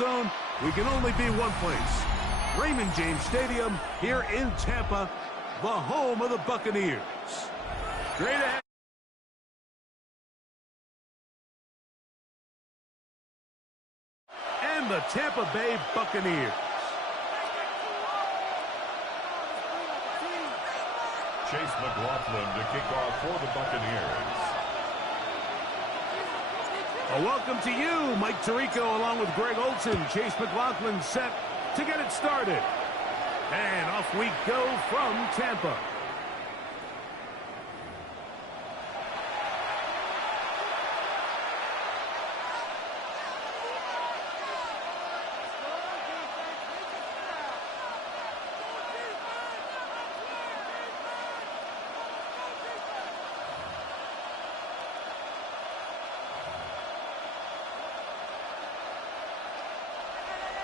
zone, we can only be one place. Raymond James Stadium here in Tampa, the home of the Buccaneers. Straight ahead. And the Tampa Bay Buccaneers. Chase McLaughlin to kick off for the Buccaneers. A welcome to you, Mike Tirico, along with Greg Olson. Chase McLaughlin set to get it started. And off we go from Tampa.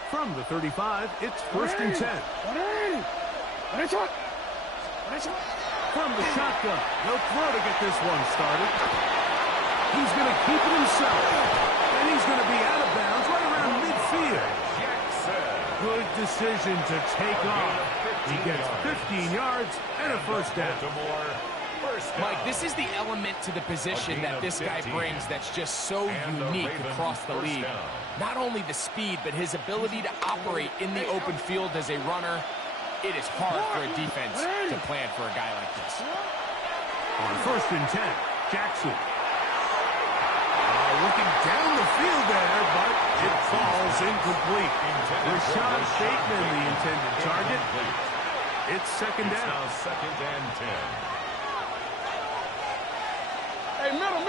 From the 35, it's first and 10. From the shotgun, he'll throw to get this one started. He's going to keep it himself. And he's going to be out of bounds right around midfield. Good decision to take off. He gets 15 yards and a first down. Mike, this is the element to the position that this guy brings that's just so unique across the league. Not only the speed, but his ability to operate in the open field as a runner. It is hard for a defense to plan for a guy like this. On first and 10, Jackson. Looking down the field there, but it falls incomplete. Rashad Bateman, the intended target. It's second down. Now second and 10. Hey, middle.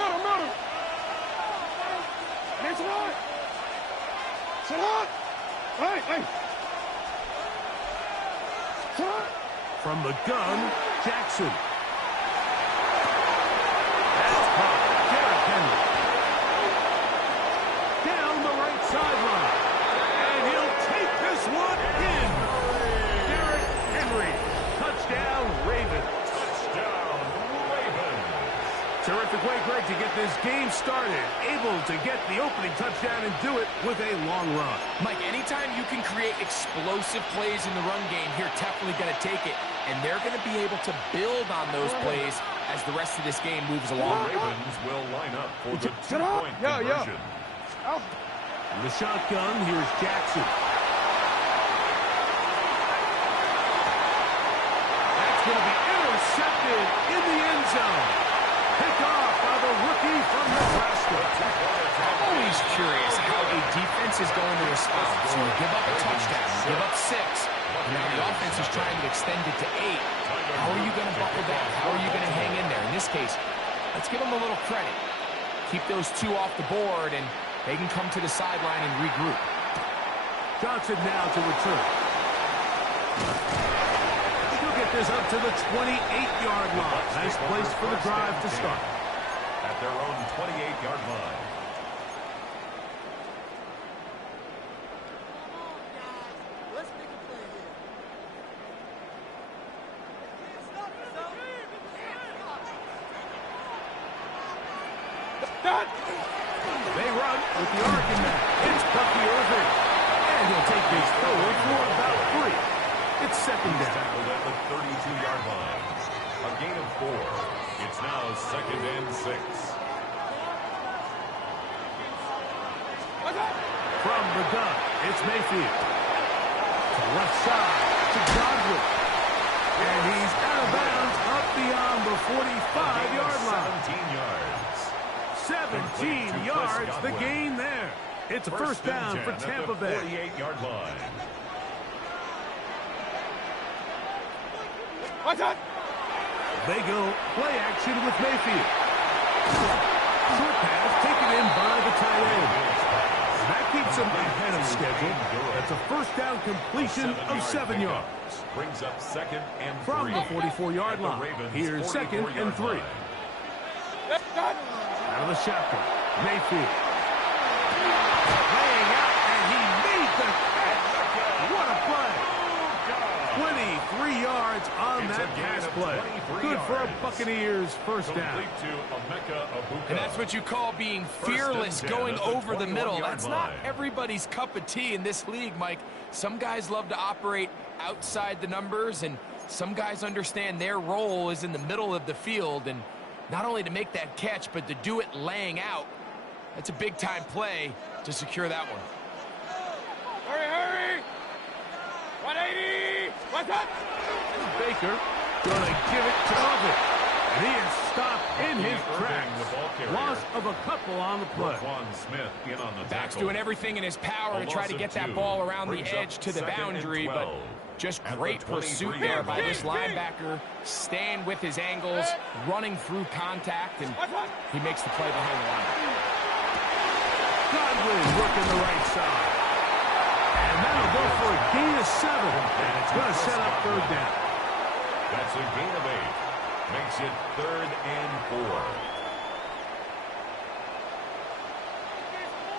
That's right. Sit up. Hey. Sit up. From the gun, Jackson. That's caught. Derrick Henry. Down the right sideline. And he'll take this one in. Derrick Henry. Touchdown, Ravens. Terrific way, Greg, to get this game started. Able to get the opening touchdown and do it with a long run. Mike, anytime you can create explosive plays in the run game, you're definitely going to take it. And they're going to be able to build on those plays as the rest of this game moves along. The Ravens will line up for the two-point conversion. In the shotgun, here's Jackson. That's going to be intercepted in the end zone. Pick off by the rookie from Nebraska. I'm always curious how a defense is going to respond. So you give up a touchdown, you give up 6, and now the offense is trying to extend it to 8. How are you going to buckle down? How are you going to hang in there? In this case, let's give them a little credit. Keep those 2 off the board, and they can come to the sideline and regroup. Johnson now to return. This up to the 28-yard line. Nice place for the drive to start. At their own 28-yard line. Let's make a play here. They run with the argument. It's Bucky Irving. And he'll take this forward for about 3. It's second down. Tackled at the 32-yard line. A gain of 4. It's now second and 6. From the gun, it's Mayfield. To the left side, to Godwin. And he's out of bounds up beyond the 45-yard line. 17 yards, the gain there. It's a first down for Tampa Bay. 48-yard line. They go play action with Mayfield. Short pass taken in by the tight end. That keeps him ahead of schedule. That's a first down completion of 7 yards. Brings up second and 3. From the 44-yard line, here's second and 3. Out of the shotgun, Mayfield. Laying out, and he made the catch. What a play. 23 yards on that pass play. Good for a Buccaneers. Buccaneers first down. And that's what you call being fearless, going over the middle. That's not everybody's cup of tea in this league, Mike. Some guys love to operate outside the numbers, and some guys understand their role is in the middle of the field, and not only to make that catch, but to do it laying out. That's a big-time play to secure that one. Hurry, hurry! 180! What's up? Baker gonna give it to Lovett. And he is stopped in his tracks. Loss of a couple on the play. Back's doing everything in his power to try to get that ball around the edge to the boundary, but just great pursuit there by this linebacker, staying with his angles, running through contact, and he makes the play behind the line. Godwin working the right side. And that'll go for a gain of 7. And it's going to set up third down. That's a gain of 8. Makes it 3rd and 4.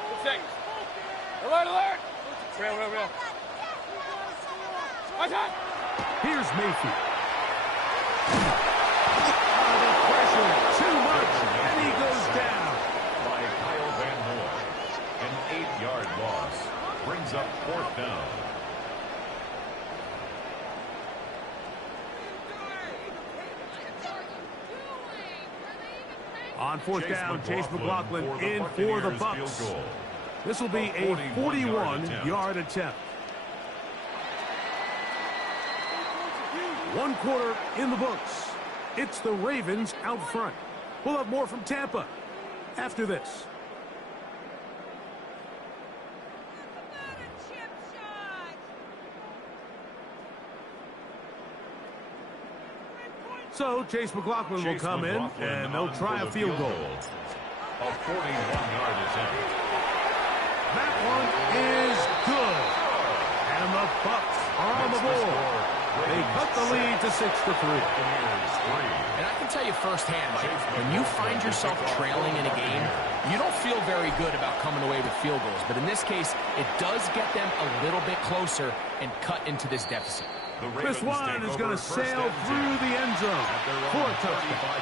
2 seconds. Alert, alert! Real. What's up? Here's Mayfield. The pressure, too much, and he goes down. By Kyle Van Horn. An 8-yard loss. Brings up 4th down. On 4th down, Chase McLaughlin in for the Bucs. This will be a 41-yard attempt. 1 quarter in the books. It's the Ravens out front. We'll have more from Tampa after this. So Chase McLaughlin will come in, and they'll try a field goal. A 41-yard attempt. That one is good. And the Bucs are on the board. They cut the lead to 6-3. And I can tell you firsthand, Mike, when you find yourself trailing in a game, you don't feel very good about coming away with field goals. But in this case, it does get them a little bit closer and cut into this deficit. This one is going to sail through the end zone for a touchdown.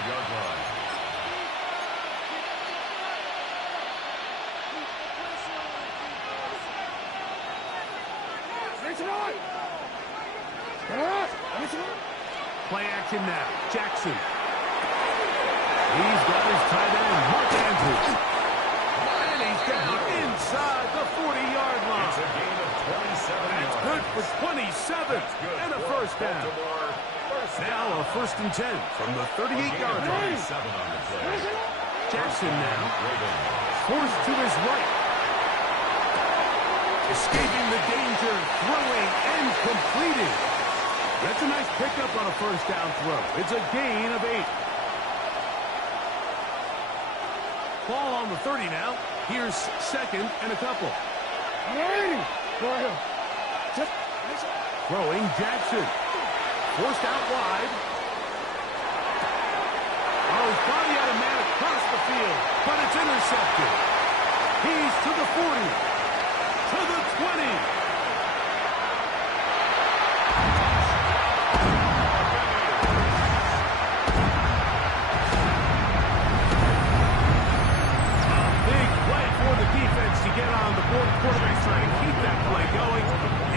Play action now. Jackson. He's got his tight end, Mark Andrews. And he's down inside the 40-yard line. It's a gain of 27 yards. That's good for 27 and a first down. Now a 1st and 10 from the 38-yard line. Jackson now forced to his right. Escaping the danger, throwing and completing. That's a nice pickup on a first down throw. It's a gain of 8. Ball on the 30 now. Here's 2nd and a couple. Throwing Jackson. Forced out wide. Oh, he's probably had a man across the field, but it's intercepted. He's to the 40. To the 20. To get on the board, quarterback's trying to keep that play going.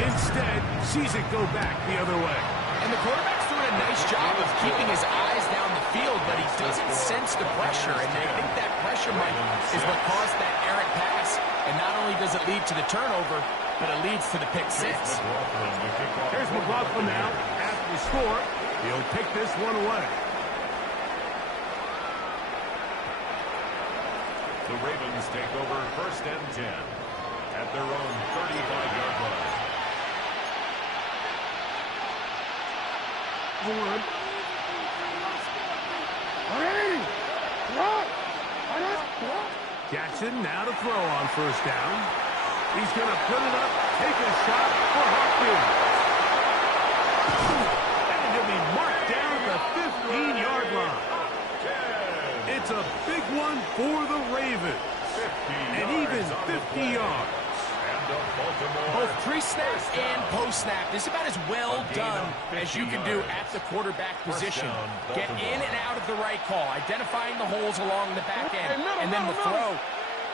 Instead, sees it go back the other way. And the quarterback's doing a nice job of keeping his eyes down the field, but he doesn't sense the pressure. And I think that pressure, Mike, is what caused that errant pass. And not only does it lead to the turnover, but it leads to the pick 6. Here's McLaughlin now after the score. He'll pick this one away. The Ravens take over 1st and 10 at their own 35-yard line. Jackson now to throw on 1st down. He's going to put it up, take a shot for Hopkins. And he'll be marked down at the 15-yard line. It's a big one for the Ravens. And even 50 yards. of Baltimore. Both pre-snap and post-snap. This is about as well done as you can do at the quarterback position. Get in and out of the right call, identifying the holes along the back end, and then the throw.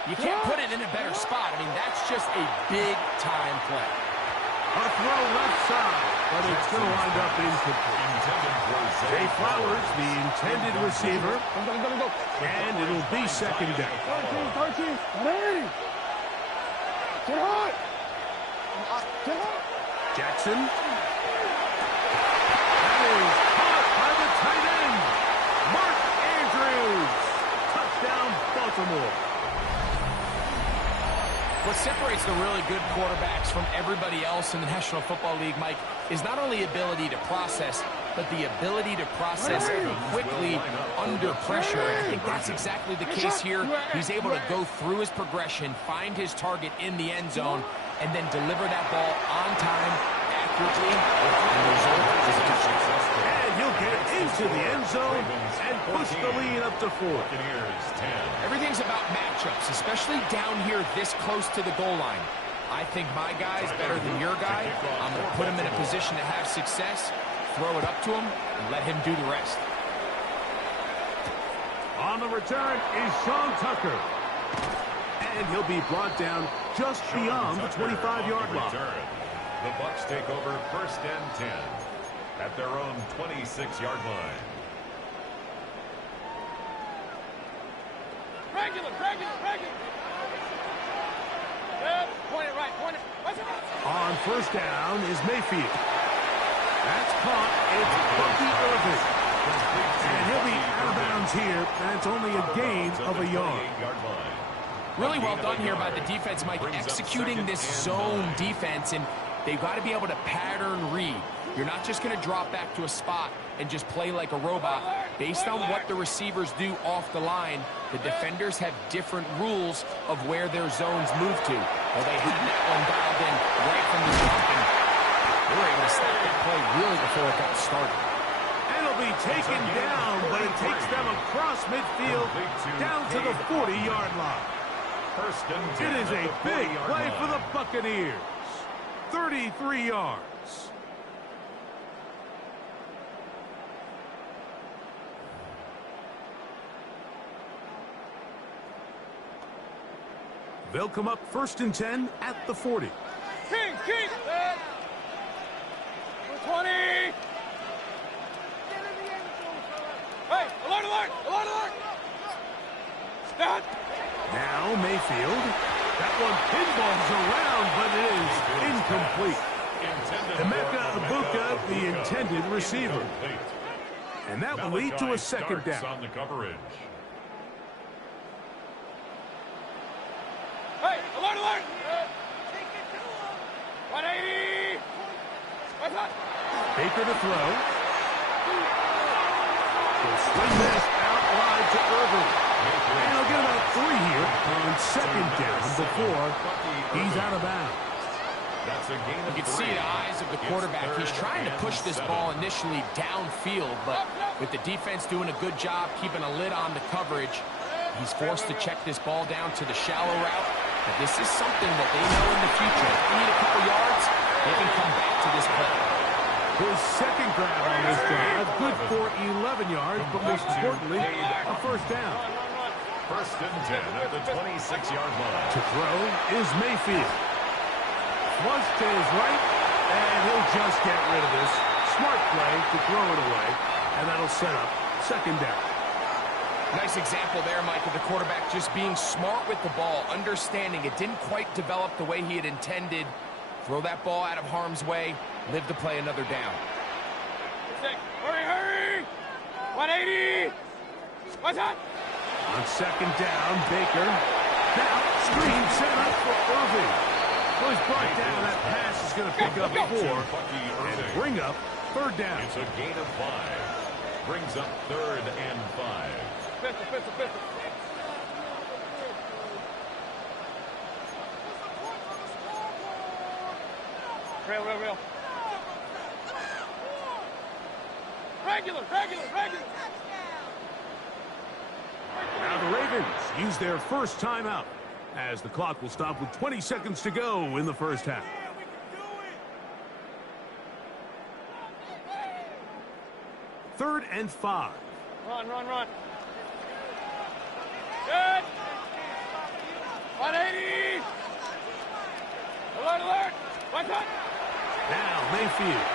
You can't put it in a better spot. I mean, that's just a big-time play. A throw left side, but it's going to wind up incomplete. Jay Flowers, the intended receiver, and it'll be second down. 13, 180. Get hot. Get hot. Jackson. That is caught by the tight end, Mark Andrews. Touchdown, Baltimore. What separates the really good quarterbacks from everybody else in the National Football League, Mike, is not only ability to process, but the ability to process quickly under pressure. And I think that's exactly the case here. He's able to go through his progression, find his target in the end zone, and then deliver that ball on time, accurately, and the result is a touchdown. And he'll get into the end zone and push the lead up to 4. Everything's about matchups, especially down here this close to the goal line. I think my guy's better than your guy. I'm going to put him in a position to have success, throw it up to him, and let him do the rest. On the return is Sean Tucker. And he'll be brought down just beyond the 25-yard line. The Bucs take over first and 10 at their own 26-yard line. Regular. Yeah, point it right, point it. On first down is Mayfield. That's caught. It's Bucky Irving. And he'll be out of bounds here, and it's only a gain of a yard. Really well done here by the defense, Mike, executing this zone defense, and they've got to be able to pattern read. You're not just going to drop back to a spot and just play like a robot. Based on what the receivers do off the line, the defenders have different rules of where their zones move to. Well, they had that one dialed in right from the jump, and they were able to stop that play really before it got started. And it'll be taken down, but it takes them across midfield down to the 40-yard line. It is a big play for the Buccaneers. 33 yards. They'll come up first and 10 at the 40. King. 20. Hey, alert. Stop. Now Mayfield. That one pinballs around, but it is incomplete. Emeka Ibuka, the intended receiver. And that will lead to a second down. On the coverage. Hey, alert. 180. What's up? Baker to throw. He'll swing this out wide to Irving. And he'll get about 3 here on second down before he's out of bounds. You can see the eyes of the quarterback. He's trying to push this ball initially downfield, but with the defense doing a good job keeping a lid on the coverage, he's forced to check this ball down to the shallow route. But this is something that they know in the future. If they need a couple yards, they can come back to this play. His second grab on this drive, good for 11 yards, but most importantly, a first down. First and 10 at the 26-yard line. To throw is Mayfield. Flush to his right, and he'll just get rid of this. Smart play to throw it away, and that'll set up second down. Nice example there, Mike, of the quarterback just being smart with the ball, understanding it didn't quite develop the way he had intended. Throw that ball out of harm's way, live to play another down. Hurry! 180! What's that? On second down, Baker. Now, screen set up for Irving. Well, he's brought down. That pass is going to pick up 4 and bring up third down. It's a gain of 5. Brings up third and 5. Pistol. Real. Regular. Now the Ravens use their first timeout. as the clock will stop with 20 seconds to go in the first half. Third and 5. Run, run, run. Good. 180. Alert, alert. One touch. Now Mayfield.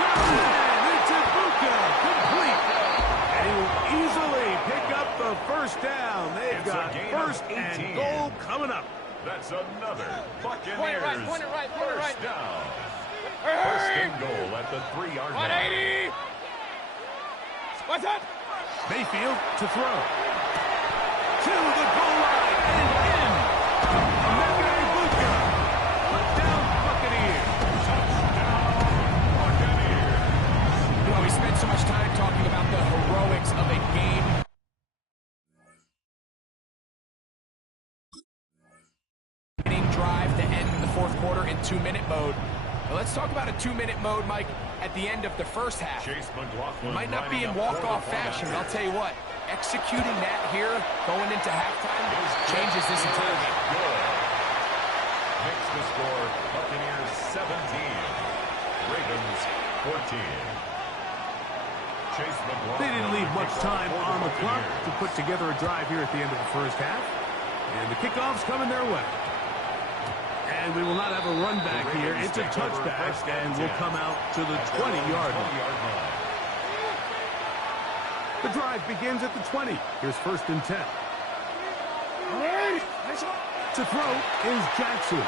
And it's Ibuka, complete. And he will easily pick up the first down. They've got first and goal coming up. That's another Buccaneers Point it right, point it right, point it right. first down. Hurry, First hurry. and goal at the 3-yard line. 180. One touch. Mayfield to throw. To the goal line and in. Emeka Ibuka. Touchdown Buccaneers. You know, we spent so much time talking about the heroics of a game. Drive to end the fourth quarter in 2-minute mode. Now let's talk about a 2-minute mode, Mike, at the end of the first half. Chase McLaughlin It might not be in lining up walk-off for the fashion, but I'll Buccaneers. tell you what, executing that here, going into halftime, changes this entire game. Good. Makes the score Buccaneers 17, Ravens 14. Chase McLaughlin. They didn't leave much time for the on the clock Buccaneers. to put together a drive here at the end of the first half. And the kickoff's coming their way. And we will not have a run back here. It's a touchback, and we'll come out to the 20-yard line. The drive begins at the 20. Here's first and 10. To throw is Jackson.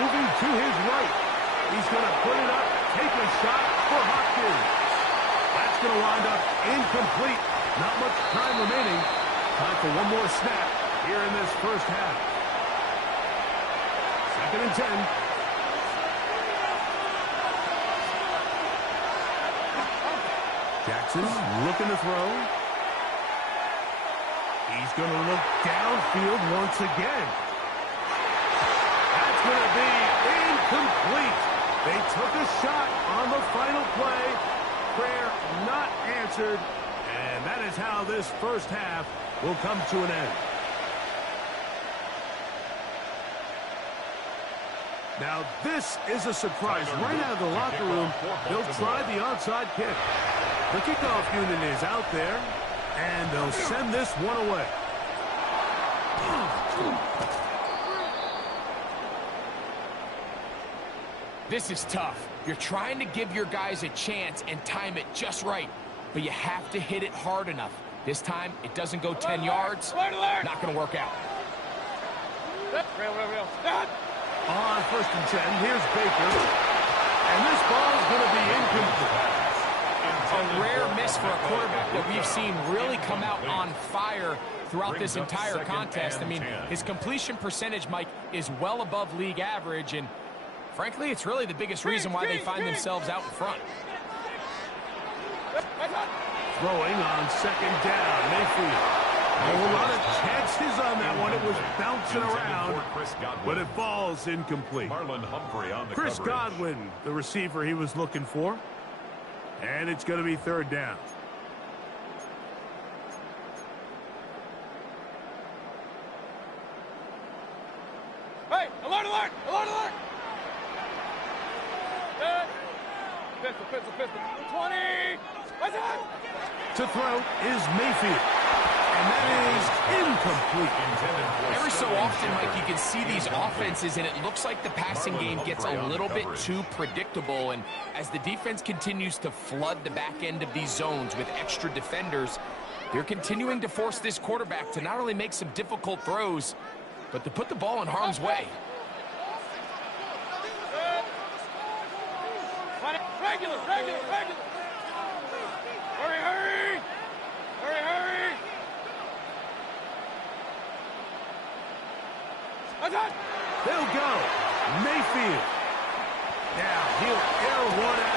Moving to his right. He's going to put it up, take a shot for Hopkins. That's going to wind up incomplete. Not much time remaining. Time for one more snap here in this first half. Second and 10. Jackson looking to throw. He's going to look downfield once again. That's going to be incomplete. They took a shot on the final play. Prayer not answered. And that is how this first half will come to an end. Now, this is a surprise. Right out of the locker room, they'll try the onside kick. The kickoff unit is out there, and they'll send this one away. This is tough. You're trying to give your guys a chance and time it just right, but you have to hit it hard enough. This time, it doesn't go 10 yards. Not going to work out. Real. On first and 10, here's Baker. And this ball is going to be incomplete. A rare miss for a quarterback that we've seen really come out on fire throughout this entire contest. I mean, his completion percentage, Mike, is well above league average, and frankly, it's really the biggest reason why they find themselves out in front. Throwing on second down, Mayfield. A lot of chances on that one. It was bouncing around, but it falls incomplete. Marlon Humphrey on the Chris coverage. Godwin, the receiver he was looking for. And it's going to be third down. Hey, alert, alert, alert, alert. Good. Pistol. 20. What's that? To throw is Mayfield. And that is incomplete. Every so often, Mike, you can see these offenses, and it looks like the passing game gets a little bit too predictable. And as the defense continues to flood the back end of these zones with extra defenders, they're continuing to force this quarterback to not only make some difficult throws, but to put the ball in harm's way. Regular. Hurry. They'll go. Mayfield. Now he'll air one out.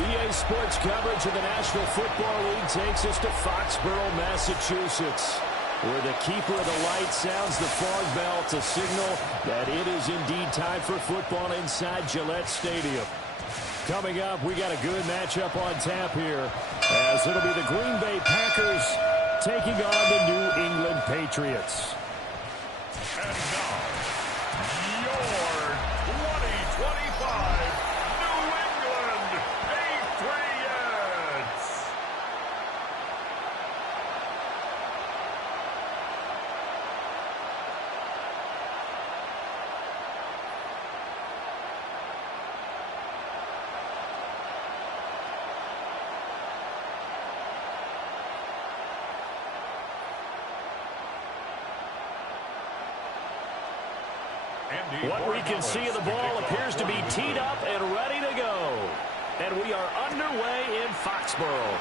EA Sports coverage of the National Football League takes us to Foxborough, Massachusetts, where the keeper of the light sounds the fog bell to signal that it is indeed time for football inside Gillette Stadium. Coming up, we got a good matchup on tap here, as it'll be the Green Bay Packers taking on the New England Patriots. And now, your 2025 New England Patriots. What we can see of the ball appears to be teed up and ready to go. And we are underway in Foxborough.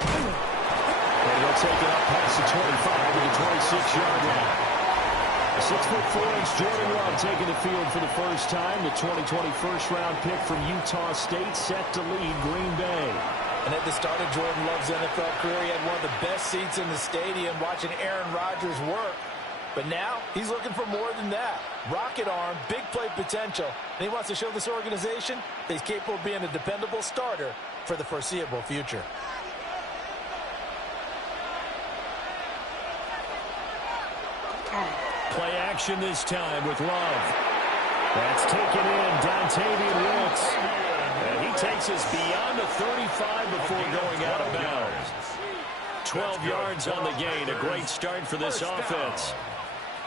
And he'll take it up past the 25 to the 26-yard line. 6'4" Jordan Love taking the field for the first time. The 2020 first-round pick from Utah State set to lead Green Bay. And at the start of Jordan Love's NFL career, he had one of the best seats in the stadium watching Aaron Rodgers work. But now, he's looking for more than that. Rocket arm, big play potential. And he wants to show this organization that he's capable of being a dependable starter for the foreseeable future. Play action this time with Love. That's taken in, Dontavian Wicks. And he takes us beyond the 35 before going out of bounds. 12 yards on the gain, a great start for this offense.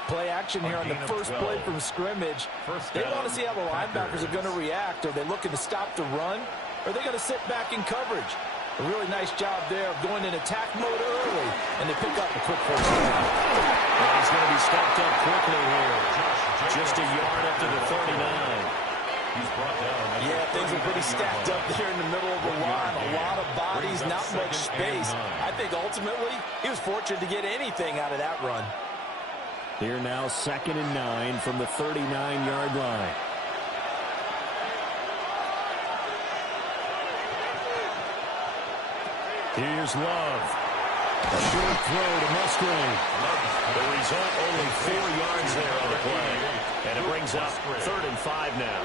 Play action here on the first play from scrimmage. They want to see how the linebackers are going to react. Are they looking to stop the run? Or are they going to sit back in coverage? A really nice job there of going in attack mode early. And they pick up a quick first down. And he's going to be stopped up quickly here. Just a yard up to the 39. He's brought down. Yeah, things are pretty stacked up there in the middle of the line. A lot of bodies, not much space. I think ultimately he was fortunate to get anything out of that run. Here now 2nd and 9 from the 39-yard line. Here's Love. A short throw to Musgrave. The result, only 4 yards there on the play. And it brings up 3rd and 5 now.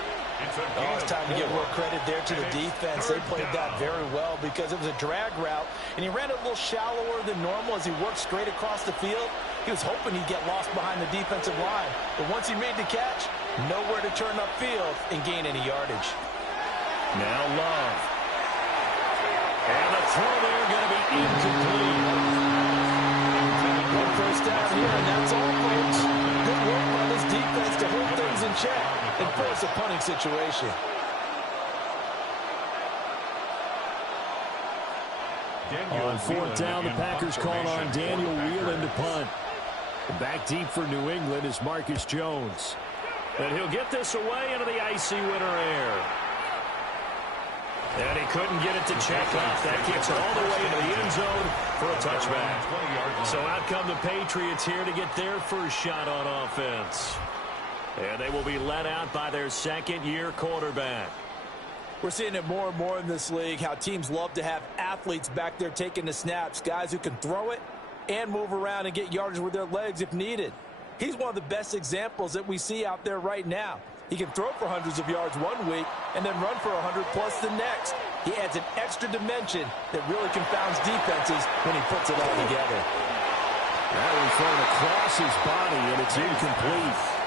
Oh, it's time to give more credit there to the defense. They played that very well because it was a drag route, and he ran it a little shallower than normal as he worked straight across the field. He was hoping he'd get lost behind the defensive line, but once he made the catch, nowhere to turn upfield and gain any yardage. Now Love. And the throw there going to be incomplete. One first down here, and that's all, folks. Good work by this defense to hold things in check and force a punting situation. On 4th down, the Packers call on Daniel Whelan to punt. Back deep for New England is Marcus Jones. And he'll get this away into the icy winter air. And he couldn't get it to check off. That kicks it all the way into the end zone for a touchback. So out come the Patriots here to get their first shot on offense. And they will be let out by their second-year quarterback. We're seeing it more and more in this league, how teams love to have athletes back there taking the snaps, guys who can throw it and move around and get yardage with their legs if needed. He's one of the best examples that we see out there right now. He can throw for hundreds of yards one week and then run for 100+ the next. He adds an extra dimension that really confounds defenses when he puts it all together. That was thrown across his body, and it's incomplete.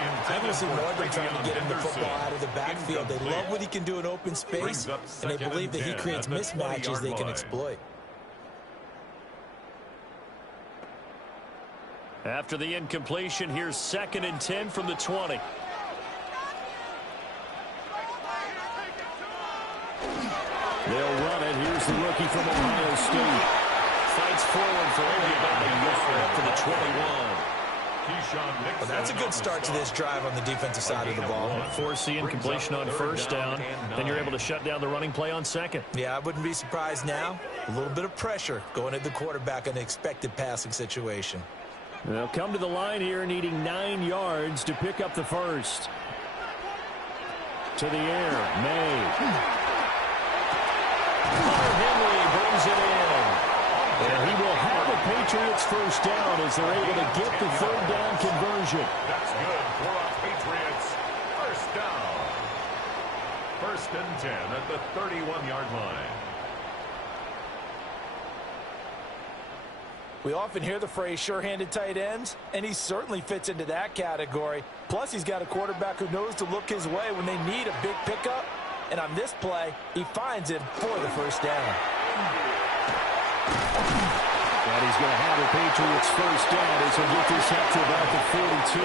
I want to see more of them trying to get him the football out of the backfield. They love what he can do in open space, and they believe that he creates mismatches they can exploit. After the incompletion, here's 2nd and 10 from the 20. They'll run it. Here's the rookie from Ohio State. Fights forward for only about a yard up to the 21. Well, that's a good start to this drive on the defensive side of the ball. Force the incompletion on 1st down. Then you're able to shut down the running play on 2nd. Yeah, I wouldn't be surprised now. A little bit of pressure going at the quarterback in an expected passing situation. They'll come to the line here needing 9 yards to pick up the first. To the air, May. throws it in. And he will have the Patriots first down as they're able to get the third down conversion. That's good for our Patriots. First down. First and 10 at the 31-yard line. We often hear the phrase sure-handed tight ends, and he certainly fits into that category. Plus, he's got a quarterback who knows to look his way when they need a big pickup. And on this play, he finds it for the first down. And he's going to have the Patriots first down as he'll get this up to about the 42.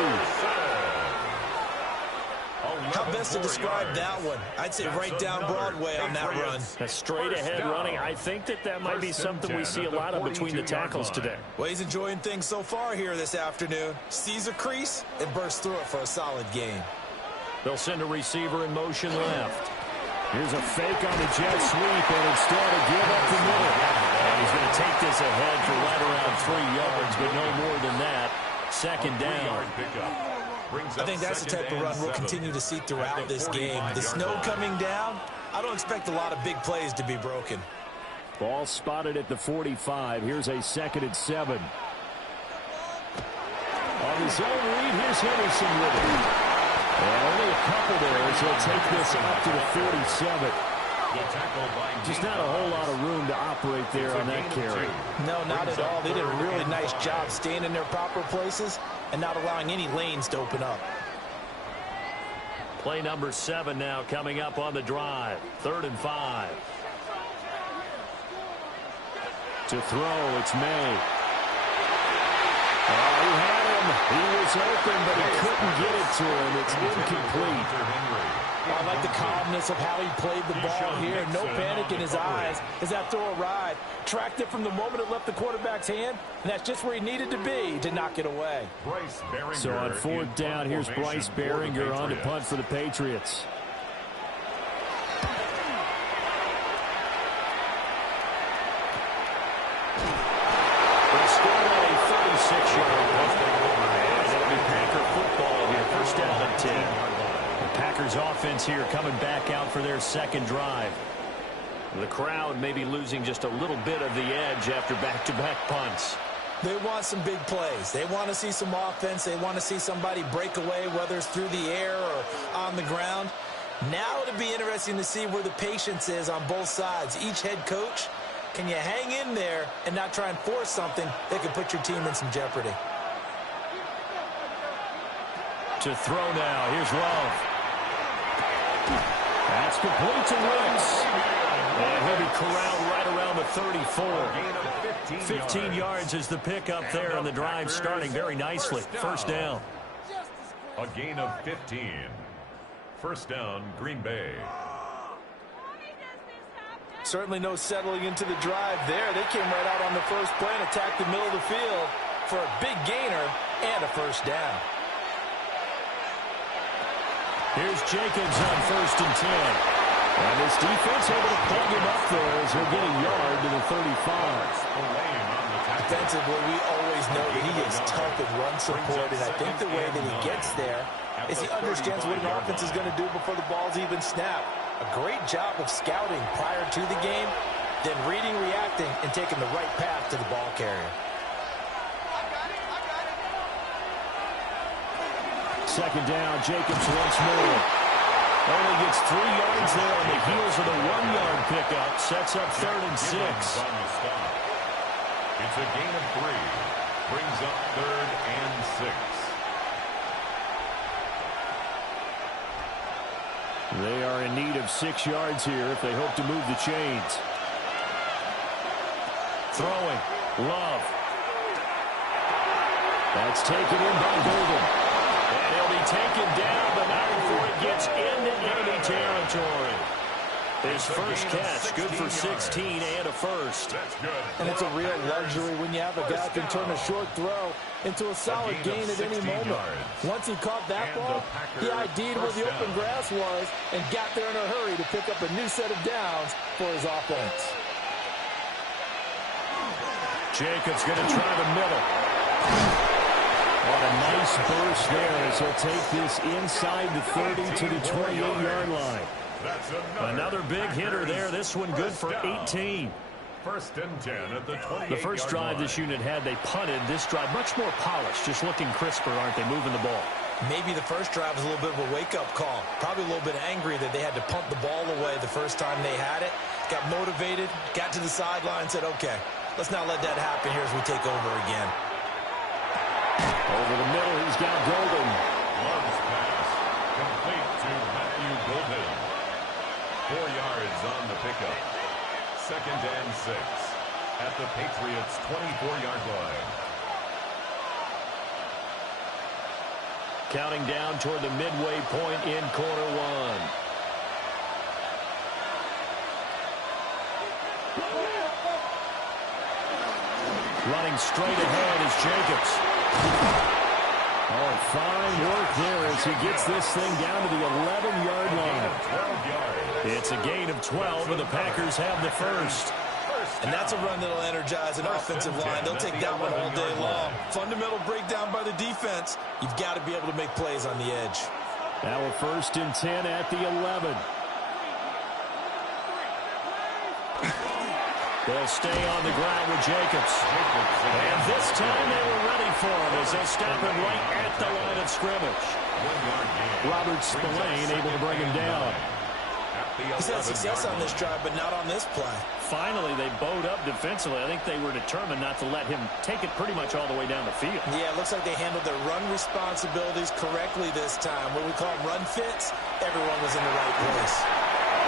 How best to describe that one? I'd say right down Broadway on that run. A straight-ahead running. I think that might be something we see a lot of between the tackles today. Well, he's enjoying things so far here this afternoon. Sees a crease and bursts through it for a solid gain. They'll send a receiver in motion left. Here's a fake on the jet sweep, and instead a give up the middle. And he's going to take this ahead for right around 3 yards, but no more than that. Second down. I think that's the type of run we'll continue to see throughout this game. The snow coming down, I don't expect a lot of big plays to be broken. Ball spotted at the 45. Here's a 2nd and 7. On his own read, here's Henderson with it. And only a couple there as he'll take this up to the 47. Just not a whole lot of room to operate there on that carry. No, not at all. They did a really nice job staying in their proper places and not allowing any lanes to open up. Play number 7 now coming up on the drive. 3rd and 5. To throw, it's May. Oh, he had him. He was open, but he couldn't get it to him. It's incomplete. I like the calmness of how he played the ball here. No panic in his eyes as that throw arrived. Tracked it from the moment it left the quarterback's hand, and that's just where he needed to be to knock it away. So on 4th down, here's Bryce Behringer on to punt for the Patriots. They scored on a 36-yard punt. And it'll be Packer football here. First down and 10. Packers offense here coming back out for their second drive. The crowd may be losing just a little bit of the edge after back-to-back punts. They want some big plays. They want to see some offense. They want to see somebody break away, whether it's through the air or on the ground. Now it'll be interesting to see where the patience is on both sides. Each head coach, can you hang in there and not try and force something that could put your team in some jeopardy? To throw now. Here's Love. That's complete to Wentz. And he'll be corralled right around the 34. 15 yards is the pickup there, and the drive starting very nicely. First down. A gain of 15. First down, Green Bay. Certainly no settling into the drive there. They came right out on the first play and attacked the middle of the field for a big gainer and a first down. Here's Jacobs on 1st and 10. And this defense able to plug him up there as he'll get a yard to the 35. Defensively, we always know that he is tough in run support, and I think the way that he gets there is he understands what an offense is going to do before the ball's even snapped. A great job of scouting prior to the game, then reading, reacting, and taking the right path to the ball carrier. Second down, Jacobs once more. Only gets 3 yards there on the heels of the 1-yard pickup. Sets up 3rd and 6. It's a gain of 3. Brings up 3rd and 6. They are in need of 6 yards here if they hope to move the chains. Throwing. Love. That's taken in by Golden. And he'll be taken down, but not before it gets into enemy territory. His first catch, good for 16 and a first. And it's a real luxury when you have a guy who can turn a short throw into a solid gain at any moment. Once he caught that ball, he ID'd where the open grass was and got there in a hurry to pick up a new set of downs for his offense. Jacobs going to try the middle. What a nice burst there as he'll take this inside the 30 to the 28-yard line. Another big hitter there. This one good for 18. First and 10 at the 28-yard The first drive this unit had, they punted. This drive, much more polished, just looking crisper, aren't they, moving the ball? Maybe the first drive was a little bit of a wake-up call. Probably a little bit angry that they had to punt the ball away the first time they had it. Got motivated, got to the sideline, said, okay, let's not let that happen here as we take over again. Over the middle, he's got Golden. Love's pass, complete to Matthew Golden. 4 yards on the pickup. Second and 6 at the Patriots' 24-yard line. Counting down toward the midway point in quarter one. Running straight ahead is Jacobs. Oh, fine work there as he gets this thing down to the 11-yard line. 12 yards. It's a gain of 12, and the Packers have the first. And that's a run that'll energize an offensive line. They'll take that one all day long. Fundamental breakdown by the defense. You've got to be able to make plays on the edge. Now a first and 10 at the 11. They'll stay on the ground with Jacobs. And this time they were ready for him as they stop him right at the line of scrimmage. Robert Spillane able to bring him down. He's had success on this drive, but not on this play. Finally, they bowed up defensively. I think they were determined not to let him take it pretty much all the way down the field. Yeah, it looks like they handled their run responsibilities correctly this time. What we call run fits, everyone was in the right place.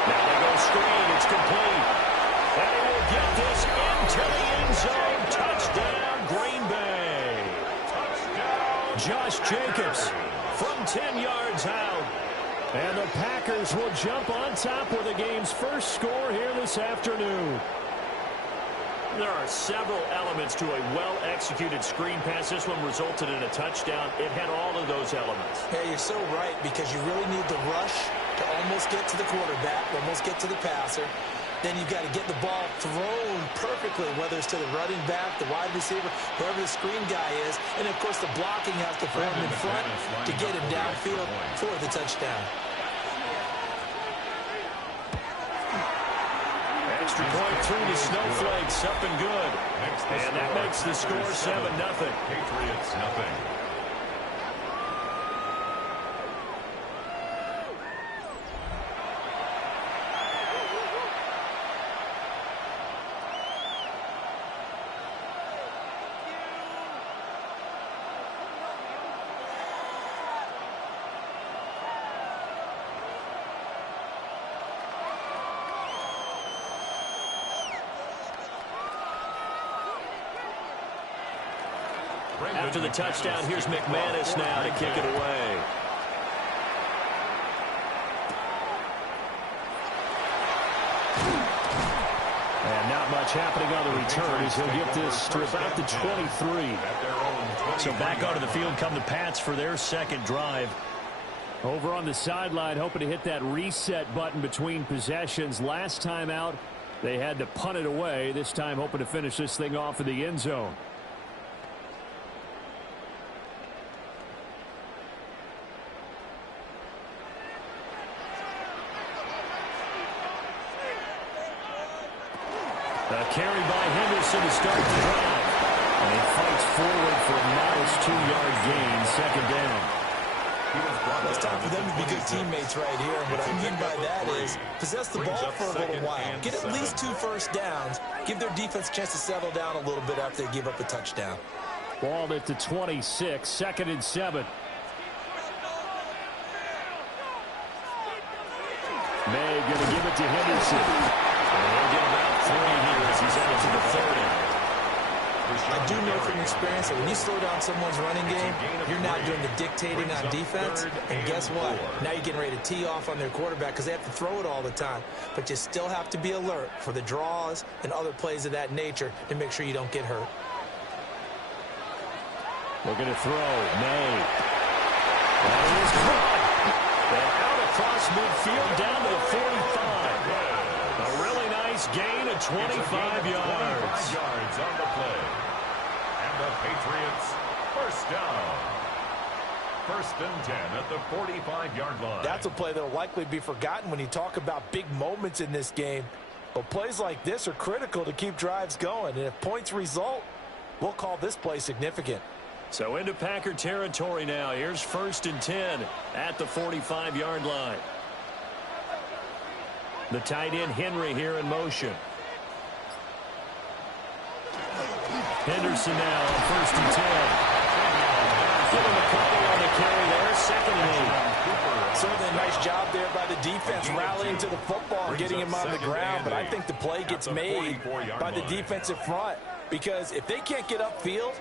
Now they go screen. It's complete. And he will get this into the end zone. Touchdown, Green Bay. Touchdown. Josh Jacobs from 10 yards out. And the Packers will jump on top with the game's first score here this afternoon. There are several elements to a well-executed screen pass. This one resulted in a touchdown. It had all of those elements. Yeah, you're so right, because you really need the rush to almost get to the quarterback, almost get to the passer. Then you've got to get the ball thrown perfectly, whether it's to the running back, the wide receiver, whoever the screen guy is. And, of course, the blocking has to form in front to get him downfield for the touchdown. Extra point through the snowflakes, up and good. And that makes the score 7-0. Patriots nothing. After the touchdown, here's McManus now to kick it away. And not much happening on the return as he'll get this to about the 23. So back onto the field come the Pats for their second drive. Over on the sideline, hoping to hit that reset button between possessions. Last time out, they had to punt it away. This time hoping to finish this thing off in the end zone. A carry by Henderson to start the drive. And he fights forward for a modest 2-yard gain, second down. Well, it's time for them to be good teammates right here. And what I mean by that is possess the ball for a little while. Get at least 2 first downs. Give their defense a chance to settle down a little bit after they give up a touchdown. Ball at the 26, second and 7. May going to give it to Henderson. And he'll get about 3 here as he's out to the 30. I do know from experience that when you slow down someone's running game, you're now doing the dictating on defense. And guess what? Now you're getting ready to tee off on their quarterback because they have to throw it all the time. But you still have to be alert for the draws and other plays of that nature to make sure you don't get hurt. Looking to throw. May. That is caught. And out across midfield down to the 45. A really nice gain of 25 yards. 5 yards on the play. And the Patriots first down. First and 10 at the 45-yard line. That's a play that will likely be forgotten when you talk about big moments in this game. Well, plays like this are critical to keep drives going, and if points result, we'll call this play significant. So into Packer territory now. Here's 1st and 10 at the 45-yard line. The tight end Henry here in motion. Henderson now on 1st and 10. Give him a couple on the carry there. 2nd and 8. Certainly a nice job there by the defense rallying to the football and getting him on the ground, but I think the play gets made by the defensive front because if they can't get upfield,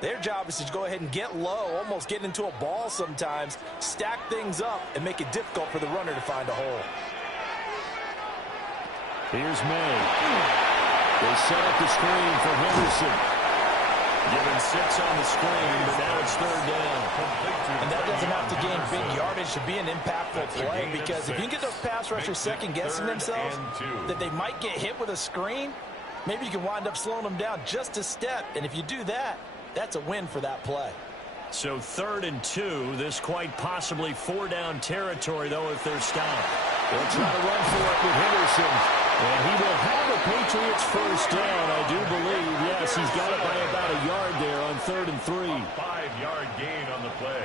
their job is to go ahead and get low, almost get into a ball sometimes, stack things up, and make it difficult for the runner to find a hole. Here's May. They set up the screen for Henderson. Given 6 on the screen, but now it's 3rd down. And that doesn't have to gain big yardage to be an impactful play because if you can get those pass rushers second-guessing themselves that they might get hit with a screen, maybe you can wind up slowing them down just a step. And if you do that, that's a win for that play. So 3rd and 2. This quite possibly 4-down territory, though, if they're stopped. They'll try to run for it with Henderson. And he will have the Patriots 1st down, I do believe. Yes, he's got it by about a yard there on 3rd and 3. A 5-yard gain on the play.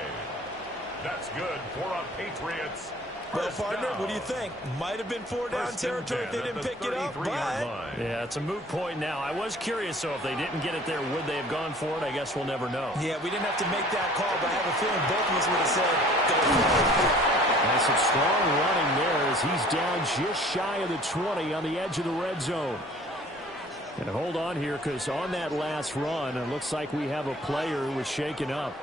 That's good for a Patriots. Well, partner, what do you think? Might have been 4-down territory if they didn't pick it up, but... Yeah, it's a moot point now. I was curious, so if they didn't get it there, would they have gone for it? I guess we'll never know. Yeah, we didn't have to make that call, but I have a feeling both of us would have said, go for it. And some strong running there as he's down just shy of the 20 on the edge of the red zone. And hold on here because on that last run, it looks like we have a player who was shaken up.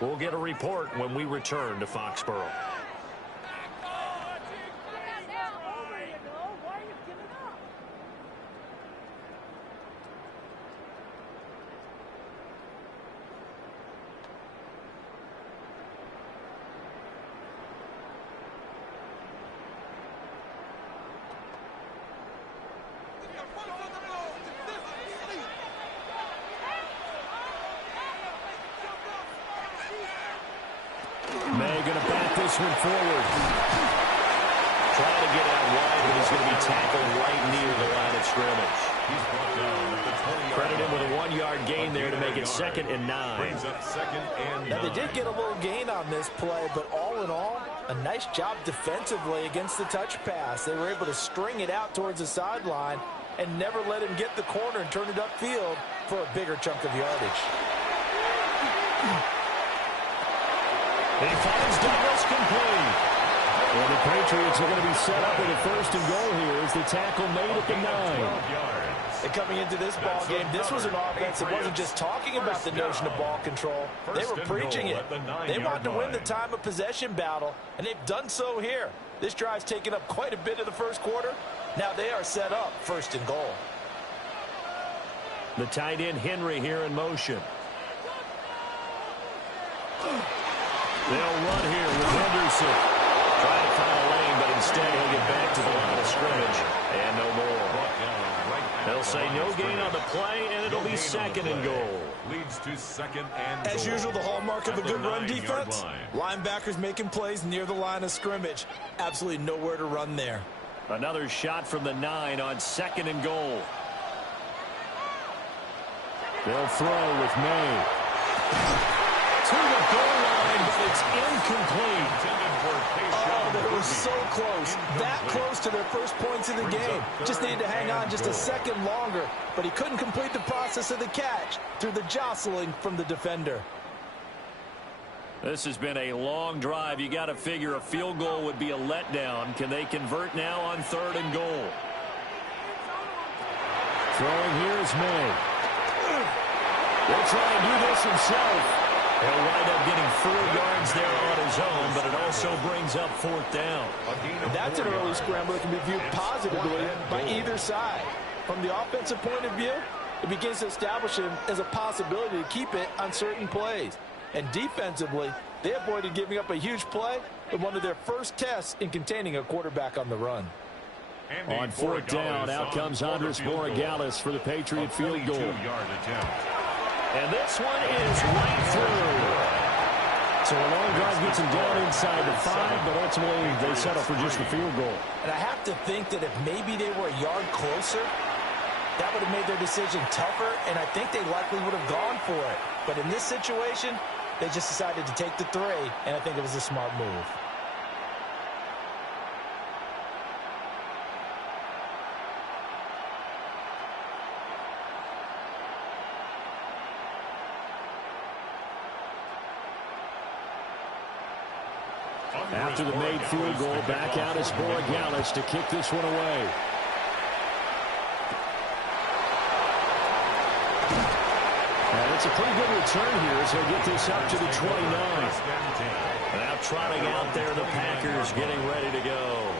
We'll get a report when we return to Foxborough. May going to back this one forward. Trying to get out wide, but he's going to be tackled right near the line of scrimmage. He's brought down at the 20-yard Credit him with a line. 1-yard gain there to make it 2nd and 9. Brings up 2nd and 9. Now, they did get a little gain on this play, but all in all, a nice job defensively against the touch pass. They were able to string it out towards the sideline and never let him get the corner and turn it upfield for a bigger chunk of yardage. He finds Douglas complete. Well, the Patriots are going to be set up with a 1st and goal here as the tackle made at the 9. And coming into this ball game, this was an offense that wasn't just talking about the notion of ball control. They were preaching it. They wanted to win the time of possession battle, and they've done so here. This drive's taken up quite a bit of the first quarter. Now they are set up 1st and goal. The tight end Henry here in motion. They'll run here with Henderson. Trying to find a lane, but instead he'll get back to the line of scrimmage. And no more. They'll say no gain on the play, and it'll be 2nd and goal. Leads to 2nd and goal. As usual, the hallmark of a good run 9-yard defense. line. Linebackers making plays near the line of scrimmage. Absolutely nowhere to run there. Another shot from the 9 on 2nd and goal. They'll throw with May. To the goal line, but it's incomplete. Oh, they were so close. That close to their first points of the game. Just needed to hang on just a second longer, but he couldn't complete the process of the catch through the jostling from the defender. This has been a long drive. You got to figure a field goal would be a letdown. Can they convert now on 3rd and goal? Throwing here is May. He'll try and do this himself. He'll wind up getting 4 yards there on his own, but it also brings up 4th down. That's an early scramble that can be viewed positively by either side. From the offensive point of view, it begins to establish him as a possibility to keep it on certain plays. And defensively, they avoided giving up a huge play in one of their first tests in containing a quarterback on the run. On 4th down, out comes Andres Borregales for the Patriot field goal. Yard attempt. And this one is right through. So a long drive gets him down inside the 5, but ultimately they settle for just the field goal. And I have to think that if maybe they were a yard closer, that would have made their decision tougher, and I think they likely would have gone for it. But in this situation, they just decided to take the 3, and I think it was a smart move. After the made field goal, back out is Borregales to kick this one away. And it's a pretty good return here as they get this up to the 29. Now trotting out there, the Packers getting ready to go.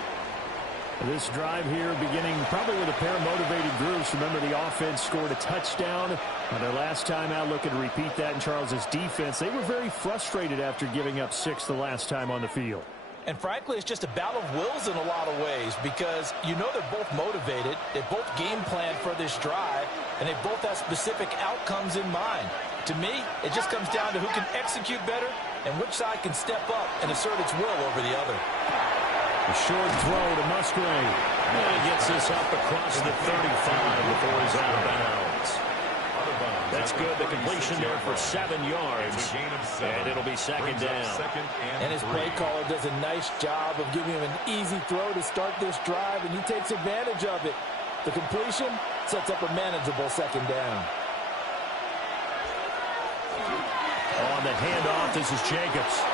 This drive here beginning probably with a pair of motivated groups. Remember, the offense scored a touchdown on their last time out. Looking to repeat that in Charles's defense. They were very frustrated after giving up 6 the last time on the field. And frankly, it's just a battle of wills in a lot of ways because you know they're both motivated. They both game plan for this drive, and they both have specific outcomes in mind. To me, it just comes down to who can execute better and which side can step up and assert its will over the other. A short throw to Musgrave. And he gets this up across the 35 before he's out of bounds. That's good. The completion there for 7 yards. And it'll be second down. And his play caller does a nice job of giving him an easy throw to start this drive, and he takes advantage of it. The completion sets up a manageable second down. On the handoff, this is Jacobs.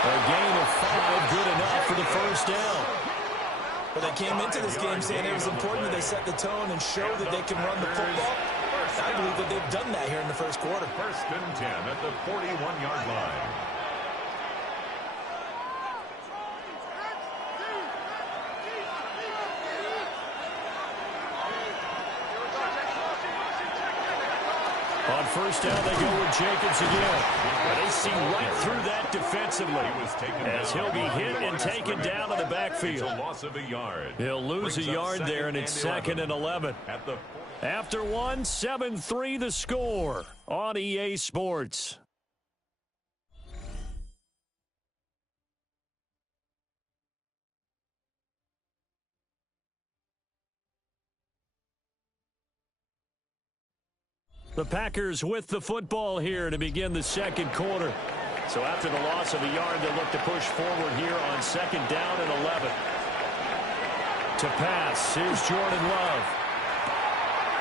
A gain of 5, good enough for the first down. But they came into this game saying it was important that they set the tone and show that they can run the football. I believe that they've done that here in the first quarter. First and 10 at the 41-yard line. On first down, they go with Jacobs again. But they see right through that defensively as he'll be hit and taken down in the backfield. Loss of a yard. He'll lose a yard there, and it's 2nd and 11. After 1, 7-3 the score on EA Sports. The Packers with the football here to begin the second quarter. So after the loss of a yard, they'll look to push forward here on 2nd down and 11. To pass, here's Jordan Love.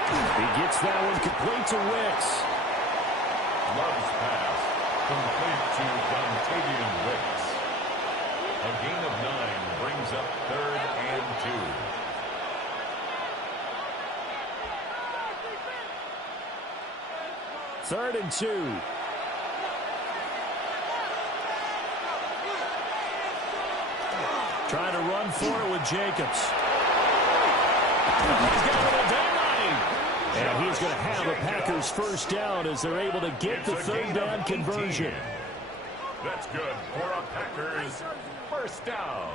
He gets that one complete to Wicks. Love's pass complete to Dontavian Wicks. A gain of 9 brings up 3rd and 2. Third and 2. Trying to run for it with Jacobs. He's got a little daylight. And he's going to have a Packers first down as they're able to get the 3rd down conversion. That's good for a Packers first down.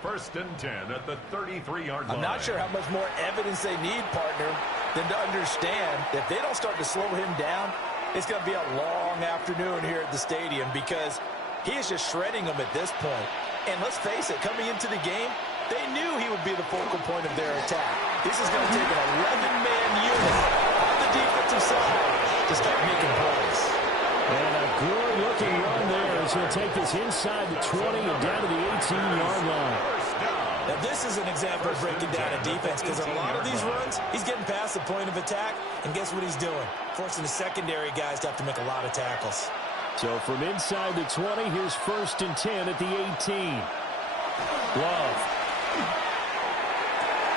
First and 10 at the 33-yard line. I'm not sure how much more evidence they need, partner, than to understand that if they don't start to slow him down, it's going to be a long afternoon here at the stadium because he is just shredding them at this point. And let's face it, coming into the game, they knew he would be the focal point of their attack. This is going to take an 11-man unit on the defensive side to start making plays. And a good-looking run there as he'll take this inside the 20 and down to the 18-yard line. Now, this is an example of breaking down a defense because a lot of these runs, he's getting past the point of attack, and guess what he's doing? Forcing the secondary guys to have to make a lot of tackles. So from inside the 20, here's 1st and 10 at the 18. Love.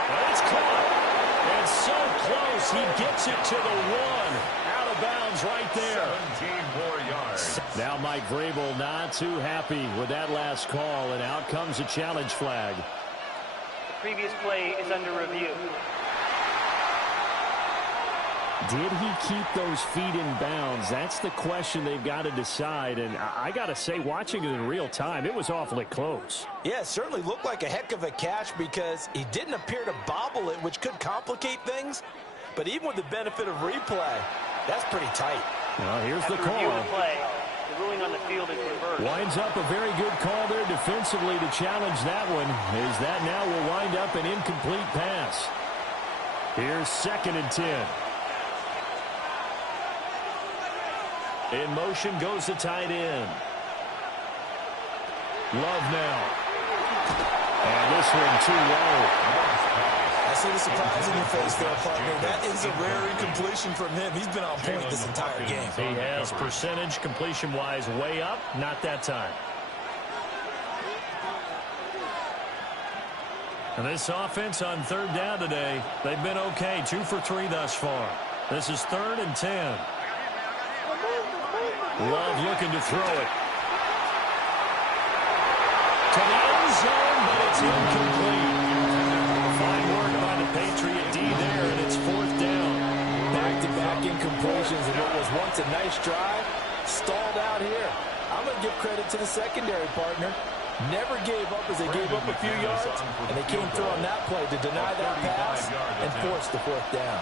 Well, it's caught. And so close, he gets it to the 1. Out of bounds right there. 17 more yards. Now Mike Vrabel not too happy with that last call, and out comes a challenge flag. The previous play is under review. Did he keep those feet in bounds? That's the question they've got to decide. And I got to say, watching it in real time, it was awfully close. Yeah, it certainly looked like a heck of a catch because he didn't appear to bobble it, which could complicate things. But even with the benefit of replay, that's pretty tight. Well, here's the After review of call. the play, the ruling on the field is reversed. Winds up a very good call there defensively to challenge that one, as that now will wind up an incomplete pass. Here's 2nd and 10. In motion goes the tight end. Love now. And this one too low. I see the surprise in your face there, partner. That is a rare incompletion from him. He's been on point this entire game. He has percentage completion-wise way up, not that time. And this offense on 3rd down today, they've been okay. 2 for 3 thus far. This is 3rd and 10. Love looking to throw it. To the end zone, but it's incomplete. Fine work by the Patriot D there, and it's 4th down. Back-to-back incompletions, and what was once a nice drive stalled out here. I'm going to give credit to the secondary, partner. Never gave up as they gave up a few yards, and they came through on that play to deny that pass and force the 4th down.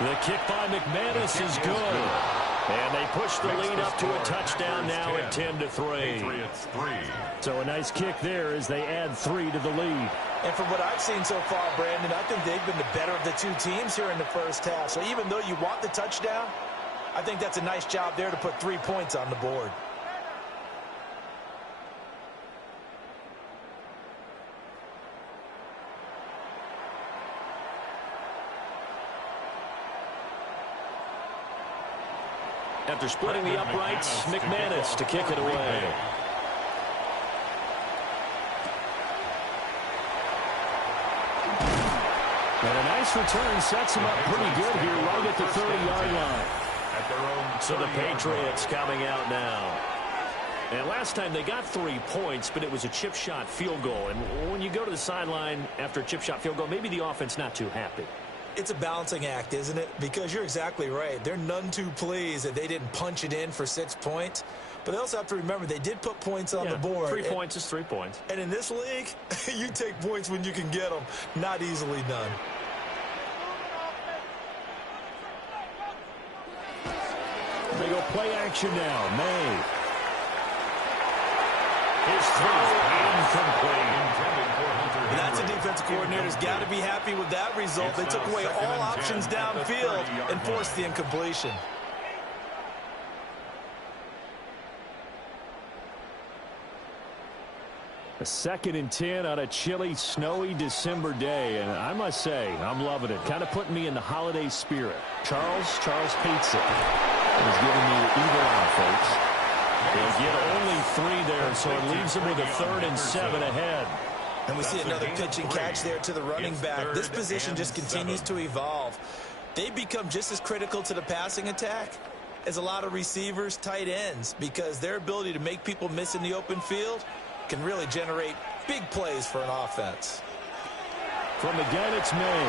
The kick by McManus is good. And they push the lead up to a touchdown now at 10-3. So a nice kick there as they add 3 to the lead. And from what I've seen so far, Brandon, I think they've been the better of the two teams here in the first half. So even though you want the touchdown, I think that's a nice job there to put 3 points on the board. After splitting the uprights, McManus to kick it away. And a nice return sets him up pretty good here right at the 30-yard line. So the Patriots coming out now. And last time they got 3 points, but it was a chip shot field goal. And when you go to the sideline after a chip shot field goal, maybe the offense not too happy. It's a balancing act, isn't it? Because you're exactly right. They're none too pleased that they didn't punch it in for 6 points. But they also have to remember they did put points on the board. 3 points is 3 points. And in this league, you take points when you can get them. Not easily done. They go play action now. May. His throw incomplete. And that's a defensive coordinator's got to be happy with that result. They took away all options downfield and forced the incompletion. A 2nd and 10 on a chilly, snowy December day. And I must say, I'm loving it. Kind of putting me in the holiday spirit. Charles hates it. He's giving me the evil eye, folks. They'll get only 3 there, so it leaves them with a 3rd and 7 ahead. And we see another pitch and catch there to the running back. This position just continues to evolve. They become just as critical to the passing attack as a lot of receivers, tight ends, because their ability to make people miss in the open field can really generate big plays for an offense. From the gun, it's May.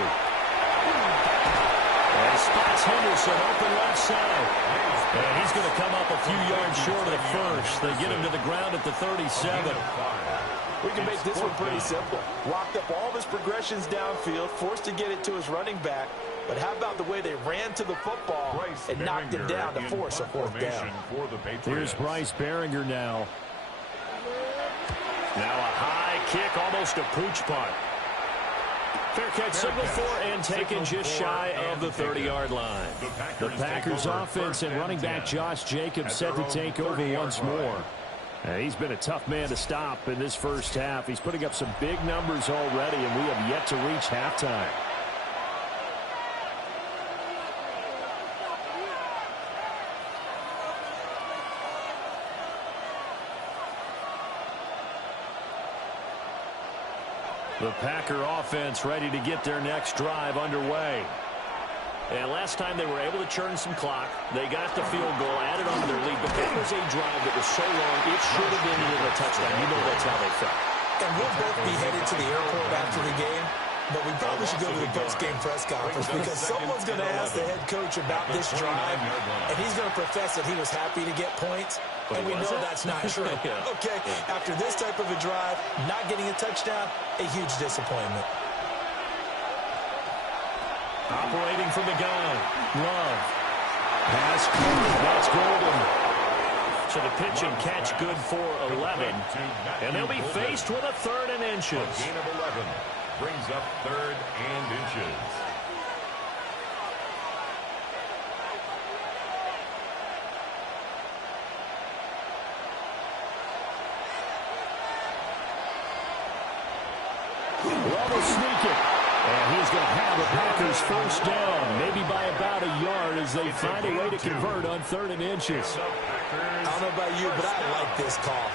And spots Henderson open left side. And he's going to come up a few yards short of the first. They get him to the ground at the 37. We can make this one pretty simple. Locked up all of his progressions downfield, forced to get it to his running back. But how about the way they ran to the football and knocked him down to force a 4th down? Here's Bryce Behringer now. Now a high kick, almost a pooch punt. Fair catch signal for and taken just shy of the 30-yard line. The Packers offense and running back Josh Jacobs set to take over once more. He's been a tough man to stop in this first half. He's putting up some big numbers already, and we have yet to reach halftime. The Packer offense ready to get their next drive underway. And last time they were able to churn some clock. They got the field goal, added on to their lead. But that was a drive that was so long, it should have ended in a touchdown. You know that's how they felt. And we'll both be headed to the airport after the game. But we probably should go to the post-game press conference because someone's going to ask the head coach about this drive, and he's going to profess that he was happy to get points, and we know that's not true. Okay, after this type of a drive, not getting a touchdown, a huge disappointment. Operating from the gun. Love. Pass caught. That's golden. So the pitch and catch good for 11. And they'll be faced with a 3rd and inches. A gain of 11 brings up 3rd and inches. Love will sneak it. And he's going to have the Packers first down, maybe by about a yard as they find a way to convert on 3rd and inches. I don't know about you, but I like this call.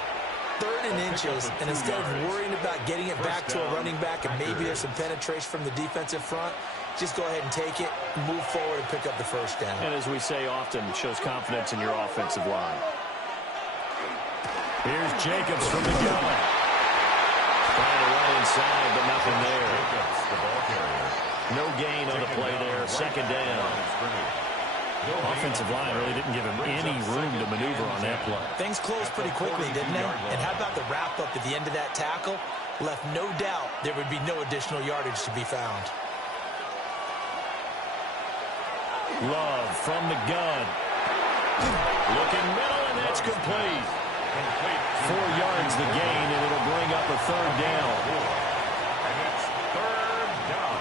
3rd and inches, and instead of worrying about getting it back to a running back and maybe there's some penetration from the defensive front, just go ahead and take it, move forward, and pick up the first down. And as we say often, shows confidence in your offensive line. Here's Jacobs from the gun. Trying to run inside, but nothing there. No gain on the play there. 2nd down. Offensive line really didn't give him any room to maneuver on that play. Things closed pretty quickly, didn't they? And how about the wrap-up at the end of that tackle? Left no doubt there would be no additional yardage to be found. Love from the gun. Looking middle, and that's complete. 4 yards the gain, and it'll bring up a 3rd down. And it's 3rd down.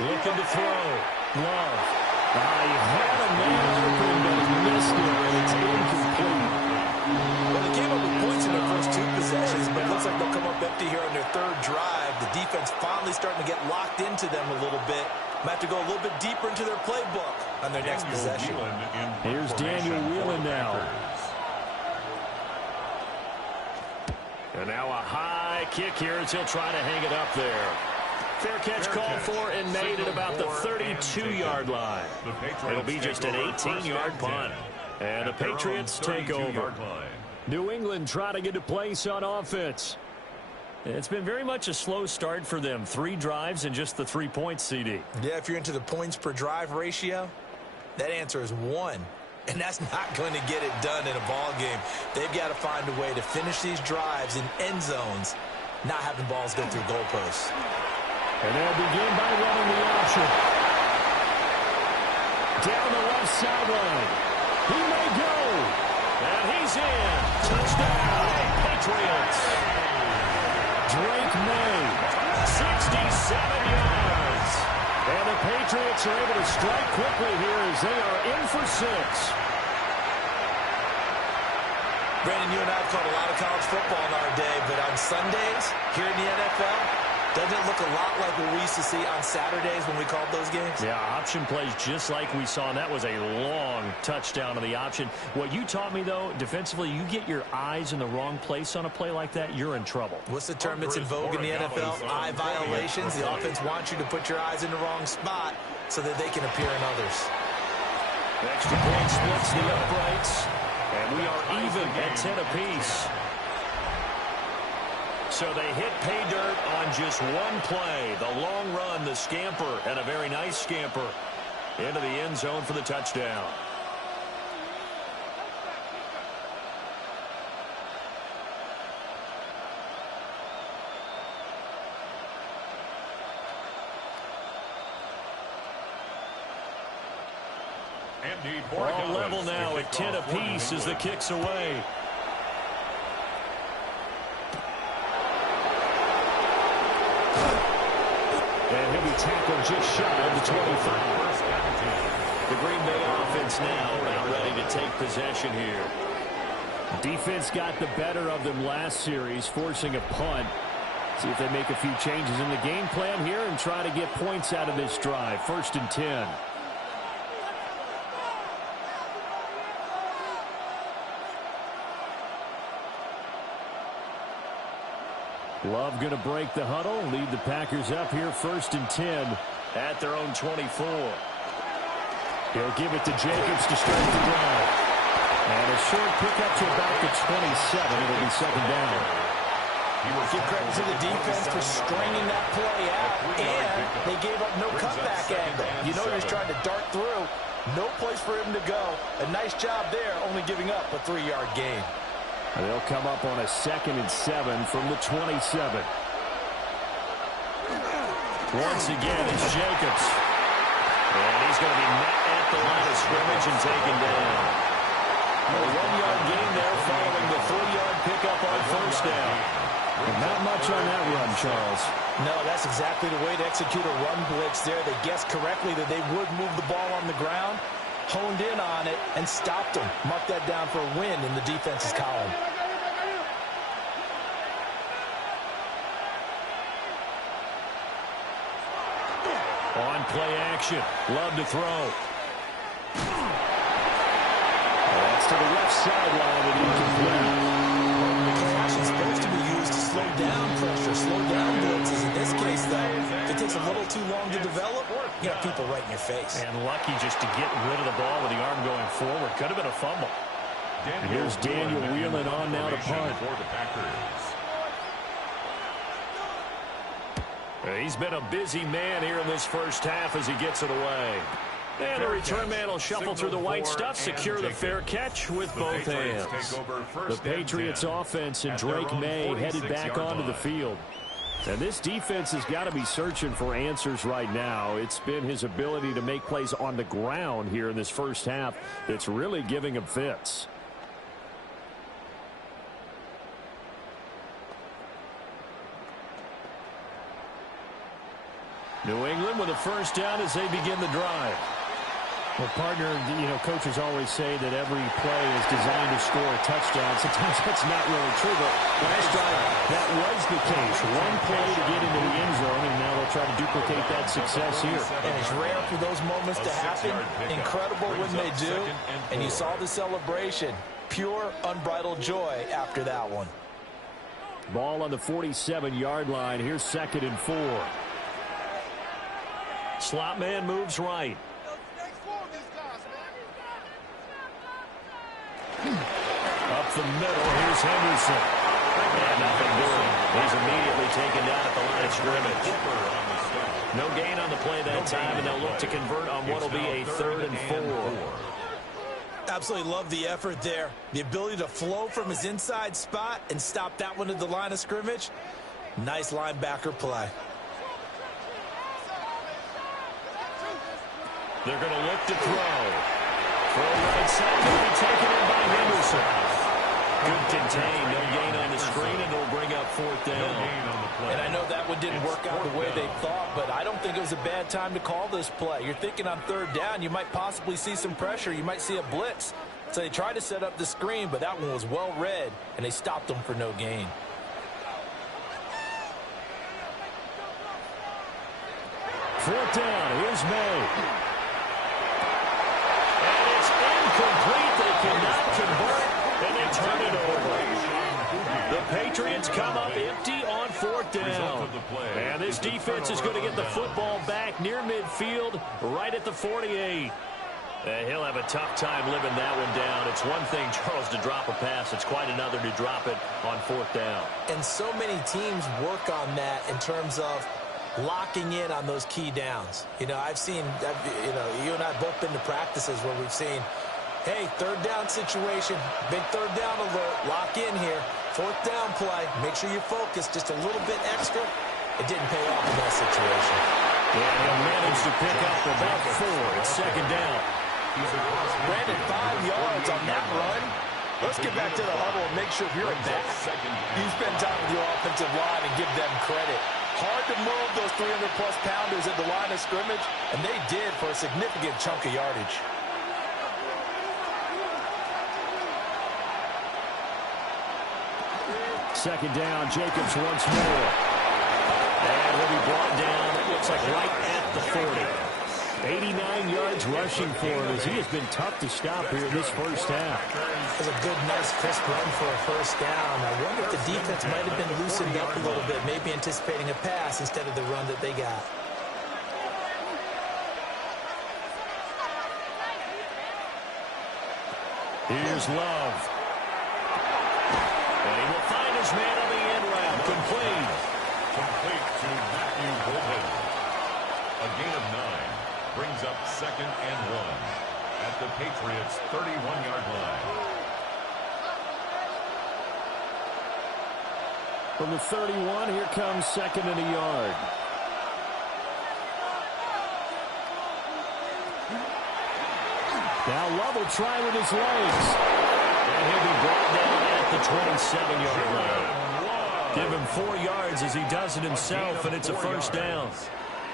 Looking to throw. Love. He had a man open, but he missed it, and it's incomplete. Well, they came up with points in their first 2 possessions, but it looks like they'll come up empty here on their 3rd drive. The defense finally starting to get locked into them a little bit. Might have to go a little bit deeper into their playbook on their next possession. Here's Daniel Whelan now. And now a high kick here as he'll try to hang it up there. Fair catch called for and made at about the 32-yard line. It'll be just an 18-yard punt. And the Patriots take over. New England trying to get a place on offense. It's been very much a slow start for them. 3 drives and just the 3 points, CD. Yeah, if you're into the points per drive ratio, that answer is 1. And that's not going to get it done in a ball game. They've got to find a way to finish these drives in end zones, not having balls go through goalposts. And they'll begin by running the option. Down the left sideline. He may go. And he's in. Touchdown, Patriots. Drake May, 67 yards. And the Patriots are able to strike quickly here as they are in for 6. Brandon, you and I have called a lot of college football in our day, but on Sundays here in the NFL, doesn't it look a lot like what we used to see on Saturdays when we called those games? Yeah, option plays just like we saw, and that was a long touchdown on the option. What you taught me, though, defensively, you get your eyes in the wrong place on a play like that, you're in trouble. What's the term that's in vogue in the NFL? Eye violations. The offense wants you to put your eyes in the wrong spot so that they can appear in others. Extra point splits the uprights, and we are even at 10 apiece. So they hit pay dirt on just 1 play. The long run, the scamper, and a very nice scamper into the end zone for the touchdown. All level now at 10 apiece as the kick's away. And he'll be tackled just shy of the 25. The Green Bay offense now ready to take possession here. Defense got the better of them last series, forcing a punt. See if they make a few changes in the game plan here and try to get points out of this drive. 1st and 10. Love going to break the huddle, lead the Packers up here 1st and 10 at their own 24. He'll give it to Jacobs to start the drive. And a short pickup to about the 27. It'll be 2nd down. Give credit to the defense for stringing that play out, and they gave up no cutback angle. You know he was trying to dart through. No place for him to go. A nice job there, only giving up a 3-yard gain. They'll come up on a 2nd and 7 from the 27. Once again, it's Jacobs. And he's going to be met at the line of scrimmage and taken down. A 1-yard gain there following the 3-yard pickup on first down. Not much on that run, Charles. No, that's exactly the way to execute a run blitz there. They guessed correctly that they would move the ball on the ground, honed in on it, and stopped them. Mark that down for a win in the defense's column. On play action. Love to throw. That's to the left sideline and incomplete. It's supposed to be used to slow down pressure, slow down blitzes. In this case, though, if it takes a little too long to develop, you got people right in your face. And lucky just to get rid of the ball with the arm going forward. Could have been a fumble. And here's Daniel wheeling on now to punt. For the Packers. He's been a busy man here in this first half as he gets it away. And the return man will shuffle through the white stuff, secure the fair catch with both hands. The Patriots offense and Drake May headed back onto the field. And this defense has got to be searching for answers right now. It's been his ability to make plays on the ground here in this first half that's really giving him fits. New England with a first down as they begin the drive. Well, partner, coaches always say that every play is designed to score a touchdown. Sometimes that's not really true, but last drive, that was the case. One play to get into the end zone, and now they'll try to duplicate that success here. And it's rare for those moments to happen. Incredible when they do. And you saw the celebration. Pure, unbridled joy after that one. Ball on the 47-yard line. Here's 2nd and 4. Slot man moves right. Up the middle, here's Henderson. And nothing doing. He's immediately taken down at the line of scrimmage. No gain on the play that time, and they'll look to convert on what will be a 3rd and 4. Absolutely love the effort there. The ability to flow from his inside spot and stop that one at the line of scrimmage. Nice linebacker play. They're going to look to throw. Throw right side will be taken in by Henderson. Good contain. No gain on the screen, and it'll bring up 4th down. And I know that one didn't work out the way they thought, but I don't think it was a bad time to call this play. You're thinking on 3rd down, you might possibly see some pressure. You might see a blitz. So they tried to set up the screen, but that one was well read, and they stopped them for no gain. Fourth down. Here's May. And it's incomplete. They cannot convert, and they turn it over. The Patriots come up empty on 4th down. And this defense is going to get the football back near midfield, right at the 48. He'll have a tough time living that one down. It's one thing, Charles, to drop a pass. It's quite another to drop it on 4th down. And so many teams work on that in terms of locking in on those key downs. I've seen, you and I have both been to practices where we've seen, hey, 3rd down situation, big 3rd down alert, lock in here, 4th down play, make sure you focus just a little bit extra. It didn't pay off in that situation. And he'll manage to pick up about 4. It's 2nd down. Brandon, 5 yards on that run. Let's get back to the huddle and make sure you're back. You spend time with your offensive line and give them credit. Hard to move those 300-plus pounders at the line of scrimmage, and they did for a significant chunk of yardage. Second down, Jacobs once more. And he'll be brought down, it looks like right at the 40. 89 yards rushing for him as he has been tough to stop here in this first half. It was a good, nice, crisp run for a first down. I wonder if the defense might have been loosened up a little bit, maybe anticipating a pass instead of the run that they got. Here's Love. And he will find his man on the end route. Complete. Complete to Matthew Golden. A gain of 9 brings up 2nd and 1 at the Patriots' 31-yard line. From the 31, here comes 2nd and a yard. Now Love will try with his legs. And he'll be brought down at the 27-yard line. Give him 4 yards as he does it himself, and it's a first down.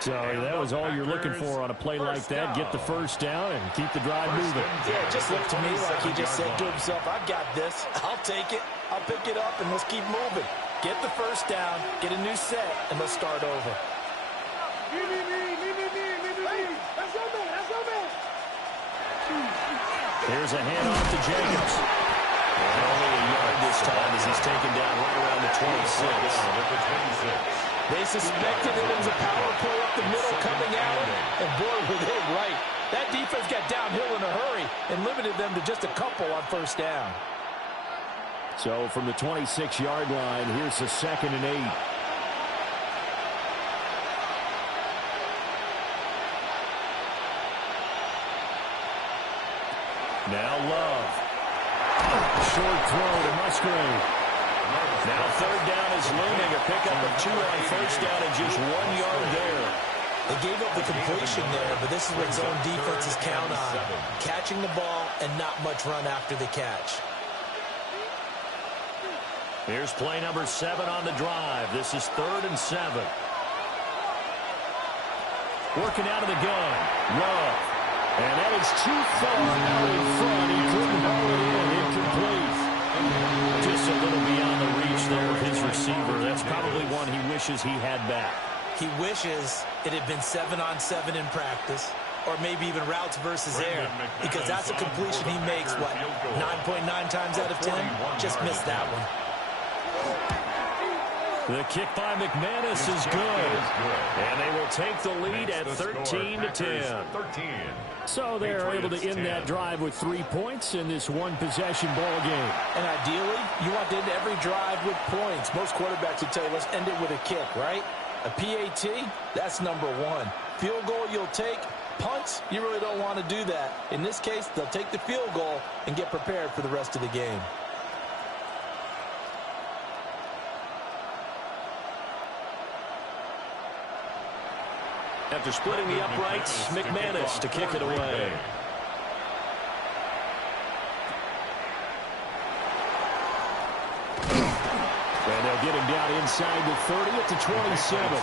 So that was all you're looking for on a play like that. Get the first down and keep the drive moving. Yeah, it just looked to me like he just said to himself, I've got this. I'll take it. I'll pick it up, and let's keep moving. Get the first down, get a new set, and let's start over. Here's a handoff to Jacobs. And only a yard this time as he's taken down right around the 26. They suspected it was a power play up the middle coming at him, and boy, were they right. That defense got downhill in a hurry and limited them to just a couple on first down. So from the 26-yard line, here's the 2nd and 8. Now Love. Short throw to Musgrave. Now 3rd down is looming. A pickup of 2 on first down and just 1 yard there. They gave up the completion there, but this is what zone defenses count on. Catching the ball and not much run after the catch. Here's play number 7 on the drive. This is 3rd and 7. Working out of the gun. Love. And that is too far out in front. He couldn't hold it in. Incomplete. Just a little beyond the reach there of his receiver. That's probably one he wishes he had back. He wishes it had been 7-on-7 in practice, or maybe even routes versus air, because that's a completion he makes, what, 9.9 times out of 10? Just missed that one. The kick by McManus is good. And they will take the lead at 13-10. So they're able to end that drive with 3 points in this one-possession ball game. And ideally, you want to end every drive with points. Most quarterbacks would tell you, let's end it with a kick, right? A PAT, that's number 1. Field goal you'll take. Punts, you really don't want to do that. In this case, they'll take the field goal and get prepared for the rest of the game. After splitting the uprights, McManus to kick it away. And they'll get him down inside the 30 at the 27.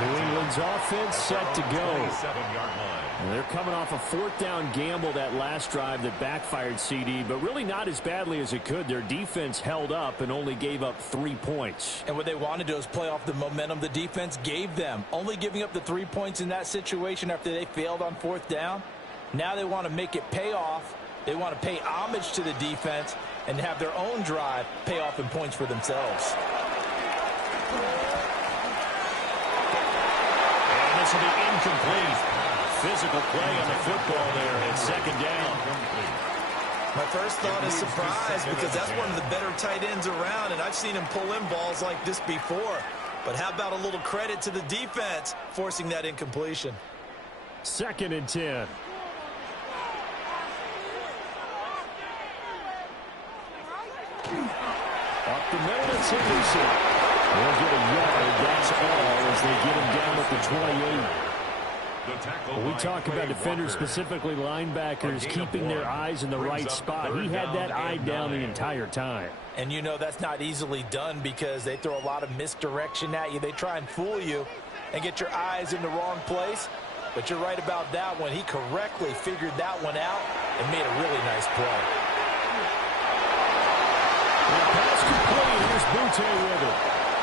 New England's offense set to go. And they're coming off a 4th down gamble that last drive that backfired, CD, but really not as badly as it could. Their defense held up and only gave up 3 points. And what they want to do is play off the momentum the defense gave them. Only giving up the 3 points in that situation after they failed on 4th down. Now they want to make it pay off. They want to pay homage to the defense and have their own drive pay off in points for themselves. And this will be incomplete. Physical play on the football there at 2nd down. My first thought is surprise, because that's one of the better tight ends around, and I've seen him pull in balls like this before. But how about a little credit to the defense forcing that incompletion? 2nd and 10. Up the middle, it's Henderson. They'll get a yard, that's all, as they get him down at the 28. We talk about defenders, specifically linebackers, keeping their eyes in the right spot. He had that eye down the entire time. And you know that's not easily done because they throw a lot of misdirection at you. They try and fool you and get your eyes in the wrong place. But you're right about that one. He correctly figured that one out and made a really nice play. Pass complete. Here's Butte with it.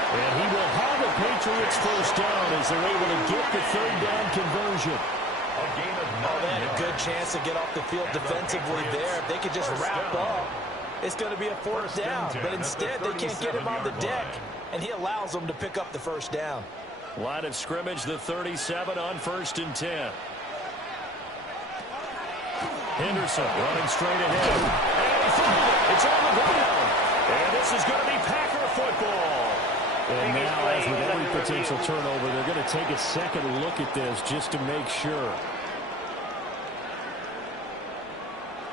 And he will have the Patriots first down as they're able to get the 3rd down conversion. Oh, they had a good chance to get off the field defensively there. If they could just wrap up, it's going to be a 4th down. But instead, they can't get him on the deck, and he allows them to pick up the first down. Line of scrimmage, the 37 on 1st and 10. Henderson running straight ahead. And he finds it. It's on the ground. And this is going to be Packer football. And now, as with every potential turnover, they're going to take a second look at this just to make sure.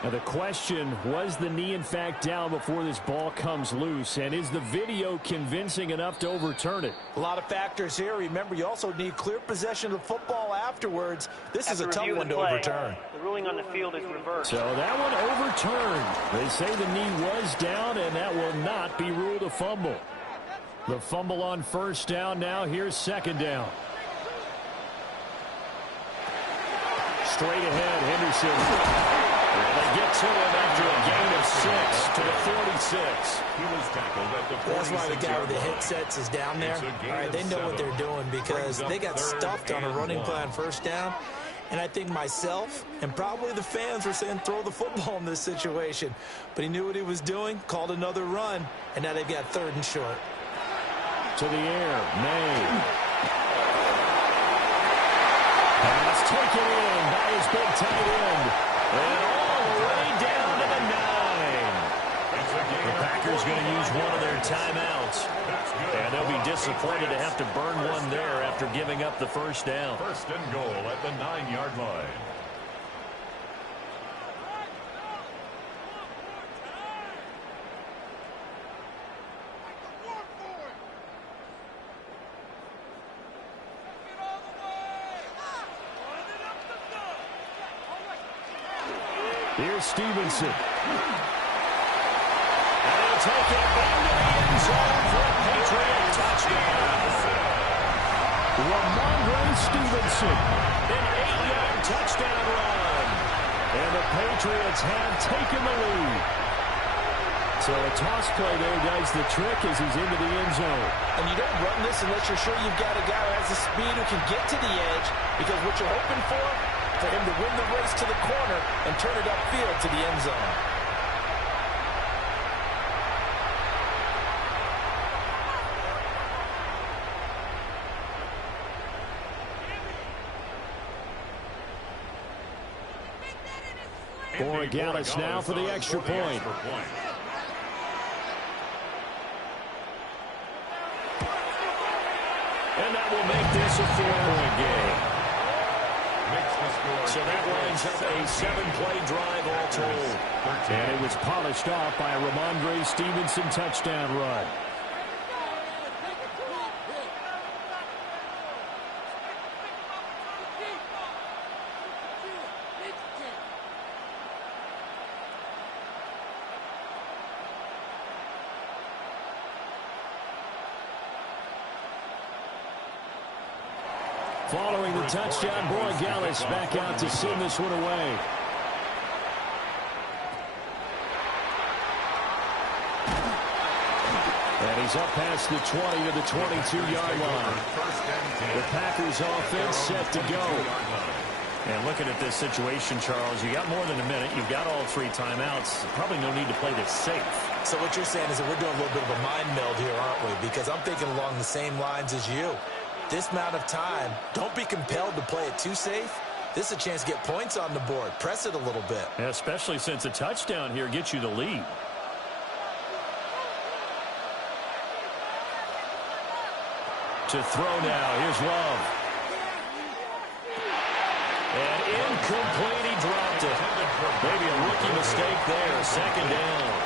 Now the question, was the knee in fact down before this ball comes loose? And is the video convincing enough to overturn it? A lot of factors here. Remember, you also need clear possession of the football afterwards. This is a tough one to overturn. The ruling on the field is reversed. So that one overturned. They say the knee was down, and that will not be ruled a fumble. The fumble on first down now. Here's second down. Straight ahead, Henderson. They get to him after a gain of 6 to the 46. He was tackled at the 46. That's why the guy with the headsets is down there. All right, they know what they're doing because they got stuffed on a running play on first down. And I think myself and probably the fans were saying throw the football in this situation. But he knew what he was doing, called another run, and now they've got 3rd and short. To the air, May. Pass taken in by his big tight end. And all the way down to the 9. The Packers going to use one of their timeouts. And they'll be disappointed to have to burn one there after giving up the first down. 1st and goal at the 9-yard line. Here's Stevenson. And he'll take it into the end zone for a Patriot touchdown. Ramondre Stevenson, an 8-yard touchdown run. And the Patriots have taken the lead. So a toss play there does the trick as he's into the end zone. And you don't run this unless you're sure you've got a guy who has the speed who can get to the edge, because what you're hoping for him to win the race to the corner and turn it upfield to the end zone. Borregales now for the extra point. And that will make this a 4-point game. So that lines up a 7-play drive all told. And it was polished off by a Ramondre Stevenson touchdown run. Following the touchdown, Borregales back out to send this one away. And he's up past the 20 to the 22-yard line. The Packers offense set to go. And looking at this situation, Charles, you got more than a minute. You've got all 3 timeouts. Probably no need to play this safe. So what you're saying is that we're doing a little bit of a mind meld here, aren't we? Because I'm thinking along the same lines as you. This amount of time, don't be compelled to play it too safe. This is a chance to get points on the board. Press it a little bit. Yeah, especially since a touchdown here gets you the lead. To throw now. Here's Love. And incomplete. He dropped it. Maybe a rookie mistake there. 2nd down.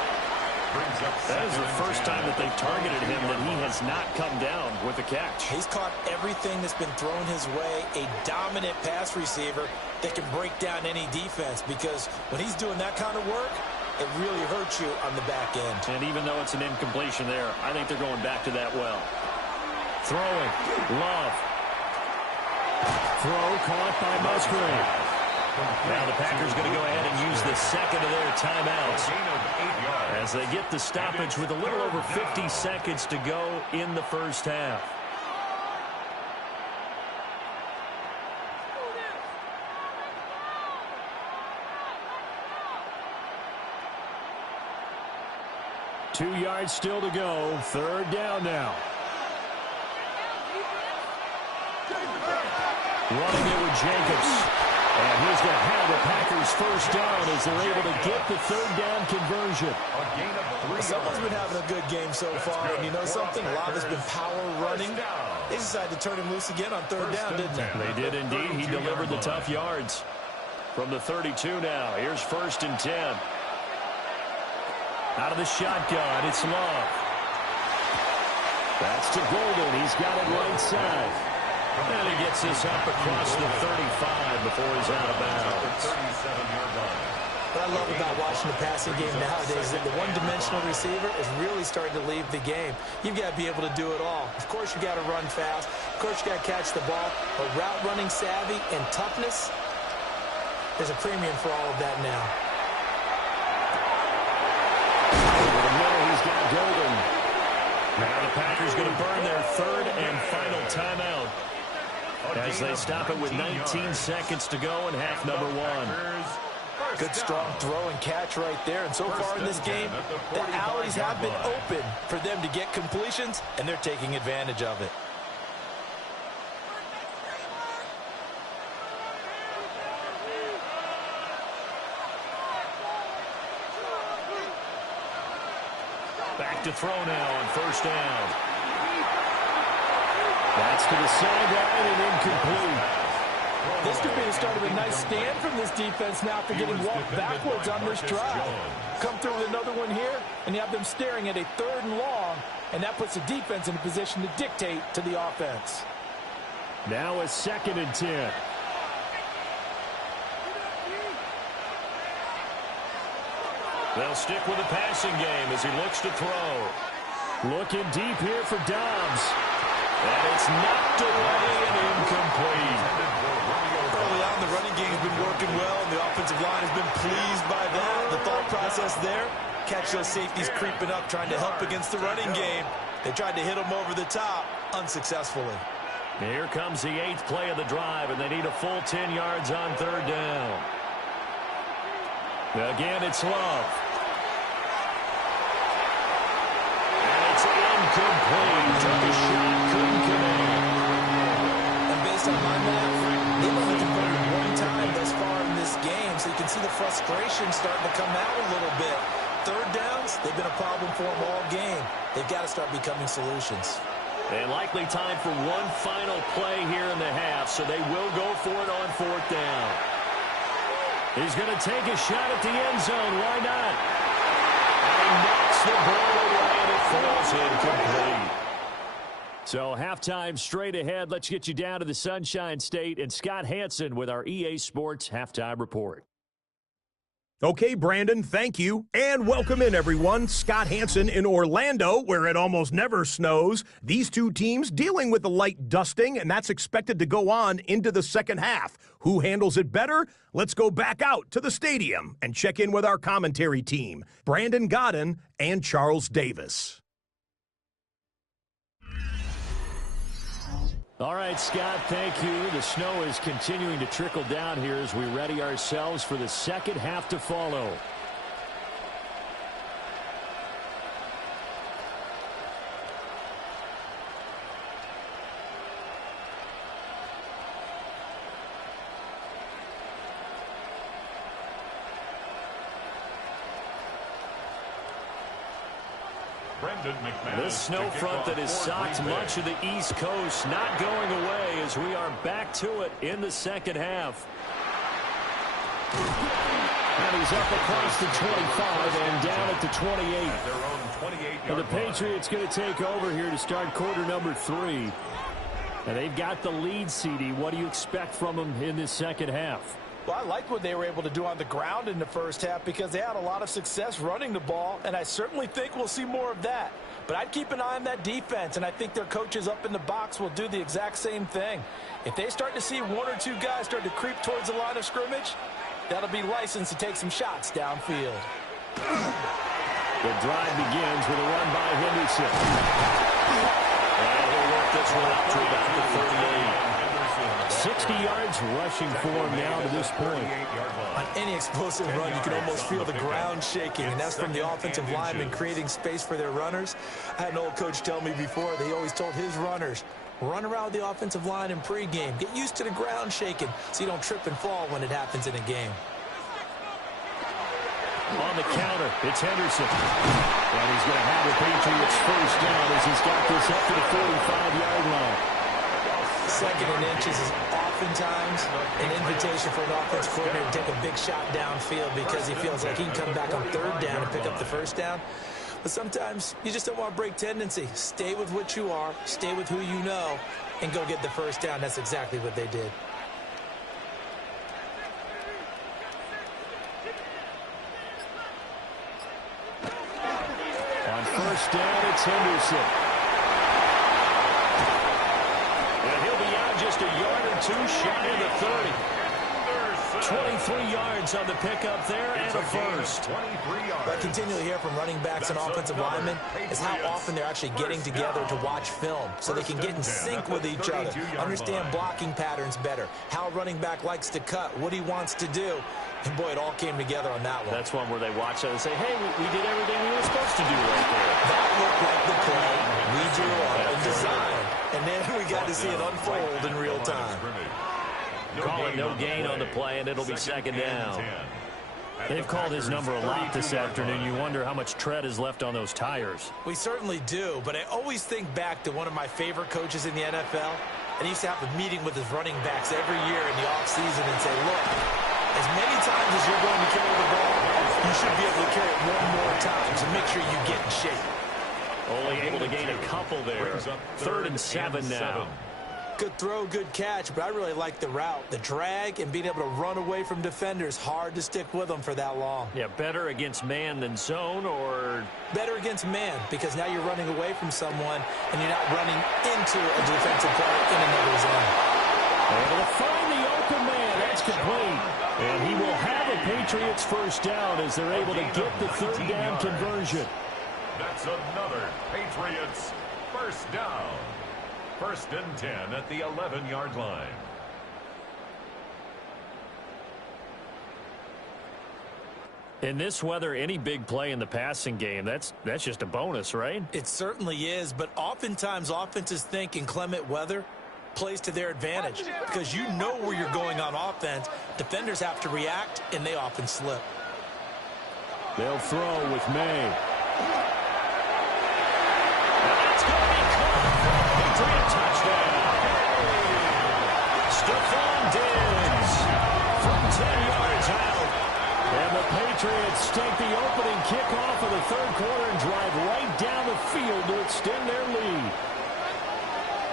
That is the first time that they've targeted him that he has not come down with a catch. He's caught everything that's been thrown his way. A dominant pass receiver that can break down any defense, because when he's doing that kind of work, it really hurts you on the back end. And even though it's an incompletion there, I think they're going back to that well. Throwing. Love. Throw caught by Musgrave. Now the Packers going to go ahead and use the 2nd of their timeouts as they get the stoppage with a little over 50 seconds to go in the first half. Two yards still to go. 3rd down now. Running it with Jacobs. And he's going to have the Packers first down as they're able to get the third down conversion. A gain of 3 Someone's yards. been having a good game so far, and you know something? A lot has been power running. They decided to turn him loose again on third down, didn't they? They did indeed. He delivered the tough yards. From the 32 now, here's 1st and 10. Out of the shotgun, it's Love. That's to Golden. He's got it right side. And he gets this up across the 35 before he's out of bounds. 37-yard line. What I love about watching the passing game nowadays is that the one-dimensional receiver is really starting to leave the game. You've got to be able to do it all. Of course, you got to run fast. Of course, you got to catch the ball. But route running savvy and toughness, there's a premium for all of that now. Over the middle, he's got Golden. Now the Packers going to burn their 3rd and final timeout as they stop it with 19 seconds to go in half number 1. Good, strong throw and catch right there. And so far in this game, the alleys have been open for them to get completions, and they're taking advantage of it. Back to throw now on 1st down. That's to the sideline and incomplete. This could be the start of a nice stand from this defense now after getting walked backwards on this drive. Come through with another one here, and you have them staring at a 3rd and long, and that puts the defense in a position to dictate to the offense. Now a 2nd and 10. They'll stick with the passing game as he looks to throw. Looking deep here for Dobbs. And it's knocked away and incomplete. Early on, the running game has been working well, and the offensive line has been pleased by that. The thought process there, catch those safeties creeping up, trying to help against the running game. They tried to hit them over the top, unsuccessfully. Here comes the 8th play of the drive, and they need a full 10 yards on 3rd down. Again, it's Love. And it's incomplete. Took a shot, couldn't connect. And based on my math, they've only converted 1 time thus far in this game, so you can see the frustration starting to come out a little bit. 3rd downs, they've been a problem for them all game. They've got to start becoming solutions. And likely time for one final play here in the half, so they will go for it on 4th down. He's going to take a shot at the end zone. Why not? And he knocks the ball away, and it falls incomplete. So halftime straight ahead. Let's get you down to the Sunshine State and Scott Hansen with our EA Sports Halftime Report. Okay, Brandon, thank you. And welcome in, everyone. Scott Hansen in Orlando, where it almost never snows. These two teams dealing with a light dusting, and that's expected to go on into the second half. Who handles it better? Let's go back out to the stadium and check in with our commentary team, Brandon Godden and Charles Davis. All right, Scott, thank you. The snow is continuing to trickle down here as we ready ourselves for the second half to follow. This snow front that has socked much of the East Coast not going away as we are back to it in the second half. And he's up across the 25 and down at the 28. And the Patriots going to take over here to start quarter number 3. And they've got the lead, CD. What do you expect from them in this second half? Well, I like what they were able to do on the ground in the first half because they had a lot of success running the ball, and I certainly think we'll see more of that. But I'd keep an eye on that defense, and I think their coaches up in the box will do the exact same thing. If they start to see 1 or 2 guys start to creep towards the line of scrimmage, that'll be licensed to take some shots downfield. The drive begins with a run by Henderson. And he'll work this one up to about the 38. 60 yards rushing for him now to this point. On any explosive run, you can almost feel the ground shaking, and that's from the offensive linemen creating space for their runners. I had an old coach tell me before, they always told his runners, Run around the offensive line in pregame. Get used to the ground shaking so you don't trip and fall when it happens in a game. On the counter, it's Henderson. And he's going to have the Patriots first down as he's got this up to the 45-yard line. Second and inches is oftentimes an invitation for an offense coordinator to take a big shot downfield because he feels like he can come back on third down and pick up the first down. But sometimes you just don't want to break tendency. Stay with what you are, stay with who you know, and go get the first down. That's exactly what they did. On first down, it's Henderson. And he'll be out just a yard or two shy of the 30. 23 yards on the pickup there and a first. What I continually hear from running backs and offensive linemen is how often they're actually getting together to watch film so they can get in sync with each other, understand blocking patterns better, how a running back likes to cut, what he wants to do. And, boy, it all came together on that one. That's one where they watch it and say, hey, we did everything we were supposed to do right there. That looked like the play we drew up and designed. And then we got to see it unfold in real time. Call it no gain on the play, and it'll be second down. They've called his number a lot this afternoon. You wonder how much tread is left on those tires. We certainly do, but I always think back to one of my favorite coaches in the NFL, and he used to have a meeting with his running backs every year in the offseason and say, look, as many times as you're going to carry the ball, you should be able to carry it one more time, so make sure you get in shape. Only able to gain a couple there. 3rd and 7 now. Good throw, good catch, but I really like the route. The drag and being able to run away from defenders, hard to stick with them for that long. Yeah, better against man than zone, or? Better against man, because now you're running away from someone and you're not running into a defensive player in another zone. Able to find the open man. That's complete. And he will have a Patriots first down as they're able to get the third down conversion. That's another Patriots first down. 1st and 10 at the 11-yard line. In this weather, any big play in the passing game, that's just a bonus, right? It certainly is, but oftentimes offenses think inclement weather plays to their advantage because you know where you're going on offense. Defenders have to react, and they often slip. They'll throw with May. That's going to be caught. Patriot touchdown. Stephon Diggs from 10 yards out. And the Patriots take the opening kickoff of the third quarter and drive right down the field to extend their lead.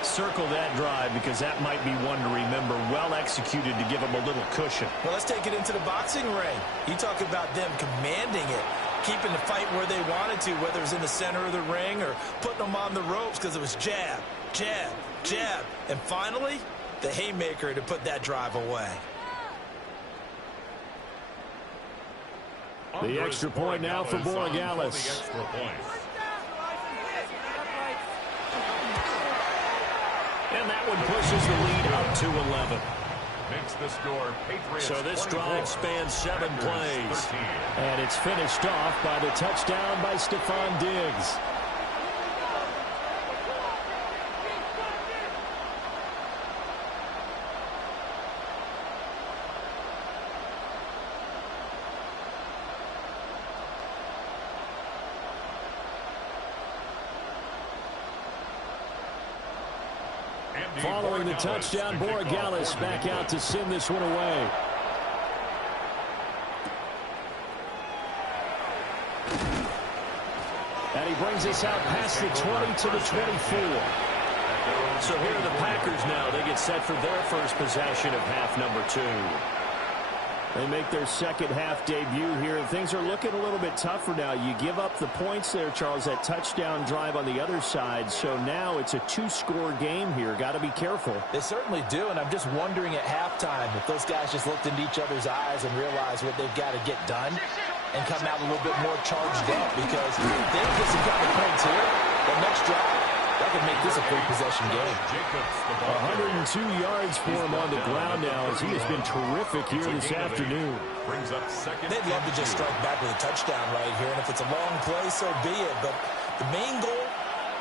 Circle that drive because that might be one to remember. Well executed to give them a little cushion. Well, let's take it into the boxing ring. You talk about them commanding it, keeping the fight where they wanted to, whether it was in the center of the ring or putting them on the ropes because it was jab, jab, jab. And finally, the haymaker to put that drive away. The extra point now for Borregales. And that one pushes the lead up to 11. Makes the score Patriots. So this 24, drive spans 7 plays. 13. And it's finished off by the touchdown by Stephon Diggs. Following the touchdown, Borregales back out to send this one away. And he brings us out past the 20 to the 24. So here are the Packers now. They get set for their first possession of half number 2. They make their second half debut here, and things are looking a little bit tougher now. You give up the points there, Charles, that touchdown drive on the other side. So now it's a 2-score game here. Got to be careful. They certainly do, and I'm just wondering at halftime if those guys just looked into each other's eyes and realized what they've got to get done and come out a little bit more charged up, because if they don't get some kind of points here, the next drive, that could make this a 3-possession game. 102 yards for him on the ground now as he has been terrific here this afternoon. They'd love to just strike back with a touchdown right here, and if it's a long play, so be it. But the main goal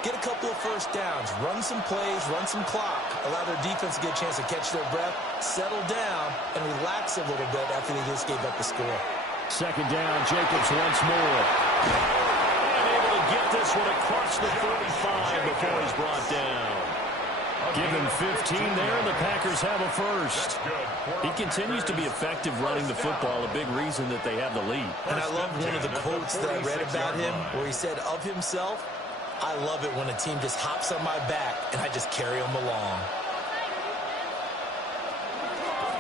Get a couple of first downs, run some plays, run some clock, allow their defense to get a chance to catch their breath, settle down, and relax a little bit after they just gave up the score. Second down, Jacobs once more. And able to get this one across the 45 before he's brought down. Give him 15 there, and the Packers have a first. He continues to be effective running the football, a big reason that they have the lead. And I love one of the quotes that I read about him where he said of himself, "I love it when a team just hops on my back and I just carry them along."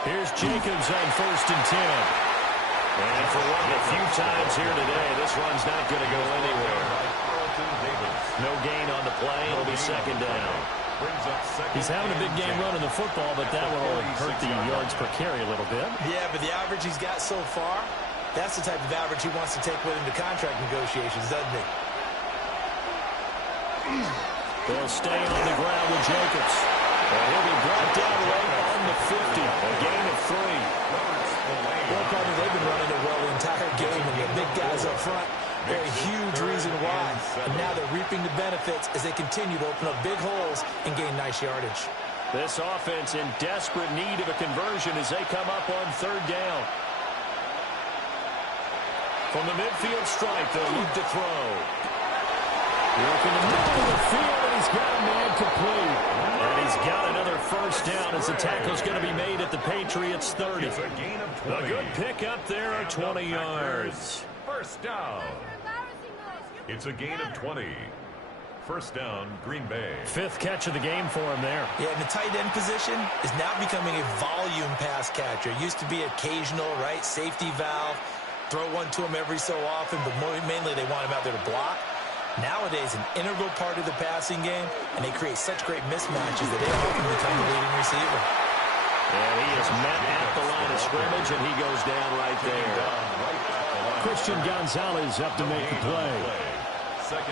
Here's Jacobs on 1st and 10. And for one of the few times here today, this run's not going to go anywhere. No gain on the play. It'll be second down. He's having a big game running the football, but that will hurt the yards per carry a little bit. Yeah, but the average he's got so far, that's the type of average he wants to take with him to contract negotiations, doesn't he? They'll stay on the ground with Jacobs. And he'll be brought down right on the 50. A gain of 3. Well, partner, they've been running it well the entire game, and the big guys up front, they're a huge reason why. And now they're reaping the benefits as they continue to open up big holes and gain nice yardage. This offense in desperate need of a conversion as they come up on 3rd down. From the midfield stripe, they'll look to throw. Working the middle of the field, and he's got a man complete. And he's got another first down as the tackle's going to be made at the Patriots' 30. It's a gain of 20. A good pickup there at 20 yards. First down. It's a gain of 20. First down, Green Bay. 5th catch of the game for him there. Yeah, and the tight end position is now becoming a volume pass catcher. It used to be occasional, right? Safety valve. Throw one to him every so often, but mainly they want him out there to block. Nowadays, an integral part of the passing game, and they create such great mismatches that they often become the leading receiver. And he is met at the line of scrimmage, and he goes down right there. Christian Gonzalez up to make the play.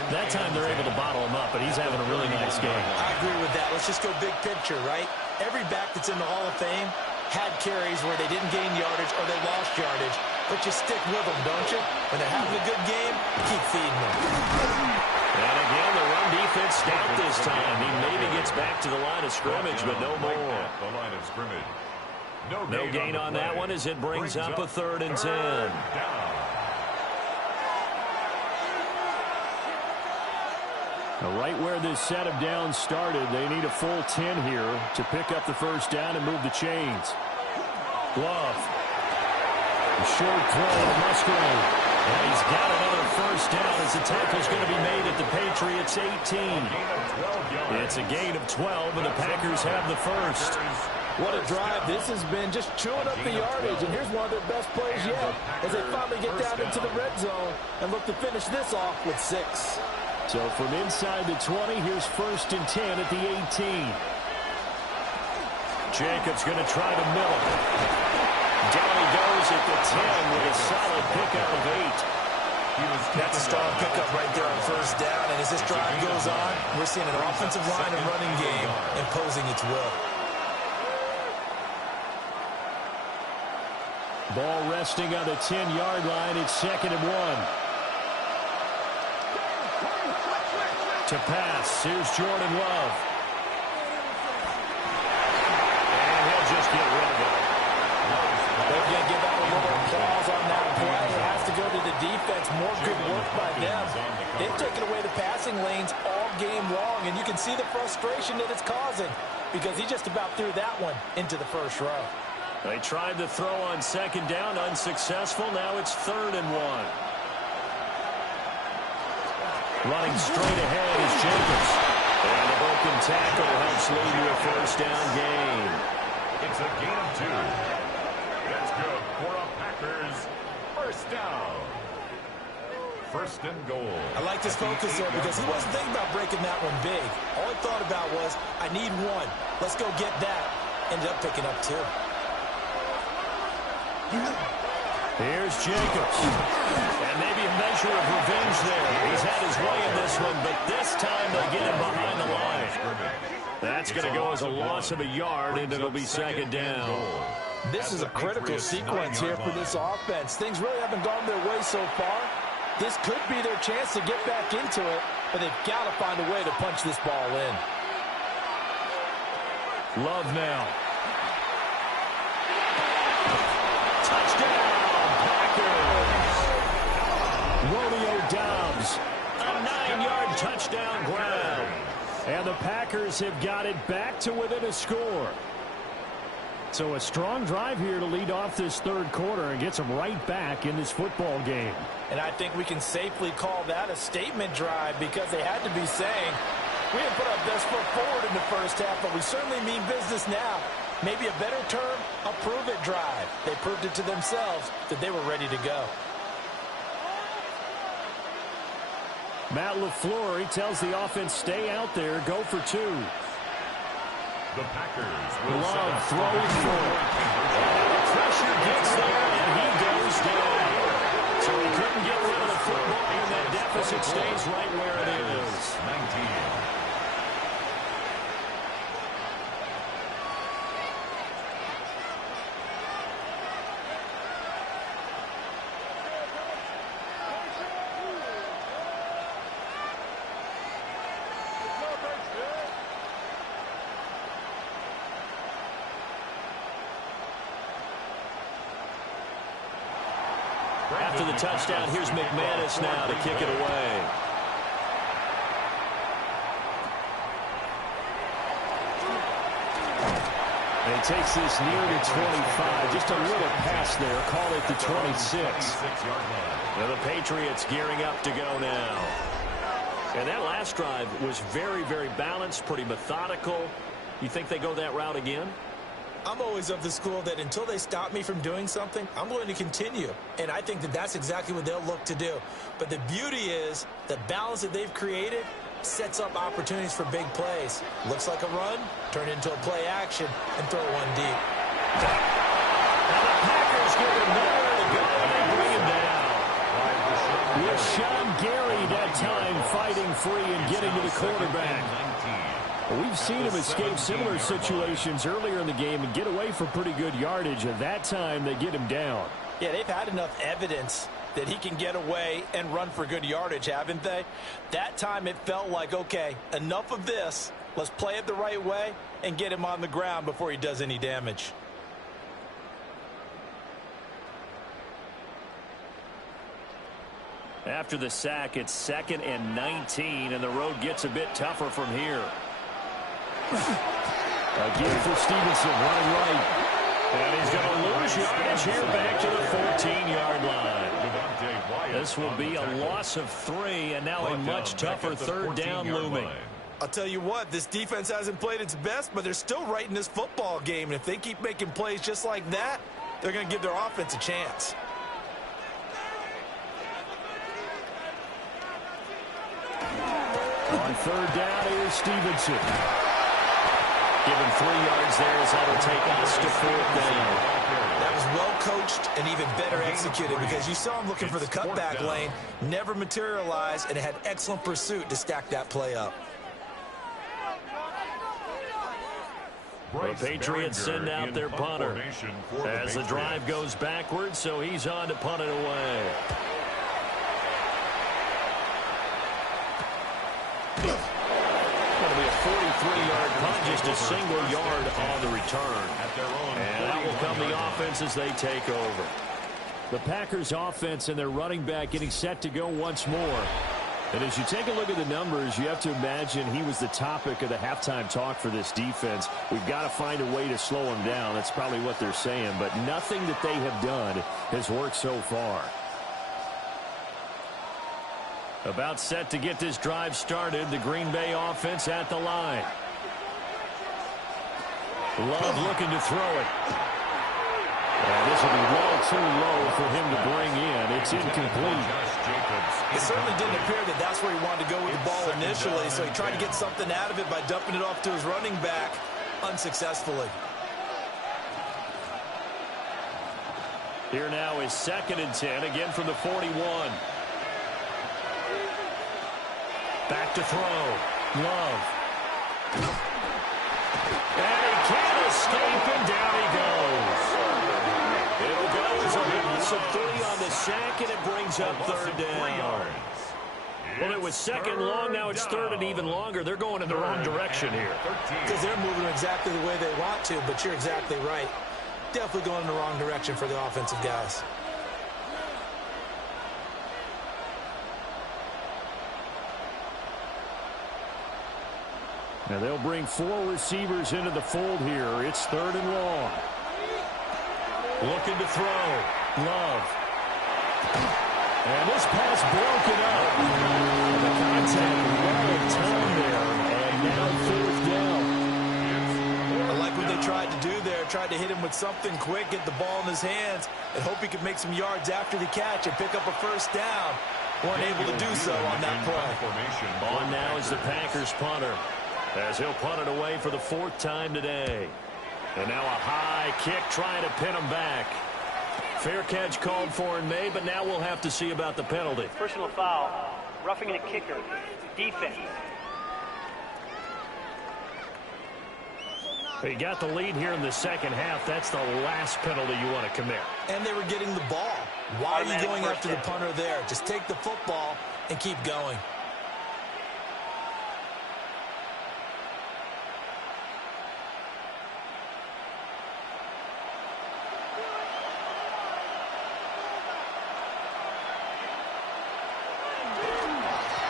That time they're able to bottle him up, but he's having a really nice game. I agree with that. Let's just go big picture, right? Every back that's in the Hall of Fame had carries where they didn't gain yardage or they lost yardage, but you stick with them, don't you? When they're having a good game, keep feeding them. And again, the run defense stout this time. He maybe gets back to the line of scrimmage, but no more. The line of scrimmage. No gain on that one as it brings up a 3rd and 10. Right where this set of downs started, they need a full 10 here to pick up the first down and move the chains. Love. A short throw to Musgrave. And he's got another first down as the tackle's going to be made at the Patriots' 18. It's a gain of 12, and the Packers have the first. What a drive this has been, just chewing up the yardage. And here's one of their best plays yet as they finally get down into the red zone and look to finish this off with 6. So from inside the 20, here's 1st and 10 at the 18. Jacobs going to try to middle. Down he goes at the 10 with a solid pickup of 8. That's a strong pickup right there on first down. And as this drive goes on, we're seeing an offensive line and running game imposing its will. Ball resting on the 10-yard line. It's 2nd and 1. To pass, here's Jordan Love. And he'll just get rid of it. They're going to give out a little applause on that play. It has to go to the defense. More good work by them. They've taken away the passing lanes all game long, and you can see the frustration that it's causing because he just about threw that one into the first row. They tried to throw on 2nd down, unsuccessful. Now it's 3rd and 1. Running straight ahead is Jacobs. And a broken tackle helps lead to a first down gain. It's a gain of 2. That's good for a Packers first down. 1st and goal. I like this focus there because he wasn't thinking about breaking that one big. All he thought about was, I need 1. Let's go get that. Ended up picking up 2. Here's Jacobs. And maybe a measure of revenge there. He's had his way in this one, but this time they get him behind the line. That's going to go as a loss of a yard, and it'll be 2nd down. This is a critical sequence here for this offense. Things really haven't gone their way so far. This could be their chance to get back into it, but they've got to find a way to punch this ball in. Love now. Touchdown, Packers. Romeo Doubs, a 9-yard touchdown grab. And the Packers have got it back to within a score. So a strong drive here to lead off this third quarter and gets them right back in this football game. And I think we can safely call that a statement drive because they had to be saying, we didn't put our best foot forward in the first half, but we certainly mean business now. Maybe a better term, a prove-it drive. They proved it to themselves that they were ready to go. Matt LaFleur, he tells the offense, stay out there, go for two. The Packers will Love throwing for it. Pressure gets there, and he goes down. So he couldn't get rid of the football, and that deficit stays right where it is. 19. After the touchdown, here's McManus now to kick it away. And he takes this near the 25. Just a little pass there. Call it the 26. Now the Patriots gearing up to go now. And that last drive was very, very balanced, pretty methodical. You think they go that route again? I'm always of the school that until they stop me from doing something, I'm going to continue. And I think that that's exactly what they'll look to do. But the beauty is the balance that they've created sets up opportunities for big plays. Looks like a run, turn into a play action, and throw one deep. Now the Packers give him nowhere to go, and they bring him down. With Sean Gary that time fighting free and getting to the quarterback. We've seen him escape similar situations earlier in the game and get away for pretty good yardage, and that time they get him down. Yeah, they've had enough evidence that he can get away and run for good yardage, haven't they? That time it felt like, okay, enough of this. Let's play it the right way and get him on the ground before he does any damage. After the sack, it's 2nd and 19, and the road gets a bit tougher from here. Again for Stevenson, running right. And he's going to lose yardage here back to the 14-yard line. This will be a loss of 3, and now a much tougher third down looming. I'll tell you what, this defense hasn't played its best, but they're still right in this football game. And if they keep making plays just like that, they're going to give their offense a chance. On third down, here's Stevenson. Give him 3 yards there as that'll take us to 4th down. That was well coached and even better executed because you saw him looking for the cutback lane, never materialized, and had excellent pursuit to stack that play up. The Patriots send out their punter as the drive goes backwards, so he's on to punt it away. Going to be a 43-yard punt, just a single yard on the return. And that will come the offense as they take over. The Packers offense and their running back getting set to go once more. And as you take a look at the numbers, you have to imagine he was the topic of the halftime talk for this defense. We've got to find a way to slow him down. That's probably what they're saying. But nothing that they have done has worked so far. About set to get this drive started. The Green Bay offense at the line. Love looking to throw it. And this will be well too low for him to bring in. It's incomplete. It certainly didn't appear that that's where he wanted to go with the ball initially, so he tried to get something out of it by dumping it off to his running back unsuccessfully. Here now is 2nd and 10, again from the 41. Back to throw. Love. And he can't escape, and down he goes. It'll go as a loss of 3 on the sack, and it brings up 3rd down. Well, it was second long. Now it's third and even longer. They're going in the wrong direction here. Because they're moving exactly the way they want to, but you're exactly right. Definitely going in the wrong direction for the offensive guys. Now they'll bring 4 receivers into the fold here. It's third and long. Looking to throw. Love. And this pass broken up. The contact well timed there. And now fourth down. I like what they tried to do there. Tried to hit him with something quick, get the ball in his hands, and hope he could make some yards after the catch and pick up a first down. Weren't able to do so on that play. On now is the Packers punter, as he'll punt it away for the 4th time today. And now a high kick trying to pin him back. Fair catch called for and made, but now we'll have to see about the penalty. Personal foul, roughing the kicker, defense. He got the lead here in the second half. That's the last penalty you want to commit. And they were getting the ball. Why are you going after the punter there? Just take the football and keep going.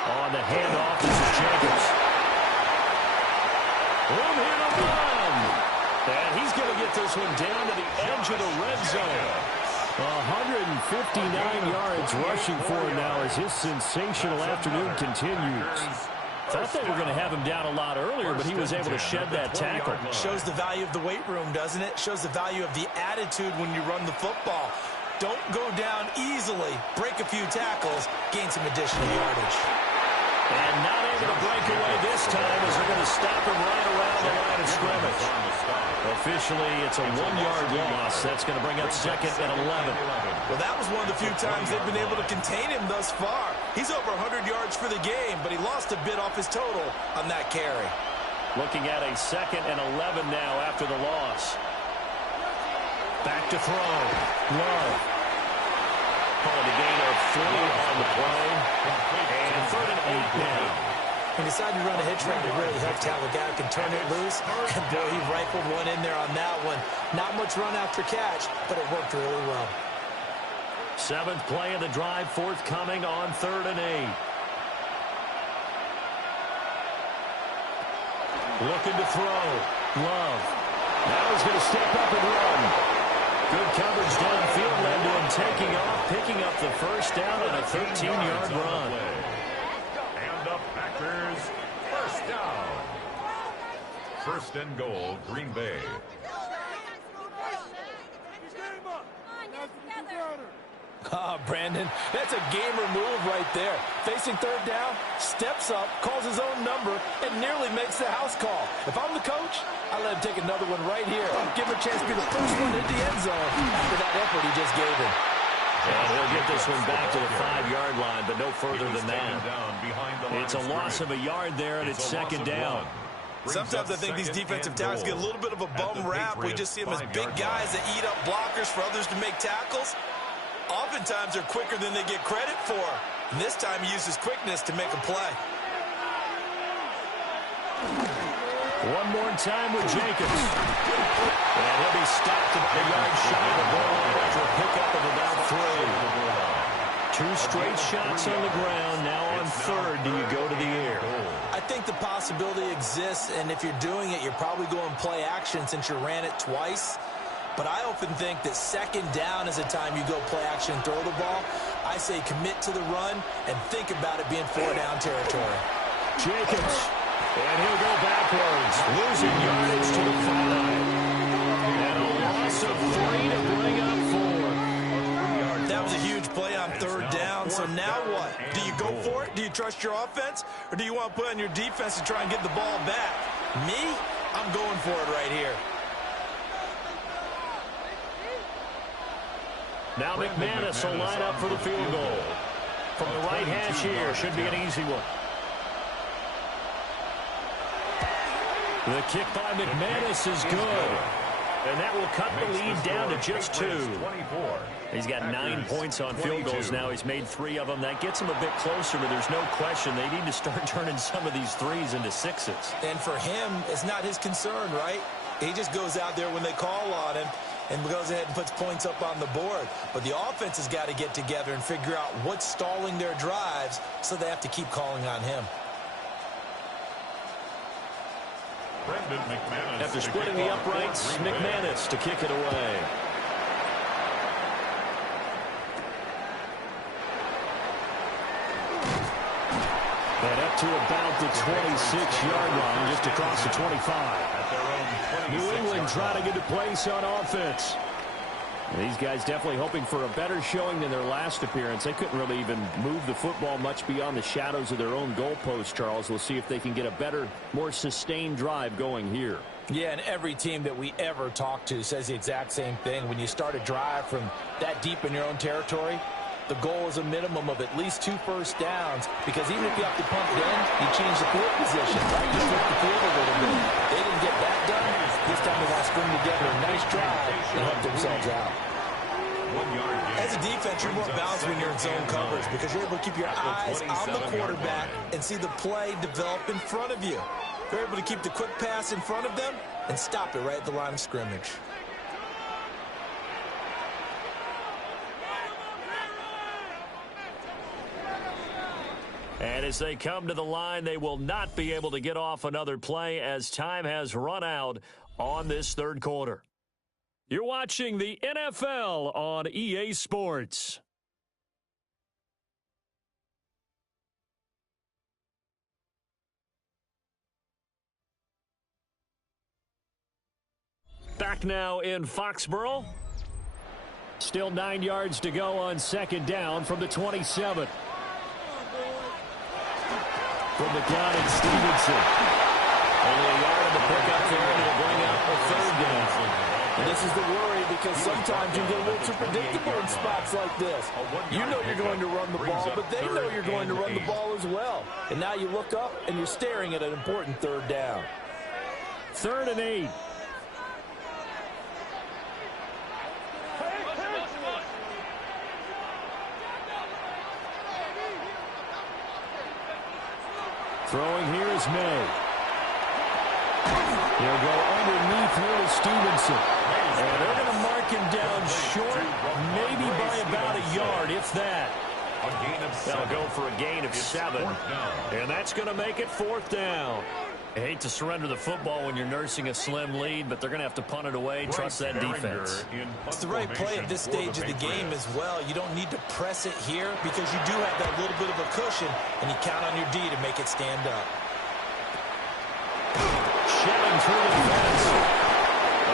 On the handoff, this is Jacobs. Room here to run. And he's going to get this one down to the edge of the red zone. 159 yards rushing for him now as his sensational afternoon continues. Thought they were going to have him down a lot earlier, but he was able to shed that tackle. Shows the value of the weight room, doesn't it? Shows the value of the attitude when you run the football. Don't go down easily. Break a few tackles. Gain some additional yardage. And not able to break away this time as they're going to stop him right around the line of scrimmage. Officially, it's a 1-yard loss. That's going to bring up 2nd and 11. Well, that was one of the few times they've been able to contain him thus far. He's over 100 yards for the game, but he lost a bit off his total on that carry. Looking at a 2nd and 11 now after the loss. Back to throw. Love. Calling a gain of 3 on the play. And 3rd and 8 now. He decided to run a hitch route. It really helped to have a guy who can turn it loose. And boy, he rifled one in there on that one. Not much run after catch, but it worked really well. 7th play of the drive, forthcoming on 3rd and 8. Looking to throw. Love. Now he's going to step up and run. Good coverage downfield led to him taking off, picking up the first down on a 13-yard run. And the Packers, first down. 1st and goal, Green Bay. Brandon, that's a gamer move right there. Facing 3rd down, steps up, calls his own number, and nearly makes the house call. If I'm the coach, I let him take another one right here. Give him a chance to be the first one hit the end zone after that effort he just gave him. And he'll get this one back to the 5-yard line, but no further than that. It's a loss of a yard there, and it's 2nd down. Sometimes I think these defensive tackles get a little bit of a bum rap. We just see them as big guys that eat up blockers for others to make tackles. Oftentimes, they're quicker than they get credit for. And this time, he uses quickness to make a play. One more time with Jacobs. And he'll be stopped at the yard shy of the goal line after a pickup of about 3. 2 straight shots on the ground. Now on 3rd, do you go to the air? I think the possibility exists, and if you're doing it, you're probably going play action since you ran it twice. But I often think that 2nd down is a time you go play action and throw the ball. I say commit to the run and think about it being 4-down territory. Jacobs. And he'll go backwards. Losing yardage to the 5. And a loss of 3 to bring up 4. That was a huge play on 3rd down. So now what? Do you go for it? Do you trust your offense? Or do you want to put on your defense to try and get the ball back? Me? I'm going for it right here. Now McManus will line up for the field goal. From the right hash here, should be an easy one. The kick by McManus is good. And that will cut the lead down to just 2. 24. He's got 9 points on field goals now. He's made 3 of them. That gets him a bit closer, but there's no question they need to start turning some of these threes into 6s. And for him, it's not his concern, right? He just goes out there when they call on him and goes ahead and puts points up on the board. But the offense has got to get together and figure out what's stalling their drives, so they have to keep calling on him. After splitting the uprights, McManus to kick it away. And up to about the 26-yard line, just across the 25. New England trying to get a place on offense. And these guys definitely hoping for a better showing than their last appearance. They couldn't really even move the football much beyond the shadows of their own goalpost, Charles. We'll see if they can get a better, more sustained drive going here. Yeah, and every team that we ever talk to says the exact same thing. When you start a drive from that deep in your own territory, the goal is a minimum of at least 2 first downs, because even if you have to punt then, you change the field position, right? You flip the field a little bit. They didn't get that done. This time they want to string together a nice drive and help themselves out. As a defense, you're more balanced when you're in zone coverage because you're able to keep your eyes on the quarterback and see the play develop in front of you. You're able to keep the quick pass in front of them and stop it right at the line of scrimmage. And as they come to the line, they will not be able to get off another play as time has run out on this third quarter. You're watching the NFL on EA Sports. Back now in Foxborough. Still 9 yards to go on second down from the 27. From the count, it's Stevenson. Only a yard on the pickup for him to bring out the third down. And this is the worry because sometimes you get a little too predictable in spots like this. You know you're going to run the ball, but they know you're going to run the ball as well. And now you look up and you're staring at an important third down. 3rd and 8. Throwing here is May. He'll go underneath here to Stevenson. And they're going to mark him down short, maybe by about a yard, if that. They'll go for a gain of 7. And that's going to make it 4th down. I hate to surrender the football when you're nursing a slim lead, but they're going to have to punt it away. Trust that defense. It's the right play at this stage of the game as well. You don't need to press it here because you do have that little bit of a cushion, and you count on your D to make it stand up. Shelling through the fence.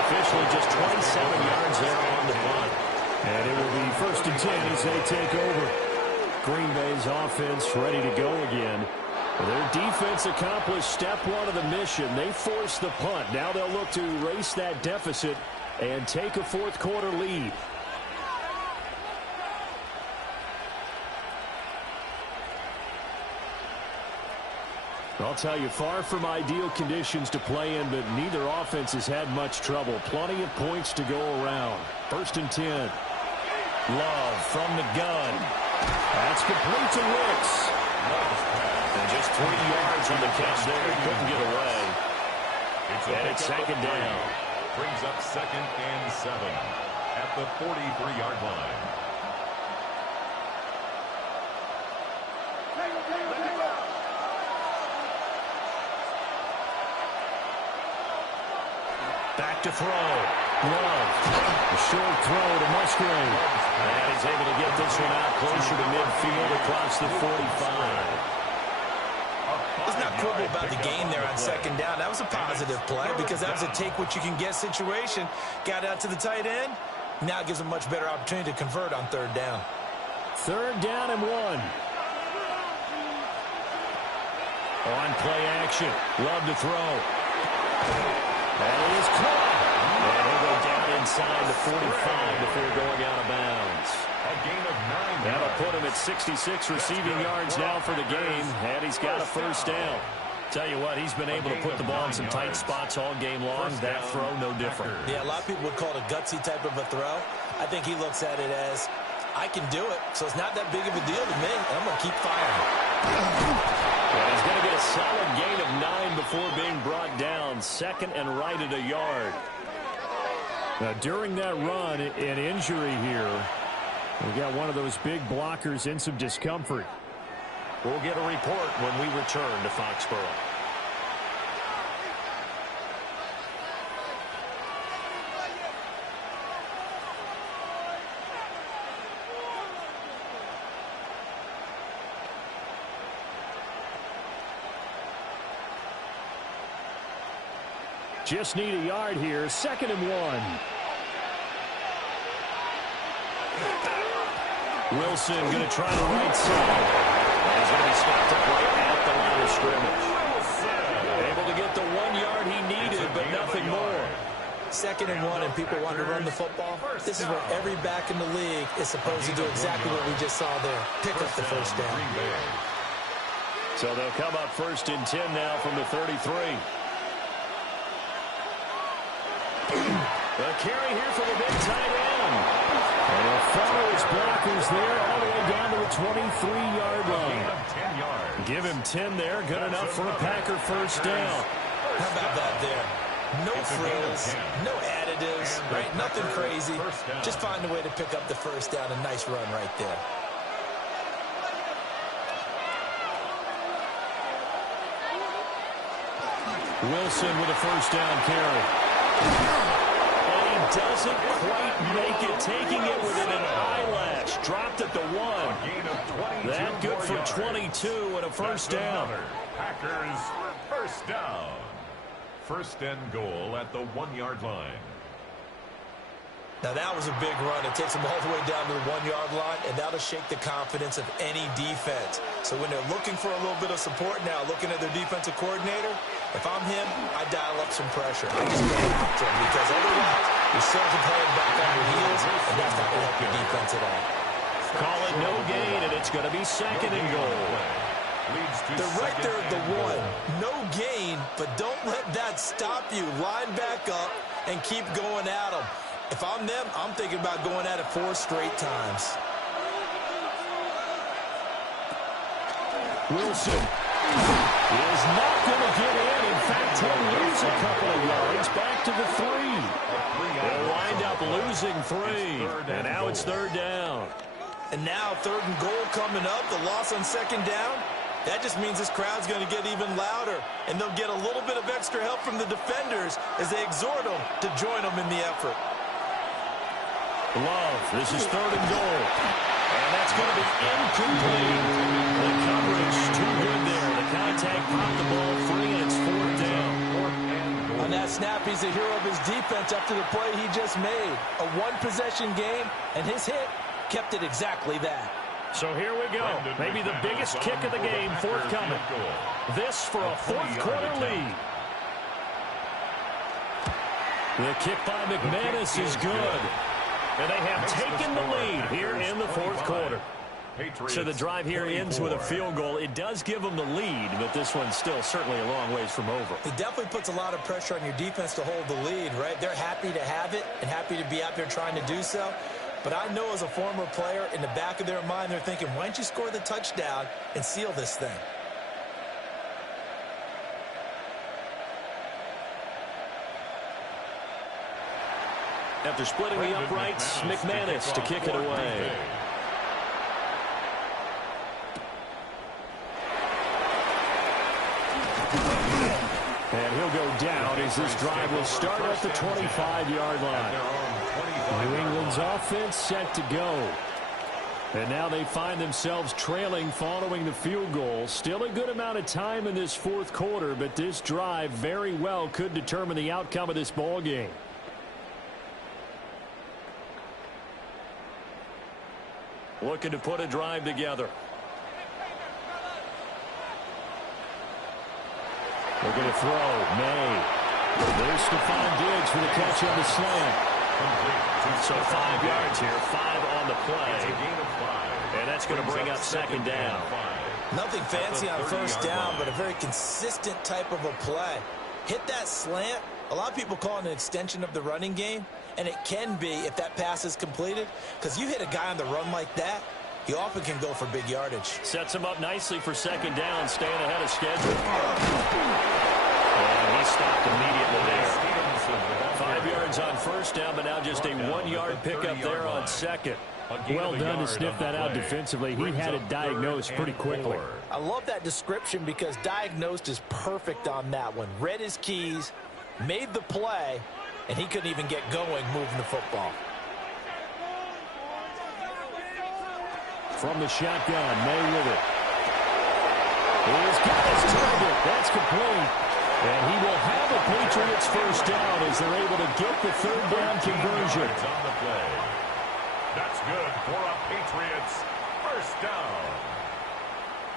Officially just 27 yards there on the punt. And it will be 1st and 10 as they take over. Green Bay's offense ready to go again. Their defense accomplished step 1 of the mission. They forced the punt. Now they'll look to erase that deficit and take a 4th quarter lead. I'll tell you, far from ideal conditions to play in, but neither offense has had much trouble. Plenty of points to go around. 1st and 10. Love from the gun. That's complete to Wicks. And just 3 yards on the catch there. Couldn't get away. And it's 2nd down. Brings up 2nd and 7 at the 43-yard line. Back to throw. Love. A short throw to Musgrave. And he's able to get this one out closer to midfield across the 45. Let's not quibble about the gain there on 2nd down. That was a positive play because that was a take-what-you-can-get situation. Got out to the tight end. Now gives a much better opportunity to convert on 3rd down. 3rd down and 1. On play action. Love to throw. That is caught. And he'll go down inside the 45 before going out of bounds. A gain of 9 That'll put him at 66 receiving yards now for the game, and he's got a 1st down. Tell you what, he's been able to put the ball in some tight spots all game long. That throw, no different. Yeah, a lot of people would call it a gutsy type of a throw. I think he looks at it as, I can do it, so it's not that big of a deal to me. I'm going to keep firing. And he's going to get a solid gain of 9 before being brought down. Second and right at a yard. Now, during that run, an injury here. We got one of those big blockers in some discomfort. We'll get a report when we return to Foxborough. Just need a yard here. 2nd and 1. Wilson going to try the right side. He's going to be stopped up right at the line of scrimmage. Able to get the 1 yard he needed, but nothing more. 2nd and 1, and people want to run the football. This is where every back in the league is supposed to do exactly what we just saw there. Pick up the first down. So they'll come up 1st and 10 now from the 33. The carry here for the big tight end. And he'll follow his blockers there all the way down to the 23-yard line. Give him 10 there. Good enough for a Packer first down. How about that there? No frills, no additives, right? Nothing crazy. Just find a way to pick up the first down. A nice run right there. Wilson with a first down carry. And he doesn't quite make it, taking it within an eyelash. Dropped at the 1. That good for 22 and a first down. Packers first down. 1st and goal at the 1-yard line. Now that was a big run. It takes them all the way down to the 1-yard line, and that'll shake the confidence of any defense. So when they're looking for a little bit of support now, looking at their defensive coordinator, if I'm him, I dial up some pressure. I just go after him, because otherwise you're still playing back on your heels, and that's not going to help your defense at all. Call it no gain, and it's going to be 2nd and goal. They're right there at the 1. No gain, but don't let that stop you. Line back up and keep going at them. If I'm them, I'm thinking about going at it 4 straight times. Wilson is not going to get in. In fact, he'll lose a couple of yards back to the 3. They'll wind up losing 3. And now it's 3rd down. And now 3rd and goal coming up. The loss on 2nd down. That just means this crowd's going to get even louder. And they'll get a little bit of extra help from the defenders as they exhort them to join them in the effort. Love, this is 3rd and goal. And that's going to be incomplete. The coverage too good there. The contact popped the ball free, and it's 4th down. On that snap, he's the hero of his defense after the play he just made. A 1-possession game, and his hit kept it exactly that. So here we go. Maybe the biggest kick of the game forthcoming. This for a 4th quarter lead. The kick by McManus is good. And they have taken the lead here in the 4th quarter. So the drive here ends with a field goal. It does give them the lead, but this one's still certainly a long ways from over. It definitely puts a lot of pressure on your defense to hold the lead, right? They're happy to have it and happy to be out there trying to do so. But I know as a former player, in the back of their mind, they're thinking, why don't you score the touchdown and seal this thing? After splitting the uprights, McManus to kick it away. And he'll go down as this drive will start at the 25-yard line. New England's offense set to go. And now they find themselves trailing following the field goal. Still a good amount of time in this 4th quarter, but this drive very well could determine the outcome of this ball game. Looking to put a drive together. They're going to throw. May. There's Stephon Diggs for the catch on the slant. So 5 yards here, 5 on the play. And that's going to bring up 2nd down. Nothing fancy on first down, but a very consistent type of a play. Hit that slant. A lot of people call it an extension of the running game, and it can be if that pass is completed, because you hit a guy on the run like that, he often can go for big yardage. Sets him up nicely for second down, staying ahead of schedule. And he stopped immediately there. 5 yards on first down, but now just a 1-yard pickup there on second. Well done to sniff that out defensively. He had it diagnosed pretty quickly. I love that description because diagnosed is perfect on that one. Read his keys, made the play, and he couldn't even get going moving the football. From the shotgun, May with it. He's got his target. That's complete. And he will have a Patriots first down as they're able to get the third down conversion. On the play. That's good for a Patriots first down.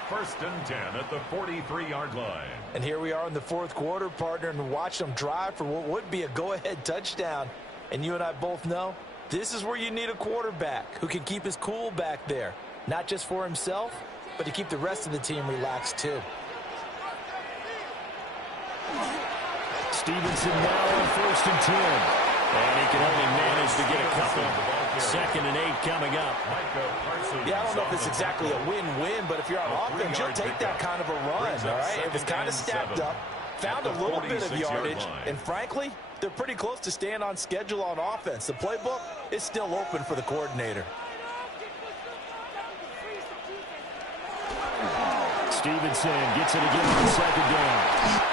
1st and 10 at the 43-yard line. And here we are in the fourth quarter, partner, and watch them drive for what would be a go-ahead touchdown. And you and I both know this is where you need a quarterback who can keep his cool back there. Not just for himself, but to keep the rest of the team relaxed too. Stevenson now on 1st and 10. And he can only manage to get a couple. 2nd and 8 coming up. Yeah, I don't know if it's exactly a win-win, but if you're on offense, you'll take that kind of a run, all right? It was kind of stacked up, found a little bit of yardage, and frankly, they're pretty close to staying on schedule on offense. The playbook is still open for the coordinator. Stevenson gets it again on 2nd down.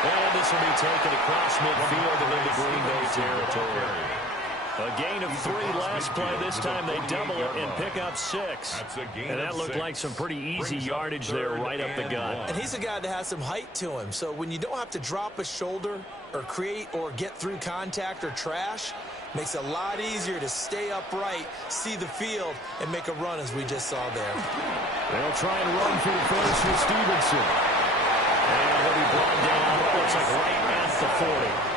And this will be taken across midfield and into Green Bay territory. A gain of 3 last play. This time they double it and pick up 6. And that looked like some pretty easy yardage there right up the gut. And he's a guy that has some height to him. So when you don't have to drop a shoulder or create or get through contact or trash, makes it a lot easier to stay upright, see the field, and make a run as we just saw there. They'll try and run through the first with Stevenson. And he'll be brought down, looks like right at the 40.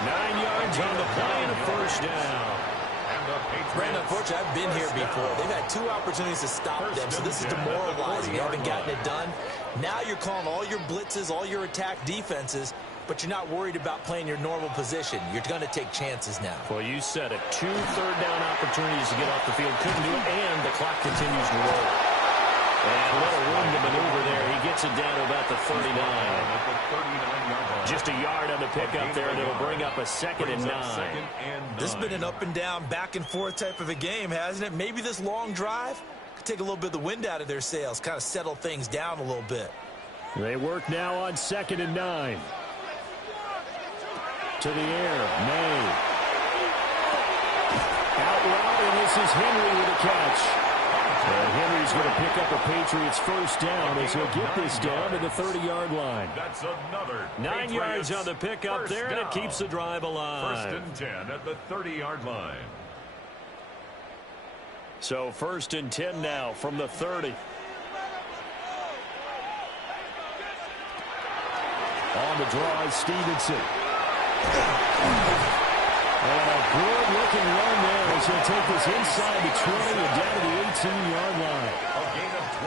9 yards on the play and a first down. Brandon, unfortunately, I've been here before. They've had 2 opportunities to stop them, so this is demoralizing. You haven't gotten it done. Now you're calling all your blitzes, all your attack defenses, but you're not worried about playing your normal position. You're going to take chances now. Well, you said it. 2 third-down opportunities to get off the field. Couldn't do it, and the clock continues to roll. And a little room to maneuver there. He gets it down to about the 39. Just a yard on the pickup there, and it'll bring up a 2nd and 9. This has been an up-and-down, back-and-forth type of a game, hasn't it? Maybe this long drive could take a little bit of the wind out of their sails, kind of settle things down a little bit. They work now on 2nd and 9. To the air, May. Out route, and this is Henry with a catch. And Henry's going to pick up a Patriots first down as he'll get this down to the 30-yard line. That's another 9 yards on the pickup there, and it keeps the drive alive. 1st and 10 at the 30-yard line. So 1st and 10 now from the 30. On the draw is Stevenson. And a good-looking run there as he'll take this inside the 20 and down to the 18-yard line.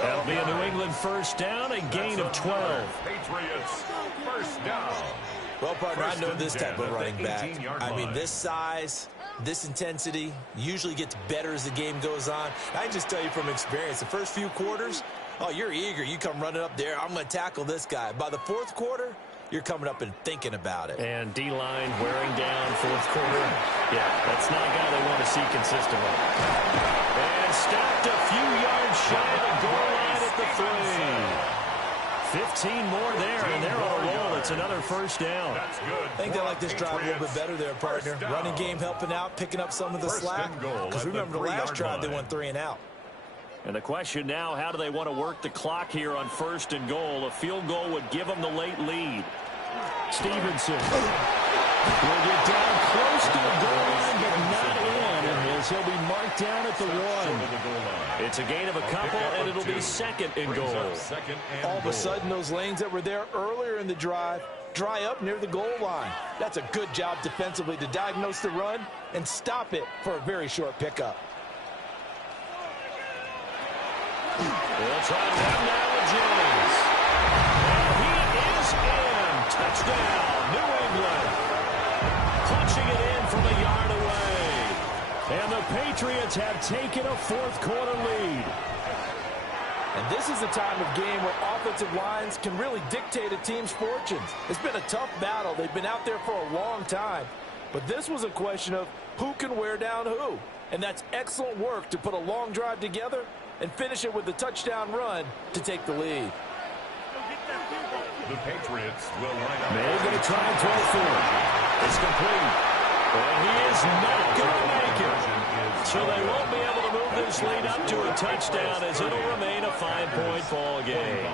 That'll be a New England first down, a gain of 12. Patriots first down. Well, partner, I know this type of running back. I mean, this size, this intensity usually gets better as the game goes on. I can just tell you from experience, the first few quarters, oh, you're eager. You come running up there. I'm going to tackle this guy. By the 4th quarter, you're coming up and thinking about it. And D-line wearing down 4th quarter. Yeah, that's not a guy they want to see consistently. And stopped a few yards shy of the goal line at the 3. 15 more there, and they're on a roll. It's another first down. That's good. I think they like this drive a little bit better there, partner. Running game helping out, picking up some of the slack. Because remember, the last drive, they went 3 and out. And the question now, how do they want to work the clock here on 1st and goal? A field goal would give them the late lead. Stevenson will get down close to the goal line, but not in, as he'll be marked down at the 1. It's a gain of a couple, and it'll be 2nd and goal. All of a sudden, those lanes that were there earlier in the drive dry up near the goal line. That's a good job defensively to diagnose the run and stop it for a very short pickup. They'll try to run now with Jennings. Touchdown, New England. Punching it in from a yard away. And the Patriots have taken a fourth-quarter lead. And this is a time of game where offensive lines can really dictate a team's fortunes. It's been a tough battle. They've been out there for a long time. But this was a question of who can wear down who. And that's excellent work to put a long drive together and finish it with a touchdown run to take the lead. The Patriots will line up. May going to try and throw for it. It's complete. And he is not going to make it. So they won't be able to move this lead up to a touchdown as it'll remain a 5-point ball game.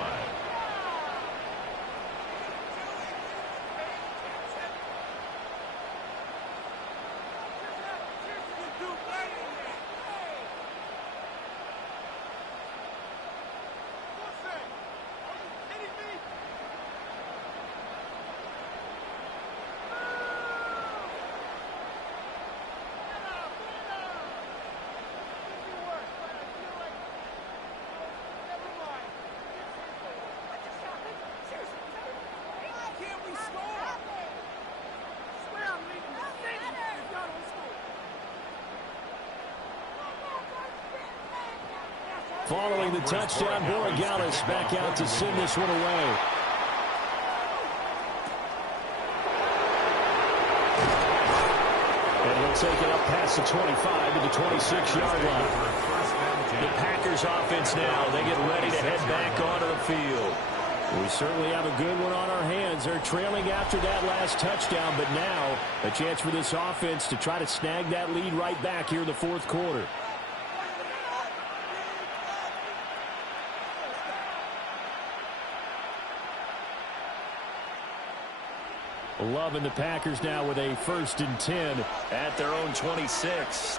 Following the touchdown, Borregales back out to send this one away. And he'll take it up past the 25 to the 26-yard line. The Packers offense now, they get ready to head back onto the field. We certainly have a good one on our hands. They're trailing after that last touchdown, but now a chance for this offense to try to snag that lead right back here in the fourth quarter. Loving the Packers now with a 1st and 10 at their own 26.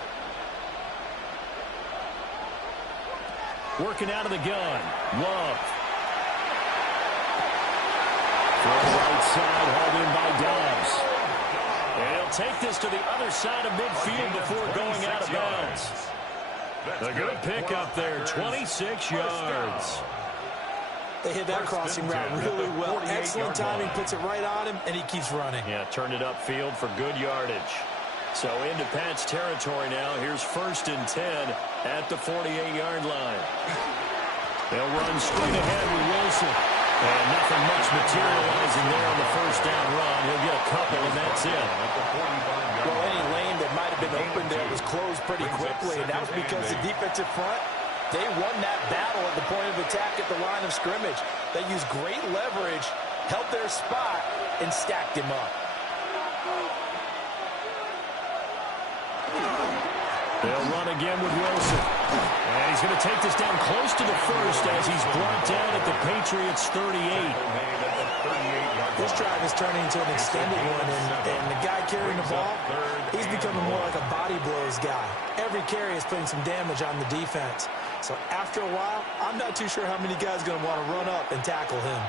Working out of the gun. Love. From the right side, hauled in by Dobbs. And he'll take this to the other side of midfield before going out of bounds. A good pickup there, 26 yards. They hit that crossing route really well. Excellent timing, puts it right on him, and he keeps running. Yeah, turned it upfield for good yardage. So into Pat's territory now. Here's 1st and 10 at the 48-yard line. They'll run straight ahead with Wilson. And nothing much materializing there on the 1st down run. He'll get a couple, and that's it. Well, any lane that might have been open there was closed pretty quickly, and that was because the defensive front, they won that battle at the point of attack at the line of scrimmage. They used great leverage, held their spot, and stacked him up. They'll run again with Wilson. And he's going to take this down close to the 1st as he's brought down at the Patriots' 38. This drive is turning into an extended one, and the guy carrying the ball, he's becoming more like a body blows guy. Every carry is putting some damage on the defense. So after a while, I'm not too sure how many guys are going to want to run up and tackle him.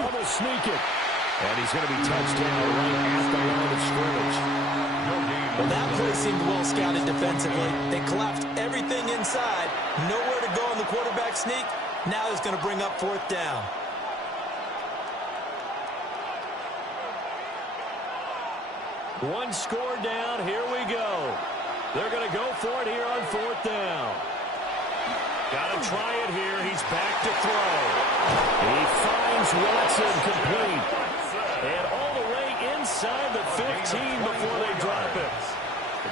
Love will sneak it. And he's going to be touched down right at the line of scrimmage. Well, that play seemed well scouted defensively. They collapsed everything inside. Nowhere to go on the quarterback sneak. Now it's going to bring up 4th down. One score down. Here we go. They're going to go for it here on 4th down. Got to try it here. He's back to throw. He finds Watson complete. And all the way inside the 15 before they drop it.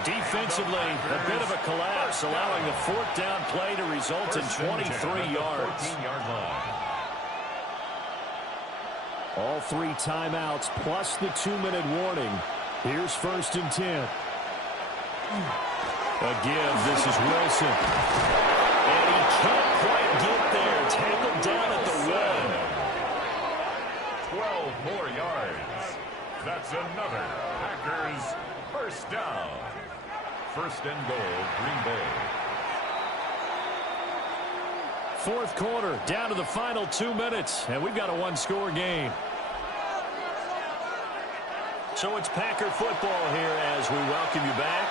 Defensively, a bit of a collapse, allowing the 4th down play to result in 23 yards. All 3 timeouts plus the 2-minute warning. Here's 1st and 10. Again, this is Wilson. And he can't quite get there. Tackled down at the 1. 12 more yards. That's another Packers 1st down. 1st and goal, Green Bay. 4th quarter, down to the final 2 minutes, and we've got a 1-score game. So it's Packer football here as we welcome you back.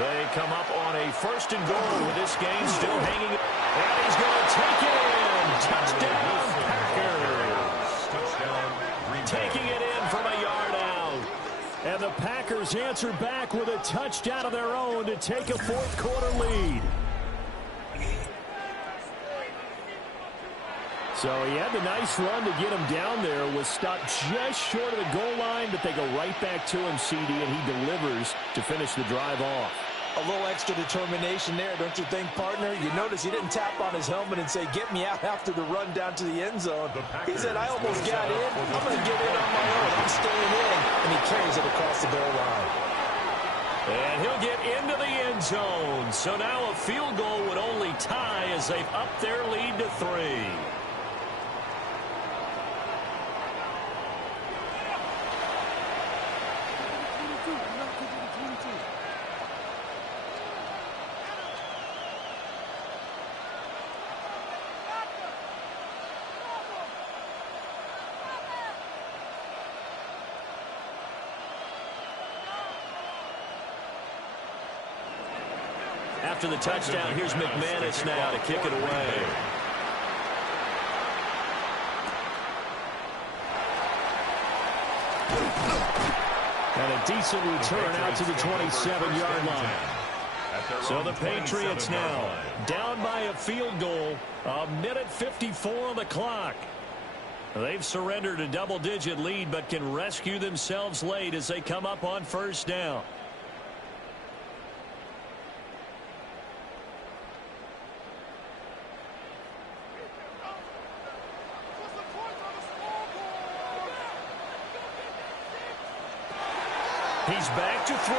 They come up on a 1st and goal with this game still hanging. And he's going to take it in. Touchdown, Packers. down. Taking it in from a yard out. And the Packers answer back with a touchdown of their own to take a fourth-quarter lead. So he had the nice run to get him down there, was stopped just short of the goal line, but they go right back to him, CD, and he delivers to finish the drive off. A little extra determination there, don't you think, partner? You notice he didn't tap on his helmet and say, get me out after the run down to the end zone. He said, I almost got in. I'm going to get in on my own. I'm staying in. And he carries it across the goal line. And he'll get into the end zone. So now a field goal would only tie as they've upped their lead to 3. After the touchdown, here's McManus now to kick it away. And a decent return out to the 27-yard line. So the Patriots now down by a field goal. A minute 54 on the clock. They've surrendered a double-digit lead, but can rescue themselves late as they come up on first down. He's back to throw.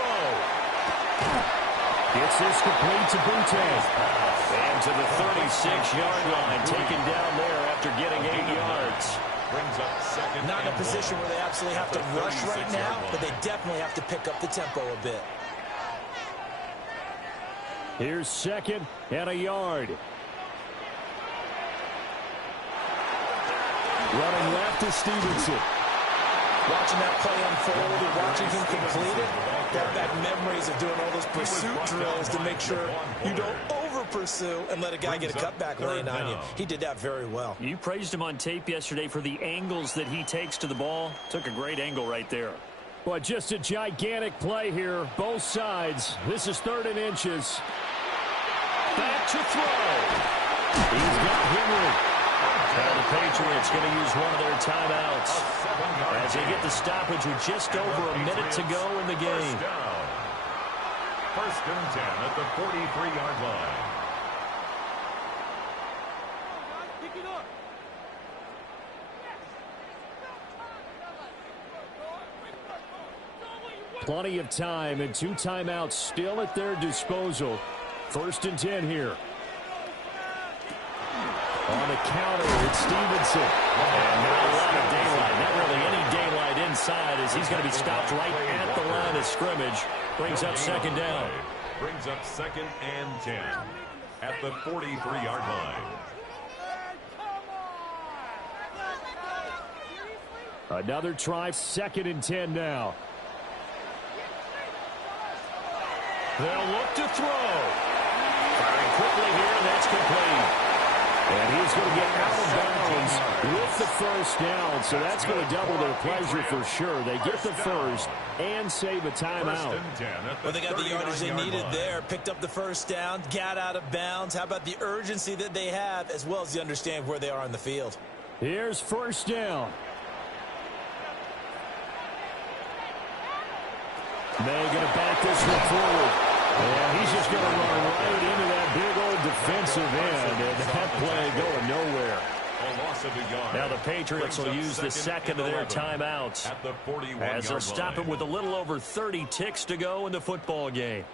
Gets this complete to Butte. And to the 36-yard line, taken down there after getting 8 yards. Brings up second. Not in a position where they absolutely have to rush right now, but they definitely have to pick up the tempo a bit. Here's second and a yard. Running left to Stevenson. Watching that play unfold and watching him complete it, brought back memories of doing all those pursuit drills to make sure you don't over-pursue and let a guy get a cutback lane on you. He did that very well. You praised him on tape yesterday for the angles that he takes to the ball. Took a great angle right there. But just a gigantic play here, both sides. This is 3rd and inches. Back to throw. He's got Henry. Now the Patriots going to use one of their timeouts as they get the stoppage with just over a minute to go in the game. First and 10 at the 43-yard line. Plenty of time and 2 timeouts still at their disposal. First and 10 here. On the counter, it's Stevenson. And not a lot of daylight. Not really any daylight inside as he's going to be stopped right at the line of scrimmage. Brings up second down. Brings up second and 10 at the 43-yard line. Another try, 2nd and 10 now. They'll look to throw. Firing quickly here, that's complete. And he's going to get out of bounds with the first down, so that's going to double their pleasure for sure. They get the first and save a timeout. Well, they got the yardage they needed there, picked up the first down, got out of bounds. How about the urgency that they have, as well as the understand where they are on the field? Here's first down. May going to back this one forward. And he's just going to run right into that big old defensive end, and that play going nowhere. Now the Patriots will use the second of their timeouts as they'll stop it with a little over 30 ticks to go in the football game.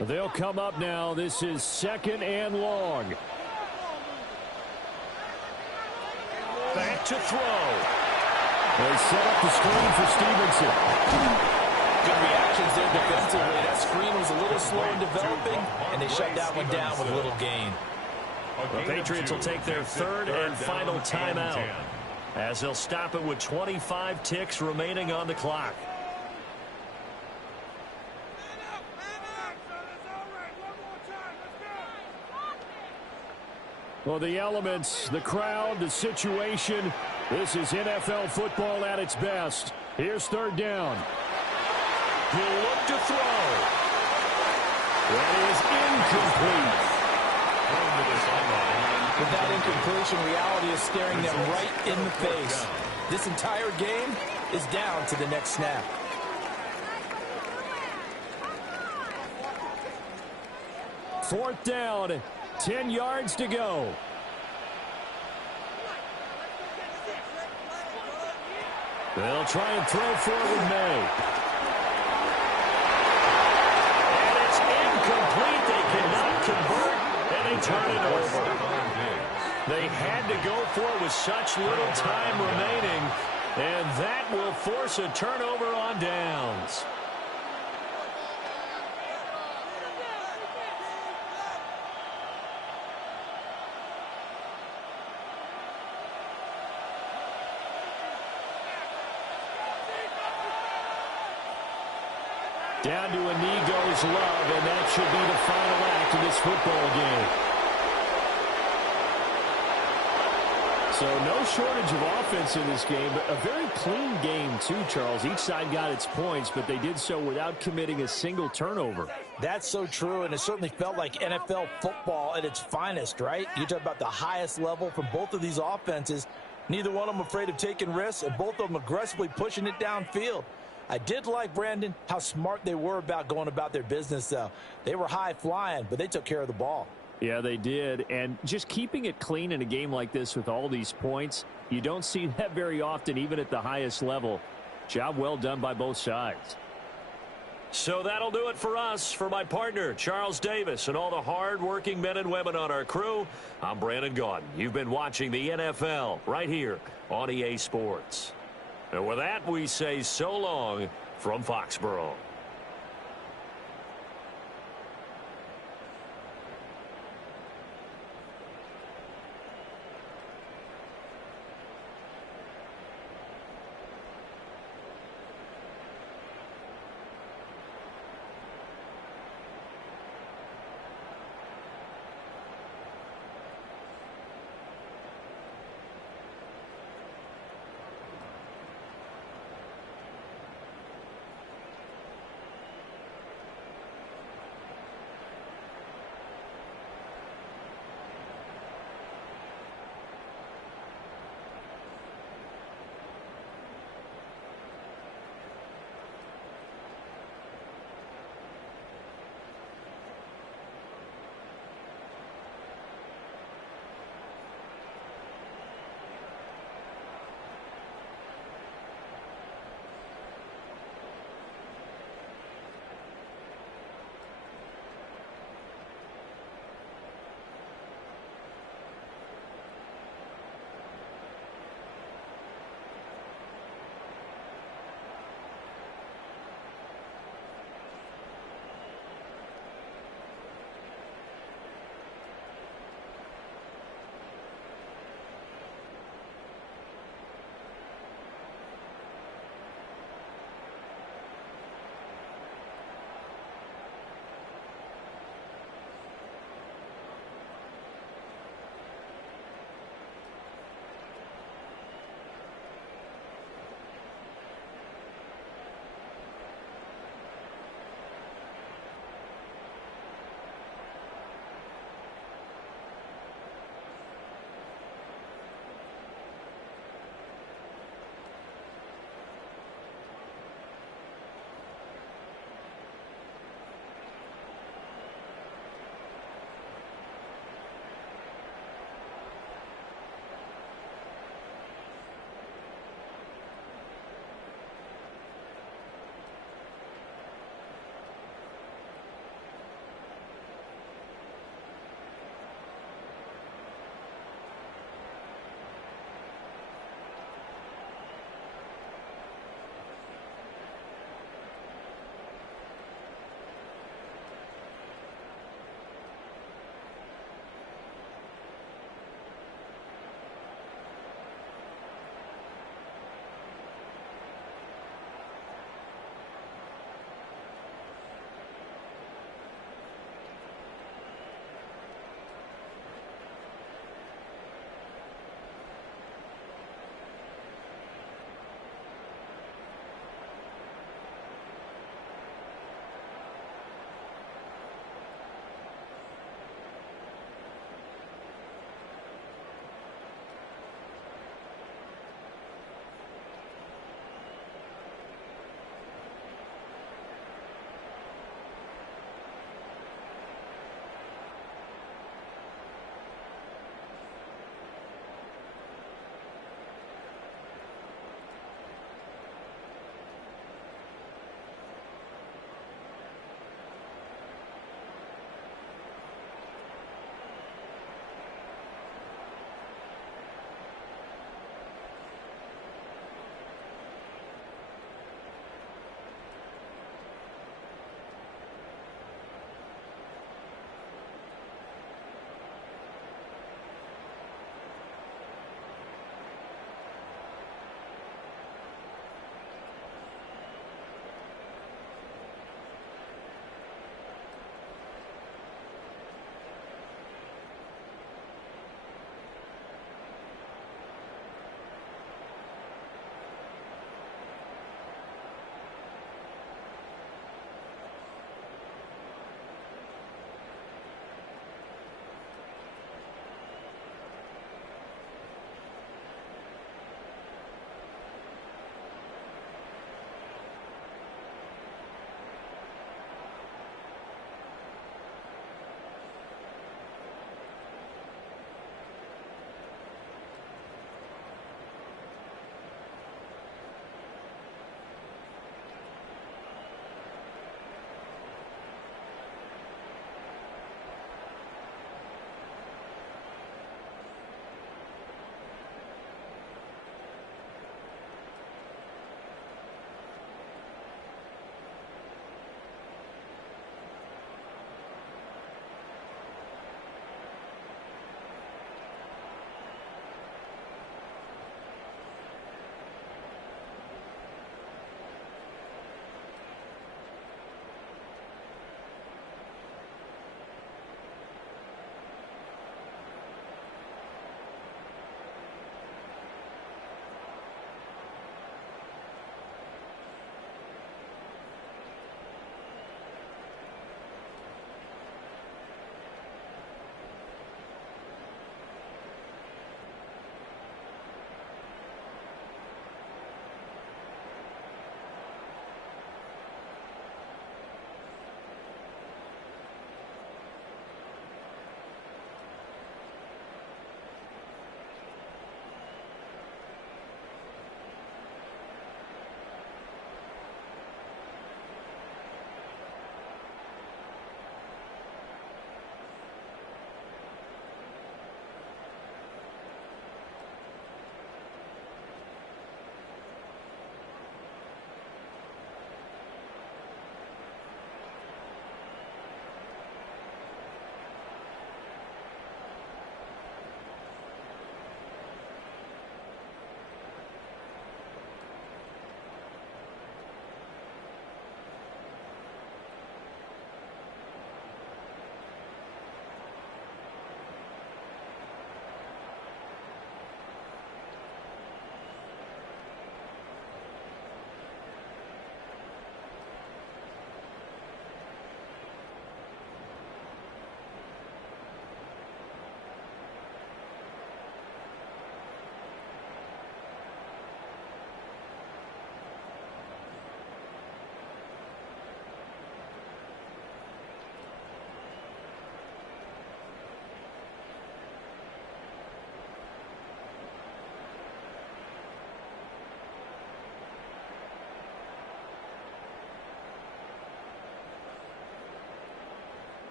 They'll come up now. This is 2nd and long. Back to throw. They set up the screen for Stevenson. Good reactions there defensively. That screen was a little slow in developing, and they shut that one down with a little gain. The Patriots will take their 3rd and final timeout as they'll stop it with 25 ticks remaining on the clock. Well, the elements, the crowd, the situation, this is NFL football at its best. Here's third down. He'll look to throw. That is incomplete. With that incompletion, reality is staring them right in the face. This entire game is down to the next snap. Fourth down, 10 yards to go. They'll try and throw forward May. And it's incomplete. They cannot convert, and they turn it over. They had to go for it with such little time remaining, and that will force a turnover on downs. Down to a knee goes Love, and that should be the final act of this football game. So no shortage of offense in this game, but a very clean game too, Charles. Each side got its points, but they did so without committing a single turnover. That's so true, and it certainly felt like NFL football at its finest, right? You talk about the highest level from both of these offenses. Neither one of them afraid of taking risks, and both of them aggressively pushing it downfield. I did like, Brandon, how smart they were about going about their business, though. They were high-flying, but they took care of the ball. Yeah, they did. And just keeping it clean in a game like this with all these points, you don't see that very often, even at the highest level. Job well done by both sides. So that'll do it for us. For my partner, Charles Davis, and all the hard-working men and women on our crew, I'm Brandon Gaudin. You've been watching the NFL right here on EA Sports. And with that, we say so long from Foxborough.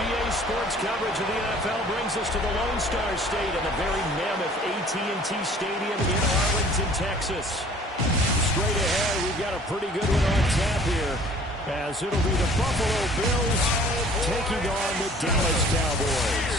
EA Sports coverage of the NFL brings us to the Lone Star State and the very mammoth AT&T Stadium in Arlington, Texas. Straight ahead, we've got a pretty good one on tap here, as it'll be the Buffalo Bills taking on the Dallas Cowboys.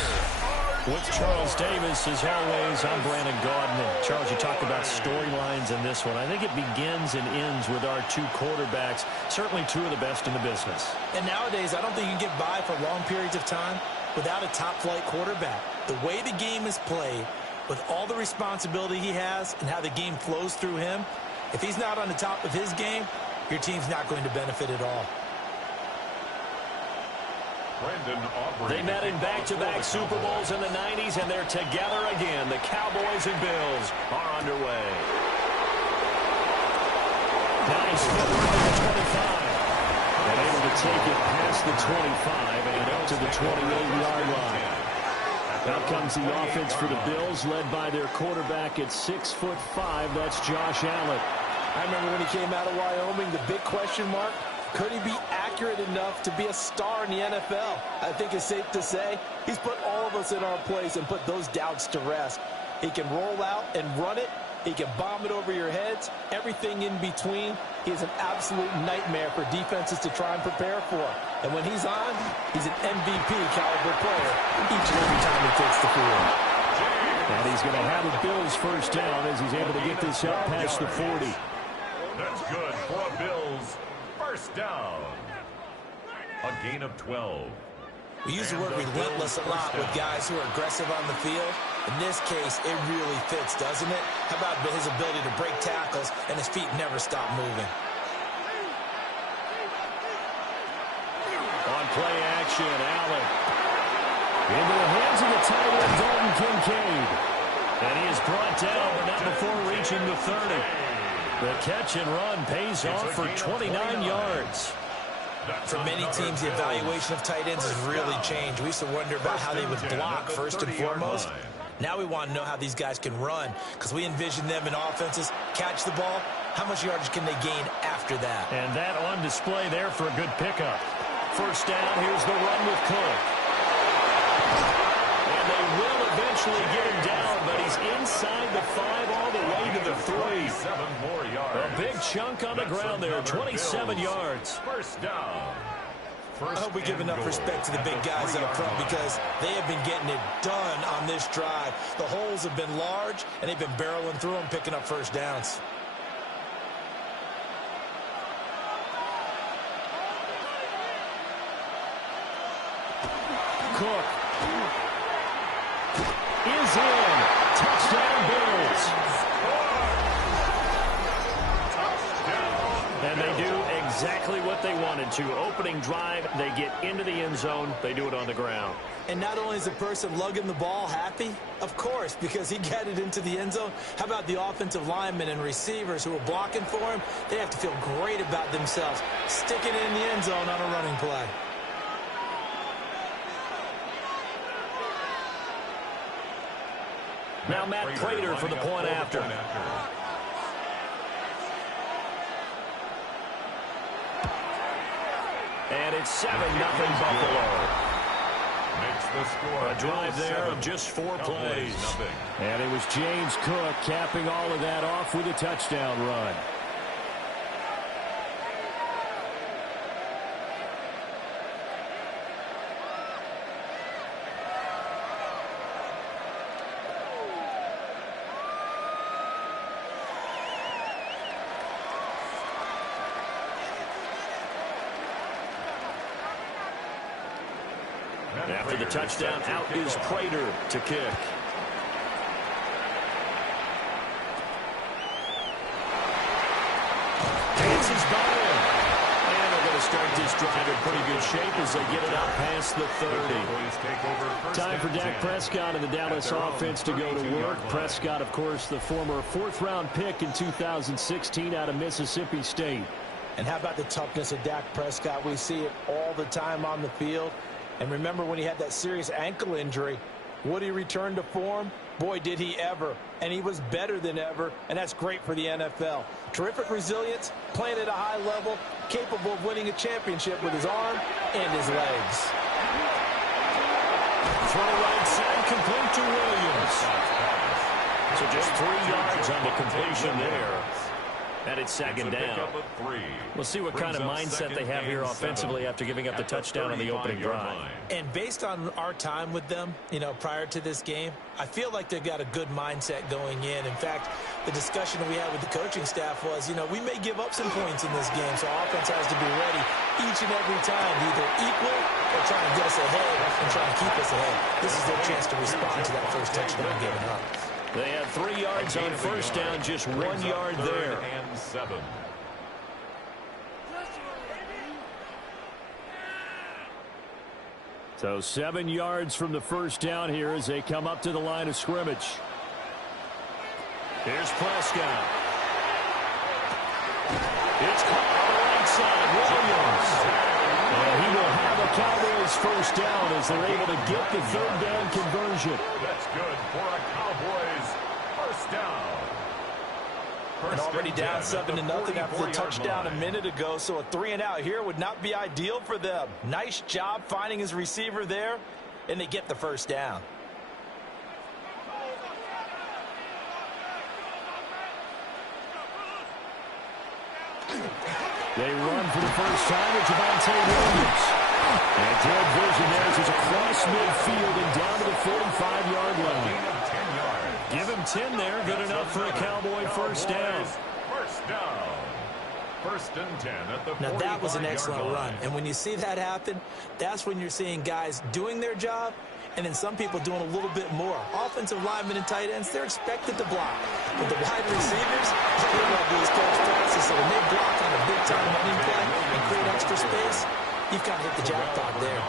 With Charles Davis, as always, I'm Brandon Gaudin. And Charles, you talked about storylines in this one. I think it begins and ends with our two quarterbacks, certainly two of the best in the business. And nowadays, I don't think you can get by for long periods of time without a top-flight quarterback. The way the game is played, with all the responsibility he has and how the game flows through him, if he's not on the top of his game, your team's not going to benefit at all. They met in back-to-back Super Bowls in the 90s, and they're together again. The Cowboys and Bills are underway. Nice footwork at the 25. And able to take it past the 25 and up to the 28-yard line. Out comes the offense for the Bills, led by their quarterback at 6'5". That's Josh Allen. I remember when he came out of Wyoming, the big question mark, could he be accurate enough to be a star in the NFL? I think it's safe to say he's put all of us in our place and put those doubts to rest. He can roll out and run it. He can bomb it over your heads. Everything in between. He's an absolute nightmare for defenses to try and prepare for. And when he's on, he's an MVP caliber player each and every time he takes the field. And he's going to have a Bills first down as he's able to get this up past the 40. That's good for a Bills first down. A gain of 12. We use the word relentless a lot with guys who are aggressive on the field. In this case, it really fits, doesn't it? How about his ability to break tackles and his feet never stop moving? On play action, Allen. Into the hands of the tight end, Dalton Kincaid. And he is brought down, but not before reaching the 30. The catch and run pays off for 29 yards. For many teams, the evaluation of tight ends has really changed. We used to wonder about how they would block first and foremost. Now we want to know how these guys can run, because we envision them in offenses catch the ball. How much yardage can they gain after that? And that on display there for a good pickup. First down, here's the run with Cook. And they will eventually get him down, but he's inside the 5 all the way to the 3. 7 more yards. A big chunk on the ground there, 27 yards. First down. I hope we give enough respect to the big guys up front, because they have been getting it done on this drive. The holes have been large, and they've been barreling through them, picking up first downs. Cook is in. Touchdown, Bills. And they do exactly what they wanted to. Opening drive, they get into the end zone. They do it on the ground. And not only is the person lugging the ball happy, of course, because he got it into the end zone. How about the offensive linemen and receivers who are blocking for him? They have to feel great about themselves, sticking it in the end zone on a running play. Now Matt Prater for the point after. And it's 7-0 Buffalo. Makes the score. A drive there of just 4 plays. And it was James Cook capping all of that off with a touchdown run. After the touchdown, out is Prater to kick. Dances by him. And they're going to start this drive in pretty good shape as they get it out past the 30. Time for Dak Prescott and the Dallas offense to go to work. Prescott, of course, the former fourth-round pick in 2016 out of Mississippi State. And how about the toughness of Dak Prescott? We see it all the time on the field. And remember when he had that serious ankle injury, would he return to form? Boy, did he ever. And he was better than ever, and that's great for the NFL. Terrific resilience, playing at a high level, capable of winning a championship with his arm and his legs. Throw right side, complete to Williams. So just 3 yards on the completion there. And it's second down. We'll see what kind of mindset they have here offensively after giving up the touchdown on the opening drive. And based on our time with them, prior to this game, I feel like they've got a good mindset going in. In fact, the discussion we had with the coaching staff was, we may give up some points in this game, so offense has to be ready each and every time, either equal or try and get us ahead and try and keep us ahead. This is their chance to respond to that first touchdown given up. They had 3 yards on first down, just 1 yard there. And 7. So 7 yards from the first down here as they come up to the line of scrimmage. Here's Prescott. It's caught on the right side. Williams. And he will have a Cowboys first down as they're able to get the third down conversion. That's good for a Cowboys first down. And already down 7-0 after the touchdown a minute ago, so a 3-and-out here would not be ideal for them. Nice job finding his receiver there, and they get the first down. They run for the first time with Javonte Williams. And good vision there as he's across midfield and down to the 45-yard line. Give him 10 there. Good enough for a Cowboy first down. First down. First and 10 at the 45-yard line. Now, that was an excellent run. And when you see that happen, that's when you're seeing guys doing their job and then some people doing a little bit more. Offensive linemen and tight ends, they're expected to block. But the wide receivers, they love these coach passes. So when they block on a big-time running play and create extra space, you've kind of hit the jackpot there.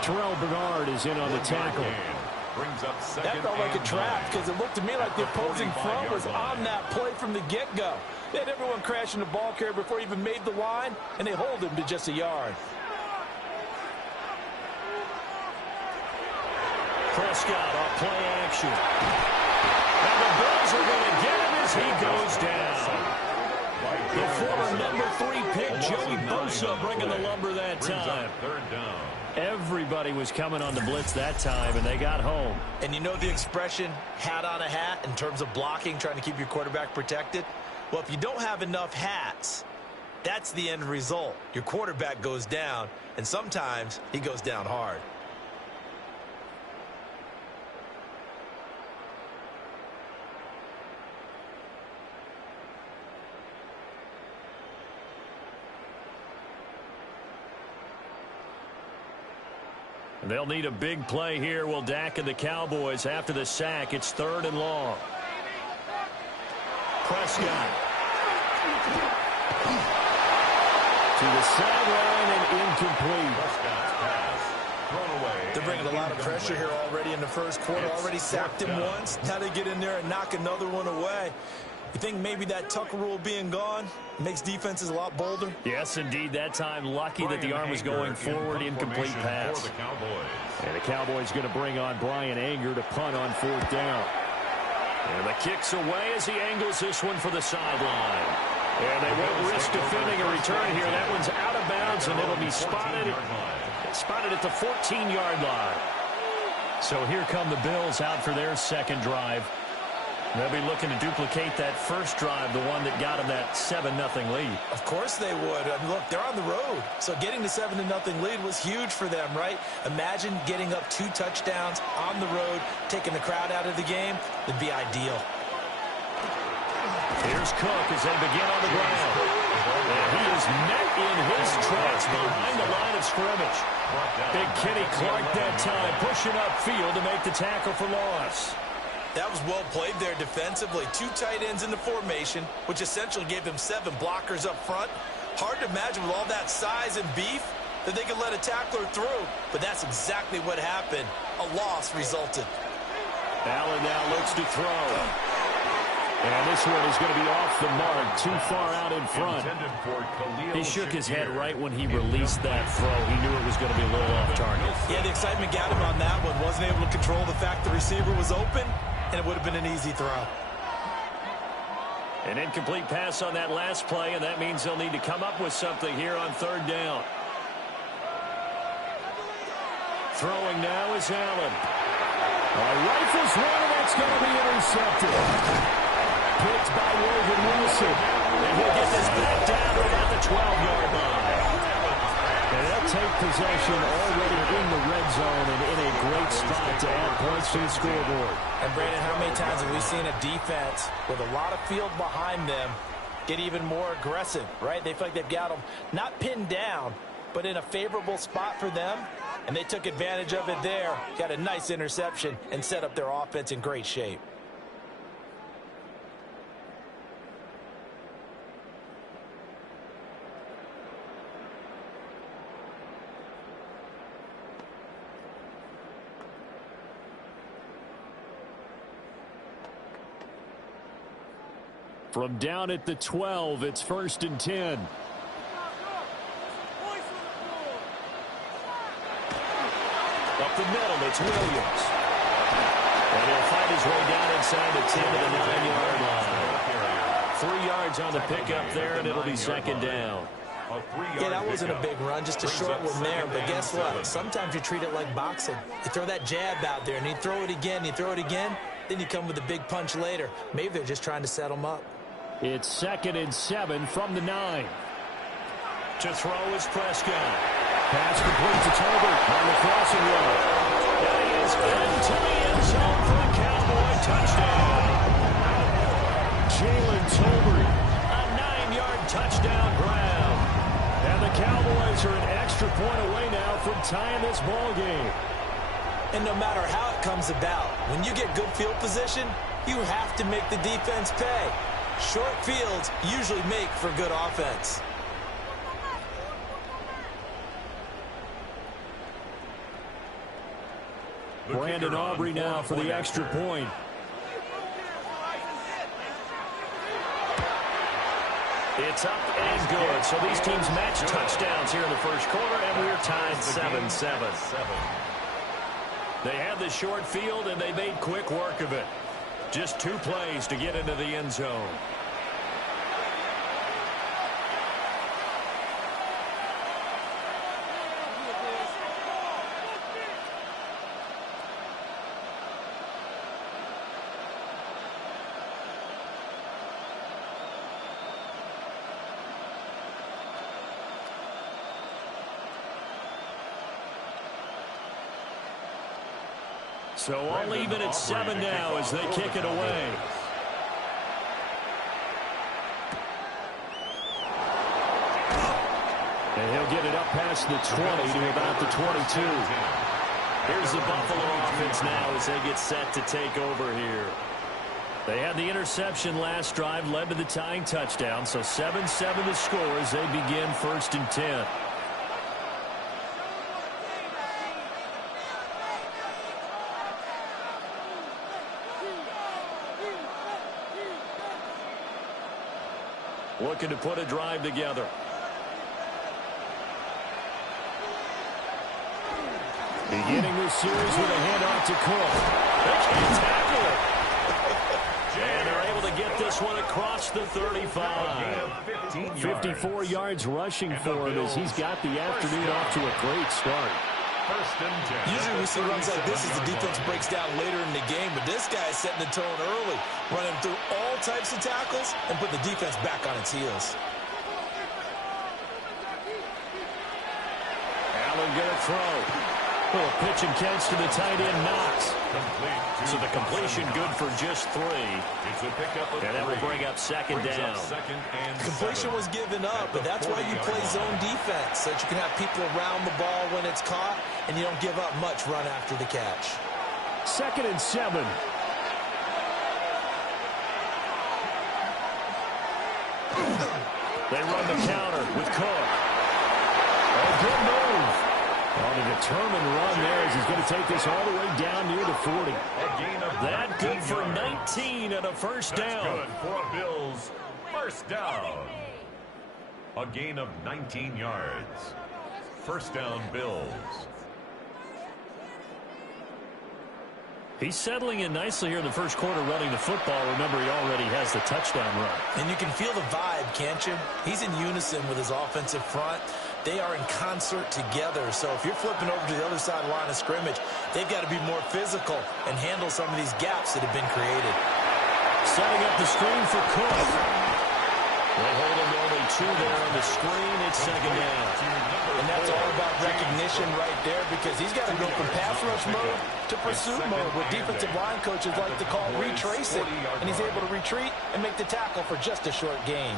Terrell Bernard is in on the tackle. That felt like a trap because it looked to me like the opposing front was on that play from the get-go. They had everyone crashing the ball carrier before he even made the line, and they hold him to just a yard. Prescott off play action. And the Bills are going to get him as he goes down. The former number 3 pick, Joey Bosa, bringing the lumber that time. Third down. Everybody was coming on the blitz that time, and they got home. And you know the expression, hat on a hat, in terms of blocking, trying to keep your quarterback protected? Well, if you don't have enough hats, that's the end result. Your quarterback goes down, and sometimes he goes down hard. They'll need a big play here. Will Dak and the Cowboys after the sack. It's 3rd and long. Prescott. To the sideline and incomplete. They're bringing a lot of pressure here already in the first quarter. Already sacked him once. Now they get in there and knock another one away. You think maybe that Tucker rule being gone makes defenses a lot bolder? Yes, indeed. That time, lucky that the arm was going forward. Incomplete pass. And the Cowboys going to bring on Brian Anger to punt on 4th down. And the kick's away as he angles this one for the sideline. And they won't risk defending a return here. That one's out of bounds, and it'll be spotted at the 14-yard line. So here come the Bills out for their second drive. They'll be looking to duplicate that first drive, the one that got them that 7-0 lead. Of course they would. I mean, look, they're on the road. So getting the 7-0 lead was huge for them, right? Imagine getting up 2 touchdowns on the road, taking the crowd out of the game. It'd be ideal. Here's Cook as they begin on the ground. And he is met in his tracks behind the line of scrimmage. Big Kenny Clark that time pushing upfield to make the tackle for loss. That was well played there defensively. 2 tight ends in the formation, which essentially gave him 7 blockers up front. Hard to imagine with all that size and beef that they could let a tackler through, but that's exactly what happened. A loss resulted. Allen now looks to throw. And this one is going to be off the mark, too far out in front. He shook his head right when he released that throw. He knew it was going to be a little off target. Yeah, the excitement got him on that one. Wasn't able to control the fact the receiver was open, and it would have been an easy throw. An incomplete pass on that last play, and that means they'll need to come up with something here on third down. Throwing now is Allen. Rifles one, and that's going to be intercepted. Picked by Logan Wilson. And he'll get this back down to about the 12-yard line. And they'll take possession already in the red zone and in a great spot to add points to the scoreboard. And, Brandon, how many times have we seen a defense with a lot of field behind them get even more aggressive, right? They feel like they've got them not pinned down, but in a favorable spot for them, and they took advantage of it there, got a nice interception, and set up their offense in great shape. From down at the 12, it's 1st and 10. Up the middle, it's Williams. And he'll find his way down inside the 10 to the 9-yard line. 3 yards on the pickup there, and it'll be second down. Yeah, that wasn't a big run, just a short one there. But guess what? Sometimes you treat it like boxing. You throw that jab out there, and you throw it again, you throw it again, then you come with a big punch later. Maybe they're just trying to set them up. It's 2nd and 7 from the 9. To throw is Prescott. Pass complete to Tolbert on the crossing road. That is into the end zone for the Cowboy touchdown. Jalen Tolbert. A 9-yard touchdown grab. And the Cowboys are an extra point away now from tying this ball game. And no matter how it comes about, when you get good field position, you have to make the defense pay. Short fields usually make for good offense. Brandon Aubrey now for the extra point. It's up and good. So these teams match touchdowns here in the first quarter, and we're tied 7-7. They had the short field, and they made quick work of it. Just 2 plays to get into the end zone. So all even at 7 now as they kick it away. And he'll get it up past the 20 to about the 22. Here's the Buffalo offense now as they get set to take over here. They had the interception last drive, led to the tying touchdown. So 7-7 the score as they begin 1st and 10. Looking to put a drive together. Beginning this series with a handoff to Cook. They can't tackle it. And they're able to get this one across the 35. 54 yards rushing for him as he's got the afternoon off to a great start. Usually we see runs like this as the defense breaks down later in the game, but this guy is setting the tone early, running through all types of tackles and put the defense back on its heels. Allen going to throw. Little pitch and catch to the tight end, Knox. So the completion good for just 3. And that will bring up second down. Completion was given up, but that's why you play zone defense, so that you can have people around the ball when it's caught, and you don't give up much run after the catch. 2nd and 7. They run the counter with Cook. A good move. On a determined run there as he's going to take this all the way down near the 40. That good for 19 and a first down. That's good for a Bills first down. A gain of 19 yards. First down, Bills. He's settling in nicely here in the first quarter running the football. Remember, he already has the touchdown run. And you can feel the vibe, can't you? He's in unison with his offensive front. They are in concert together. So if you're flipping over to the other side of the line of scrimmage, they've got to be more physical and handle some of these gaps that have been created. Setting up the screen for Cook. They hold him to only 2 there on the screen. It's second down. And that's all about recognition right there because he's got to go from pass rush mode to pursuit mode, what defensive line coaches like to call retracing. And he's able to retreat and make the tackle for just a short gain.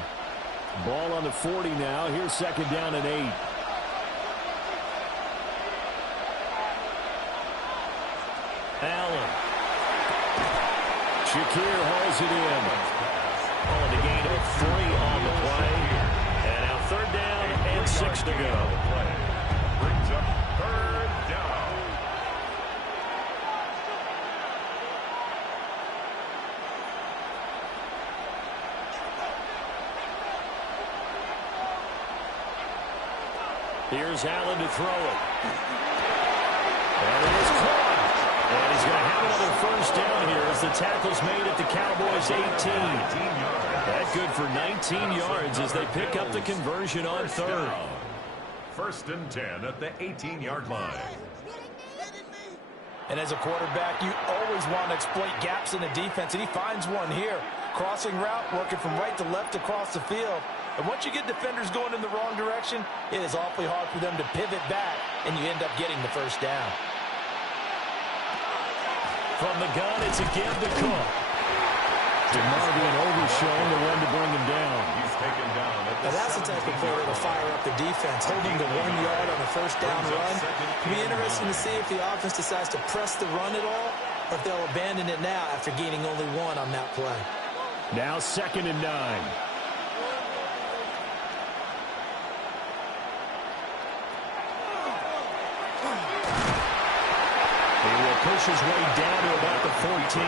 Ball on the 40 now. Here's second down and 8. Allen. Shakir hauls it in. On the gain of 3 on the play. And now third down and 6 to go. Brings up third down. Here's Allen to throw it. And it is caught. And he's going to have another first down here as the tackle's made at the Cowboys' 18. That good for 19 yards as they pick up the conversion on third. First and 10 at the 18-yard line. And as a quarterback, you always want to exploit gaps in the defense, and he finds one here. Crossing route, working from right to left across the field. And once you get defenders going in the wrong direction, it is awfully hard for them to pivot back, and you end up getting the first down. From the gun, it's a give to Cook. DeMarvion overshowing the one to bring him down. He's taken down. Now that's the type of play that'll fire up the defense, holding the 1 yard on a first down run. It'll be interesting to see if the offense decides to press the run at all, or if they'll abandon it now after gaining only 1 on that play. Now second and 9. Push his way down to about the 14.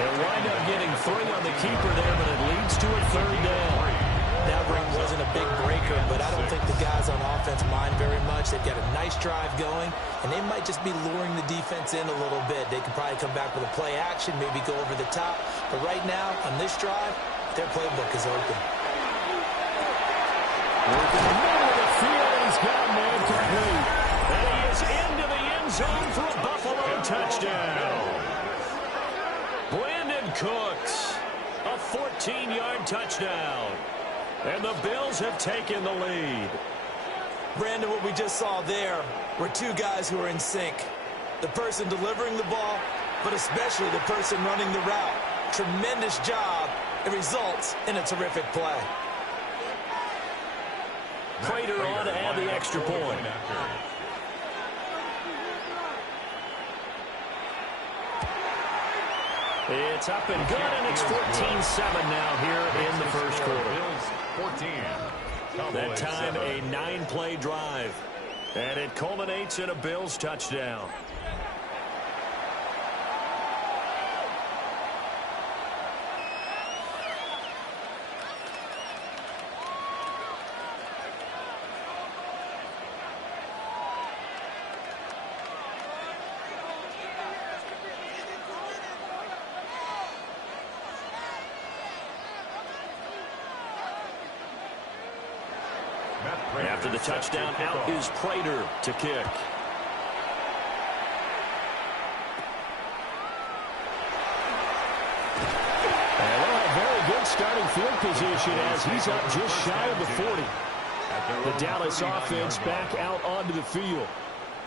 He'll wind up getting 3 on the keeper there, but it leads to a third down. That run wasn't a big breaker, but I don't think the guys on offense mind very much. They've got a nice drive going, and they might just be luring the defense in a little bit. They could probably come back with a play action, maybe go over the top. But right now, on this drive, their playbook is open. Working the middle of the field, he's got man complete. And he is into the end zone for a Buffalo touchdown. Brandon Cooks, a 14-yard touchdown. And the Bills have taken the lead. Brandon, what we just saw there were 2 guys who are in sync. The person delivering the ball, but especially the person running the route. Tremendous job. It results in a terrific play. Prater on to add the extra point. It's up and good, and it's 14-7 now here in the first quarter. 14. That time a 9-play drive. And it culminates in a Bills touchdown. After the touchdown, out is Prater to kick. And a very good starting field position as he's up just shy of the 40. The Dallas offense back out onto the field.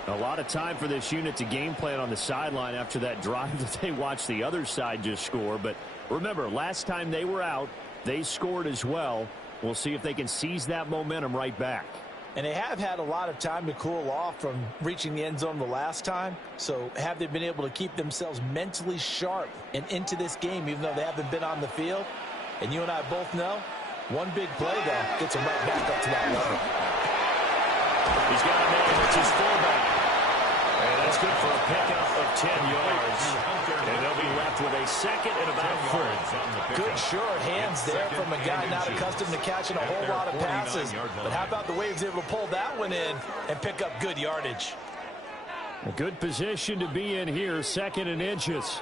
A lot of time for this unit to game plan on the sideline after that drive that they watched the other side just score. But remember, last time they were out, they scored as well. We'll see if they can seize that momentum right back. And they have had a lot of time to cool off from reaching the end zone the last time. So have they been able to keep themselves mentally sharp and into this game even though they haven't been on the field? And you and I both know One big play, though, gets him right back up to that level. He's got a man. It's his fullback. And that's good for a pickup of 10 yards. And they'll be left with a second and about 4. Good short hands there from a guy not accustomed to catching a whole lot of passes. But how about the way he was able to pull that one in and pick up good yardage? A good position to be in here, 2nd and inches.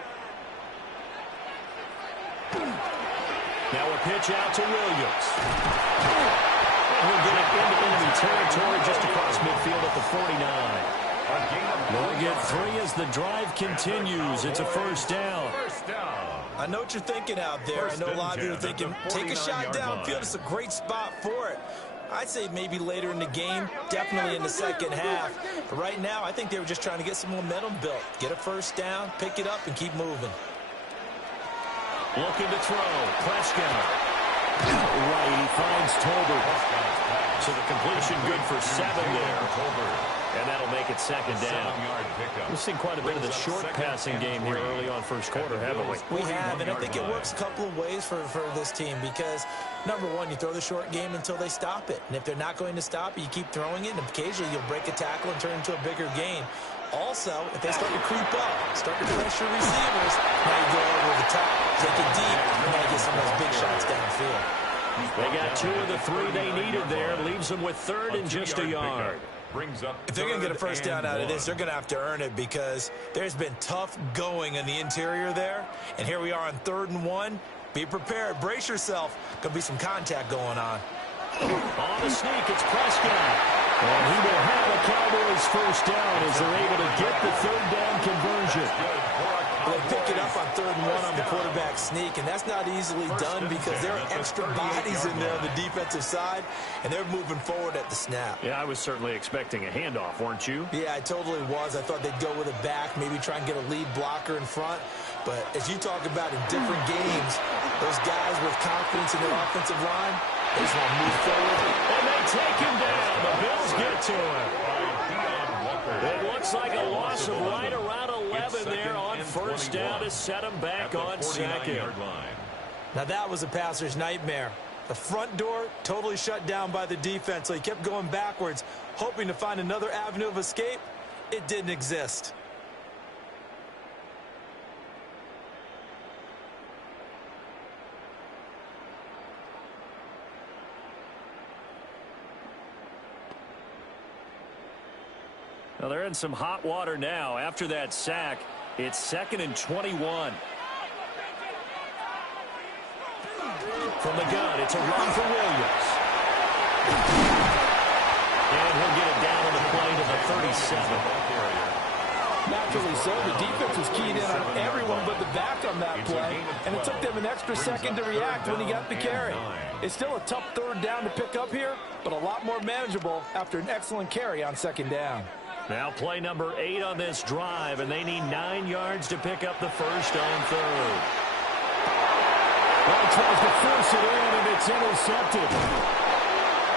Now a pitch out to Williams. And he'll get it into enemy territory just across midfield at the 49. They'll get 3 as the drive continues. It's a first down. I know what you're thinking out there. I know a lot of you are thinking, take a shot downfield. It's a great spot for it. I'd say maybe later in the game, definitely in the second half. But right now, I think they were just trying to get some momentum built. Get a first down, pick it up, and keep moving. Looking to throw. Prescott. Right, he finds Tolbert. So the completion good for 7 there. And that'll make it second down. We've seen quite a bit of the short passing game here early on first quarter, haven't we? We have, and I think it works a couple of ways for this team because, number one, you throw the short game until they stop it. And if they're not going to stop it, you keep throwing it, and occasionally you'll break a tackle and turn it into a bigger gain. Also, if they start to creep up, start to pressure receivers, now you go over the top, take it deep, and now you get some of those big shots downfield. They got 2 of the 3 they needed there. Leaves them with 3rd and just a yard. If they're going to get a first down out of this, they're going to have to earn it because there's been tough going in the interior there. And here we are on 3rd and 1. Be prepared. Brace yourself. Going to be some contact going on. On the sneak, it's Prescott. And he will have a Cowboys first down as they're able to get the 3rd down conversion. They pick it up on 3rd and 1 on the quarterback sneak, and that's not easily done because there are extra bodies in there on the defensive side, and they're moving forward at the snap. Yeah, I was certainly expecting a handoff, weren't you? Yeah, I totally was. I thought they'd go with a back, maybe try and get a lead blocker in front. But as you talk about in different games, those guys with confidence in their offensive line, they just want to move forward. And they take him down. The Bills get to him. It looks like a loss of right around 11 there on first down to set him back on 2nd. Now that was a passer's nightmare. The front door totally shut down by the defense, so he kept going backwards, hoping to find another avenue of escape. It didn't exist. Well, they're in some hot water now. After that sack, it's 2nd and 21. From the gun, it's a run for Williams. And he'll get it down on the play to the 37. Naturally so. The defense was keyed in on everyone but the back on that play, and it took them an extra second to react when he got the carry. It's still a tough 3rd down to pick up here, but a lot more manageable after an excellent carry on 2nd down. Now play number 8 on this drive, and they need 9 yards to pick up the first on 3rd. Well, tries to force it in, and it's intercepted.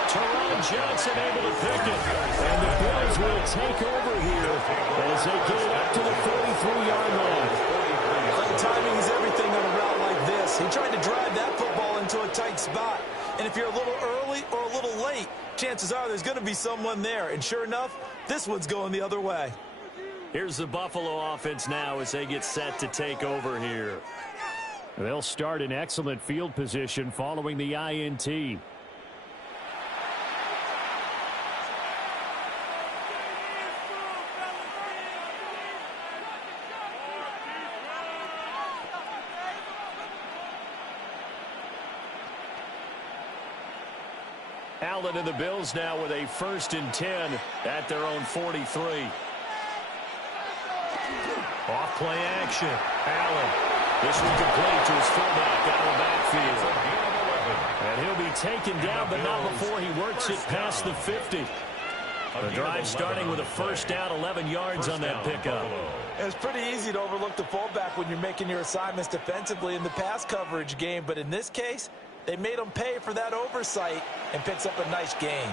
Teron Johnson able to pick it. And the Bills will take over here as they get it up to the 43-yard line. Timing is everything on a route like this. He tried to drive that football into a tight spot. And if you're a little early or a little late, chances are there's going to be someone there. And sure enough, this one's going the other way. Here's the Buffalo offense now as they get set to take over here. They'll start in excellent field position following the INT. Allen and the Bills now with a 1st and 10 at their own 43. Off play action. Allen. This one complete to his fullback out of the backfield. And he'll be taken down, but not before he works it past the 50. The drive starting with a first down, 11 yards on that pickup. It's pretty easy to overlook the fullback when you're making your assignments defensively in the pass coverage game, but in this case, they made him pay for that oversight and picks up a nice gain.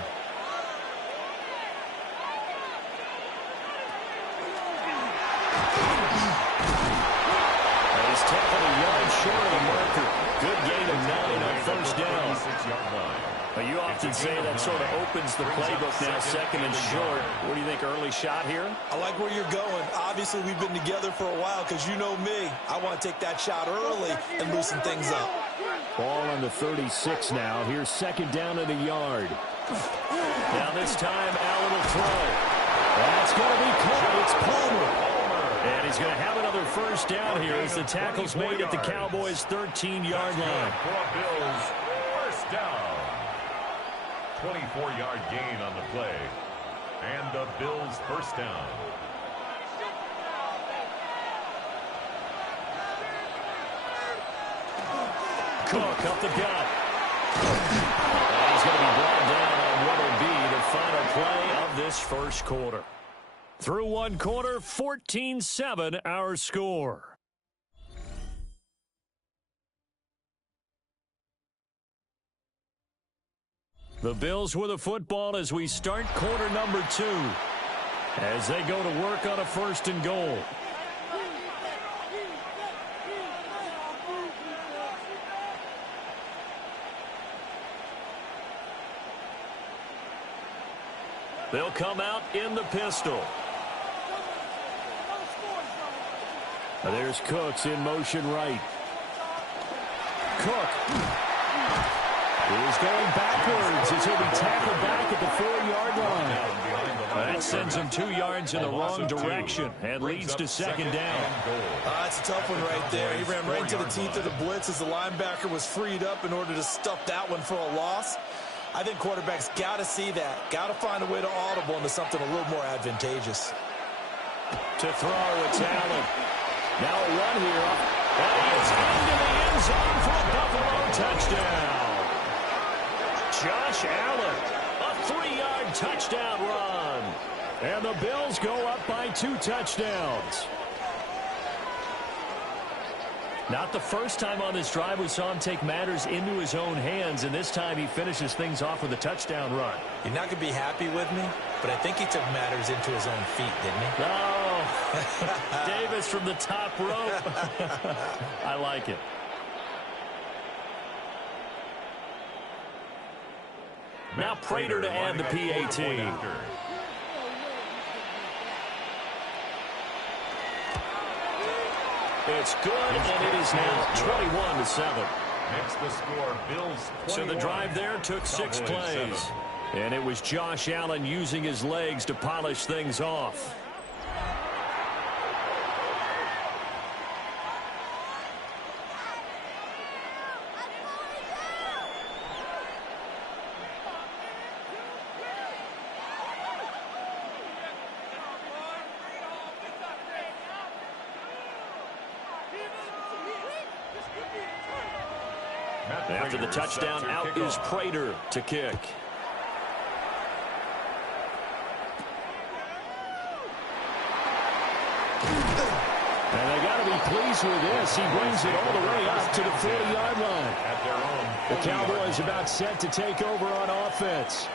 He's tackled a yard short of the marker. Good gain of 9 on first down. 6-yard line. Well, you often say that sort of opens the playbook now, second and short. What do you think, early shot here? I like where you're going. Obviously, we've been together for a while because you know me. I want to take that shot early and loosen things up. Ball on the 36 now. Here's second down at a yard. Now this time, Allen will throw. That's going to be caught. It's Palmer. And he's going to have another first down here as the tackle's made at the Cowboys' 13-yard line. Bills, first down. 24-yard gain on the play. And the Bills first down. Cook up the gut. And he's going to be brought down on what will be the final play of this first quarter. Through one quarter, 14-7 our score. The Bills with a football as we start quarter number 2. As they go to work on a first and goal. They'll come out in the pistol. There's Cooks in motion right. Cook is going backwards as he'll be tackled back at the 4-yard line. That sends him 2 yards in the wrong direction and leads to second down. That's a tough one right there. He ran right into the teeth of the blitz as the linebacker was freed up in order to stuff that one for a loss. I think quarterbacks got to see that. Got to find a way to audible into something a little more advantageous. To throw, it's Allen. Now a run here. And he is into the end zone for a Buffalo touchdown. Josh Allen, a 3-yard touchdown run. And the Bills go up by 2 touchdowns. Not the first time on this drive we saw him take matters into his own hands, and this time he finishes things off with a touchdown run. You're not going to be happy with me, but I think he took matters into his own feet, didn't he? Oh, Davis from the top rope. I like it. Now Prater to add the PAT. It's good, and it is now 21-7. Makes the score Bills 21. So the drive there took 6 plays. 7. And it was Josh Allen using his legs to polish things off. After the touchdown, out is Prater to kick. And they got to be pleased with this. He brings it all the way up to the 40-yard line. The Cowboys about set to take over on offense.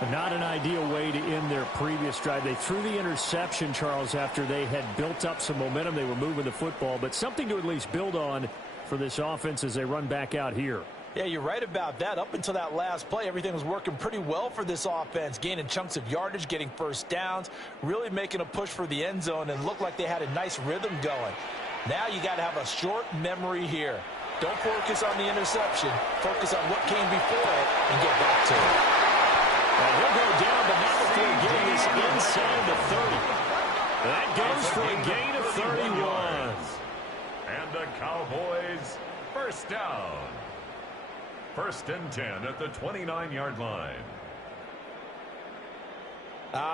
But not an ideal way to end their previous drive. They threw the interception, Charles, after they had built up some momentum. They were moving the football, but something to at least build on for this offense as they run back out here. Yeah, you're right about that. Up until that last play, everything was working pretty well for this offense, gaining chunks of yardage, getting first downs, really making a push for the end zone, and looked like they had a nice rhythm going. Now you got to have a short memory here. Don't focus on the interception. Focus on what came before it and get back to it. And he'll go down, but not before getting this inside the 30. That goes for a gain of 31. And the Cowboys first down. First and 10 at the 29-yard line.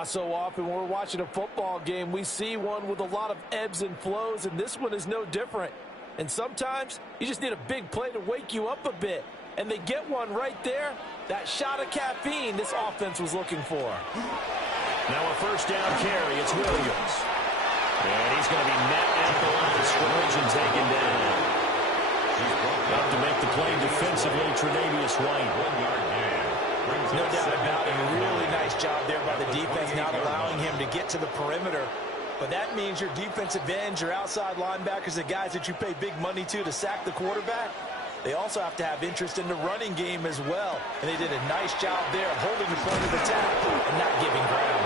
So often when we're watching a football game, we see one with a lot of ebbs and flows, and this one is no different. And sometimes you just need a big play to wake you up a bit. And they get one right there. That shot of caffeine this offense was looking for. Now a first down carry. It's Williams. And he's going to be met at the line of scrimmage and taken down. Up to make the play defensively, Tre'Davious White. 1 yard gain. No doubt about it. Really nice job there by the defense, not allowing him to get to the perimeter. But that means your defensive ends, your outside linebackers, the guys that you pay big money to sack the quarterback, they also have to have interest in the running game as well. And they did a nice job there of holding the point of attack and not giving ground.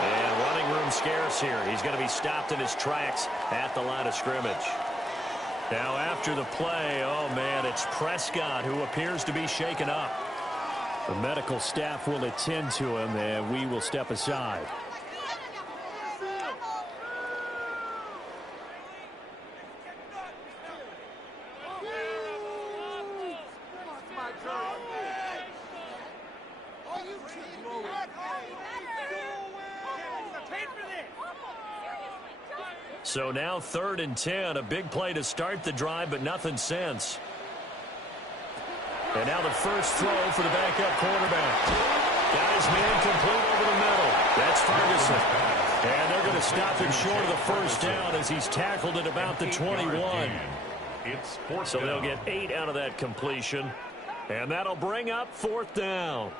And running room scarce here. He's going to be stopped in his tracks at the line of scrimmage. Now after the play, oh man, it's Prescott who appears to be shaken up. The medical staff will attend to him, and we will step aside. So now 3rd and 10, a big play to start the drive, but nothing since. And now the first throw for the backup quarterback. Got his man complete over the middle. That's Ferguson. And they're going to stop him short of the first down as he's tackled at about the 21. So they'll get 8 out of that completion. And that'll bring up 4th down.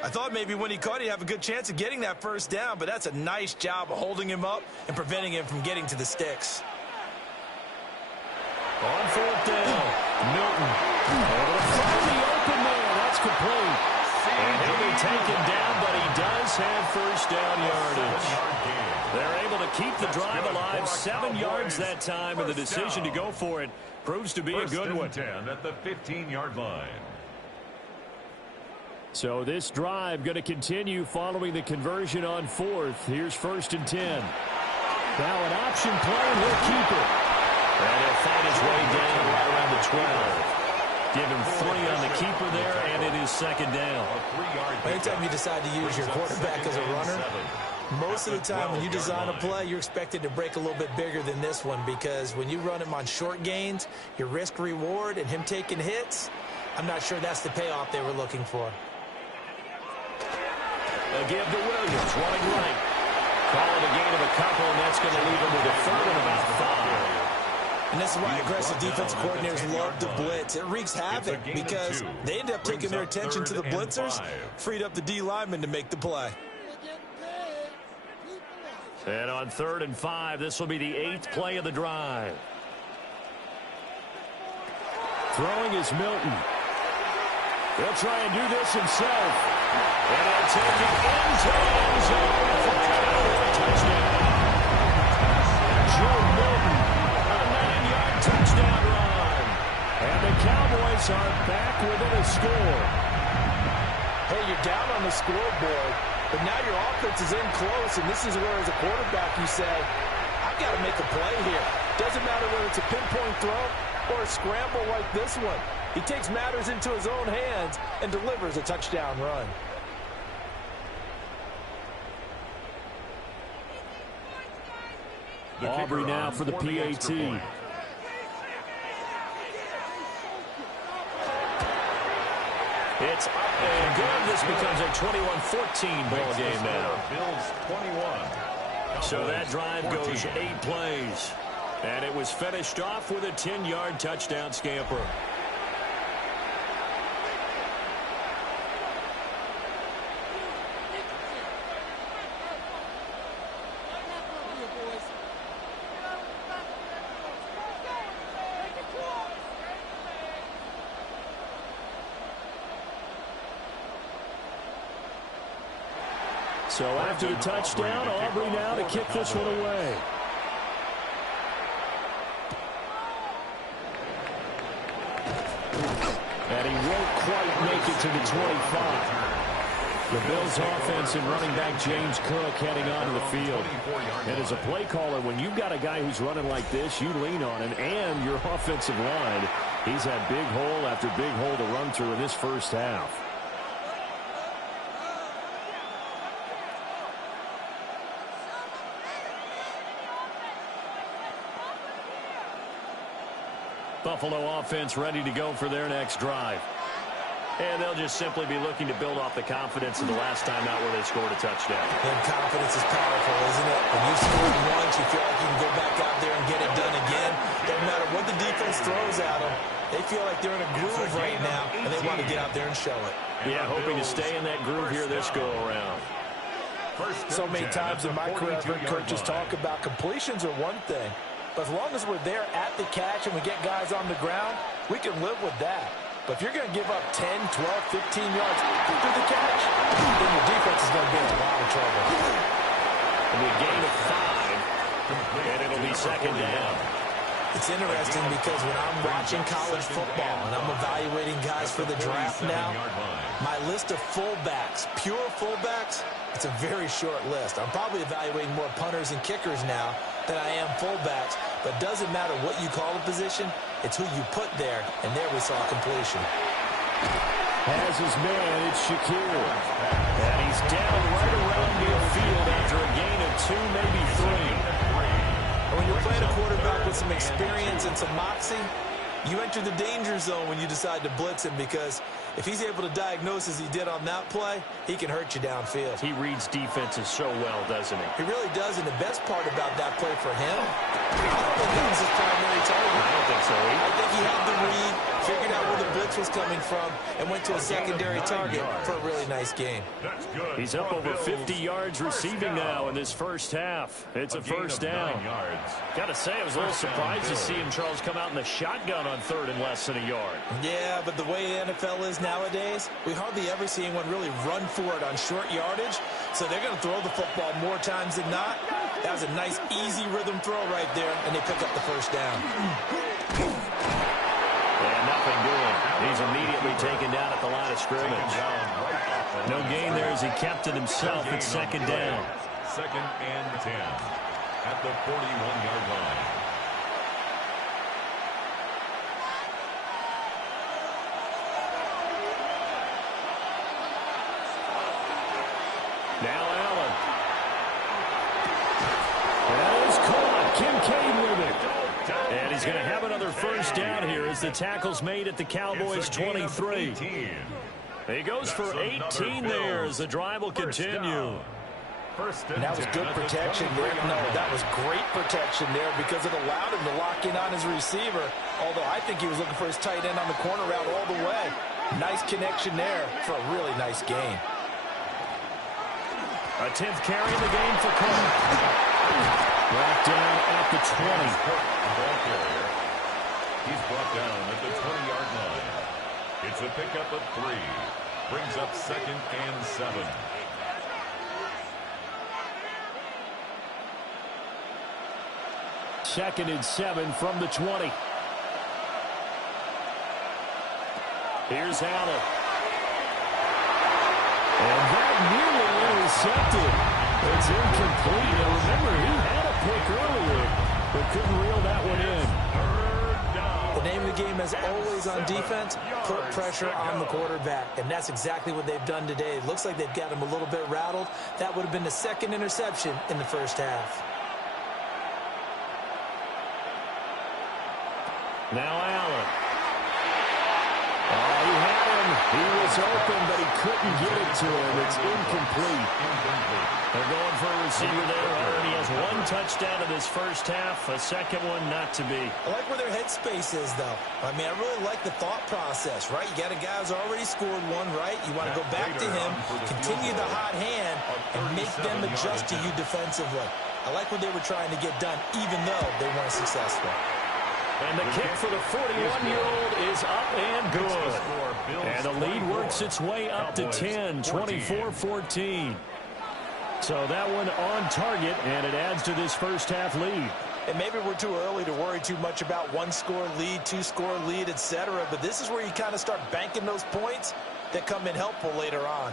I thought maybe when he caught, he'd have a good chance of getting that first down, but that's a nice job of holding him up and preventing him from getting to the sticks. On 4th down, Milton. Able to find the open man. That's complete. And he'll be taken down, but he does have first down yardage. They're able to keep the drive alive. 7 yards that time, and the decision to go for it proves to be a good one. 10 at the 15-yard line. So this drive going to continue following the conversion on 4th. Here's 1st and 10. Now an option play, and he'll keep it. And he'll find his way down right around the 12. Give him 3 on the keeper there, and it is 2nd down. Anytime you decide to use your quarterback as a runner, most of the time when you design a play, you're expected to break a little bit bigger than this one, because when you run him on short gains, your risk-reward and him taking hits, I'm not sure that's the payoff they were looking for. A give to Williams, running right. Call it a gain of a couple, and that's going to leave him with a 3rd and about 5. And this is why aggressive defensive coordinators love to blitz. It wreaks havoc because they end up taking their attention to the blitzers, freed up the D lineman to make the play. And on 3rd and 5, this will be the 8th play of the drive. Throwing is Milton. He'll try and do this himself. And he'll take it into the end zone for a touchdown. Joe Milton, a 9-yard touchdown run. And the Cowboys are back within a score. Hey, you're down on the scoreboard, but now your offense is in close, and this is where, as a quarterback, you say, I've got to make a play here. Doesn't matter whether it's a pinpoint throw or a scramble like this one. He takes matters into his own hands and delivers a touchdown run. Aubrey now for the PAT. It's up and good. This becomes a 21-14 ball game now. Bills 21. So that drive goes 8 plays. And it was finished off with a 10-yard touchdown scamper. So after the touchdown, Aubrey now to kick this one away. And he won't quite make it to the 25. The Bills offense and running back James Cook heading onto the field. And as a play caller, when you've got a guy who's running like this, you lean on him and your offensive line. He's had big hole after big hole to run through in this first half. Buffalo offense ready to go for their next drive. And they'll just simply be looking to build off the confidence of the last time out where they scored a touchdown. And confidence is powerful, isn't it? When you've scored once, you feel like you can go back out there and get it done again. Doesn't matter what the defense throws at them. They feel like they're in a groove right now, and they want to get out there and show it. Yeah, hoping to stay in that groove here this go-around. So many times in my career, I've heard coaches talk about completions are one thing, As long as we're there at the catch and we get guys on the ground, we can live with that. But if you're going to give up 10, 12, 15 yards after the catch, then your defense is going to be in a lot of trouble. And a gain of 5, and it'll be second down. It's interesting because when I'm watching college football and I'm evaluating guys for the draft now, my list of fullbacks, pure fullbacks, it's a very short list. I'm probably evaluating more punters and kickers now than I am fullbacks, but it doesn't matter what you call a position, it's who you put there, and there we saw completion. Has his man, it's Shakir. And he's down right around midfield after a gain of 2, maybe 3. When you're playing a quarterback with some experience and some moxie, you enter the danger zone when you decide to blitz him, because if he's able to diagnose as he did on that play, he can hurt you downfield. He reads defenses so well, doesn't he? He really does, and the best part about that play for him, I don't think that was his primary target. I don't think so. I think he had the read, figured out where the blitz was coming from, and went to a secondary target for a really nice game. He's up over 50 yards receiving now in this first half. It's a first down. Got to say, I was a little surprised to see him, Charles, come out in the shotgun on 3rd and less than a yard. Yeah, but the way the NFL is nowadays, we hardly ever see anyone really run for it on short yardage, so they're going to throw the football more times than not. That was a nice, easy rhythm throw right there, and they pick up the first down. And nothing doing. He's immediately taken down at the line of scrimmage. No gain there as he kept it himself at second down. 2nd and 10 at the 41-yard line. Now Allen. That is caught. Kincaid with it. And he's going to have another first down here as the tackle's made at the Cowboys' 23. He goes for 18 there as the drive will continue. And that was good protection there. No, that was great protection there because it allowed him to lock in on his receiver, although I think he was looking for his tight end on the corner route all the way. Nice connection there for a really nice gain. A 10th carry in the game for Cook. Brought down at the 20. He's brought down at the 20-yard line. It's a pickup of 3. Brings up 2nd and 7. Second and 7 from the 20. Here's Allen. And that nearly intercepted. It's incomplete. And remember, he had a pick earlier, but couldn't reel that one in. The name of the game, as always on defense, put pressure on the quarterback. And that's exactly what they've done today. It looks like they've got him a little bit rattled. That would have been the 2nd interception in the first half. Now Allen. Oh, he had him. He was open, but he couldn't get it to him. It's incomplete. They're going for a receiver there. He has 1 touchdown in this first half. A second one not to be. I like where their headspace is, though. I mean, I really like the thought process, right? You got a guy who's already scored 1, right? You want to go back to him, continue the hot hand, and make them adjust to you defensively. I like what they were trying to get done, even though they weren't successful. And the kick for the 41-year-old is up and good. And the lead works its way up to 10, 24-14. So that one on target, and it adds to this first half lead. And maybe we're too early to worry too much about 1-score lead, 2-score lead, etc. But this is where you kind of start banking those points that come in helpful later on.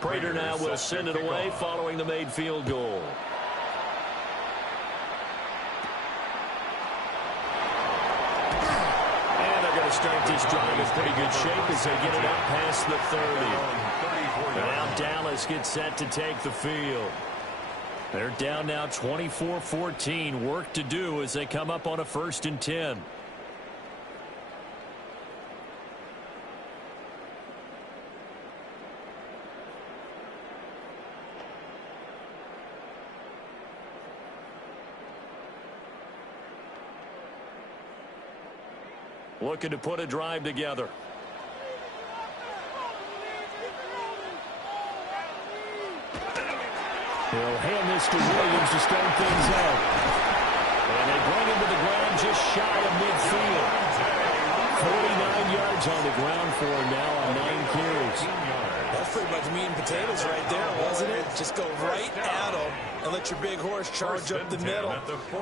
Prater now will send it away following the made field goal. And they're going to start this drive in pretty good shape as they get it out past the 30. And now Dallas gets set to take the field. They're down now 24-14. Work to do as they come up on a 1st and 10. looking to put a drive together. He'll hand this to Williams to start things out. And they bring him to the ground just shy of midfield. 49 yards on the ground for him now on 9 carries. That's pretty much meat and potatoes right there, wasn't it? Just go right at him and let your big horse charge up the middle.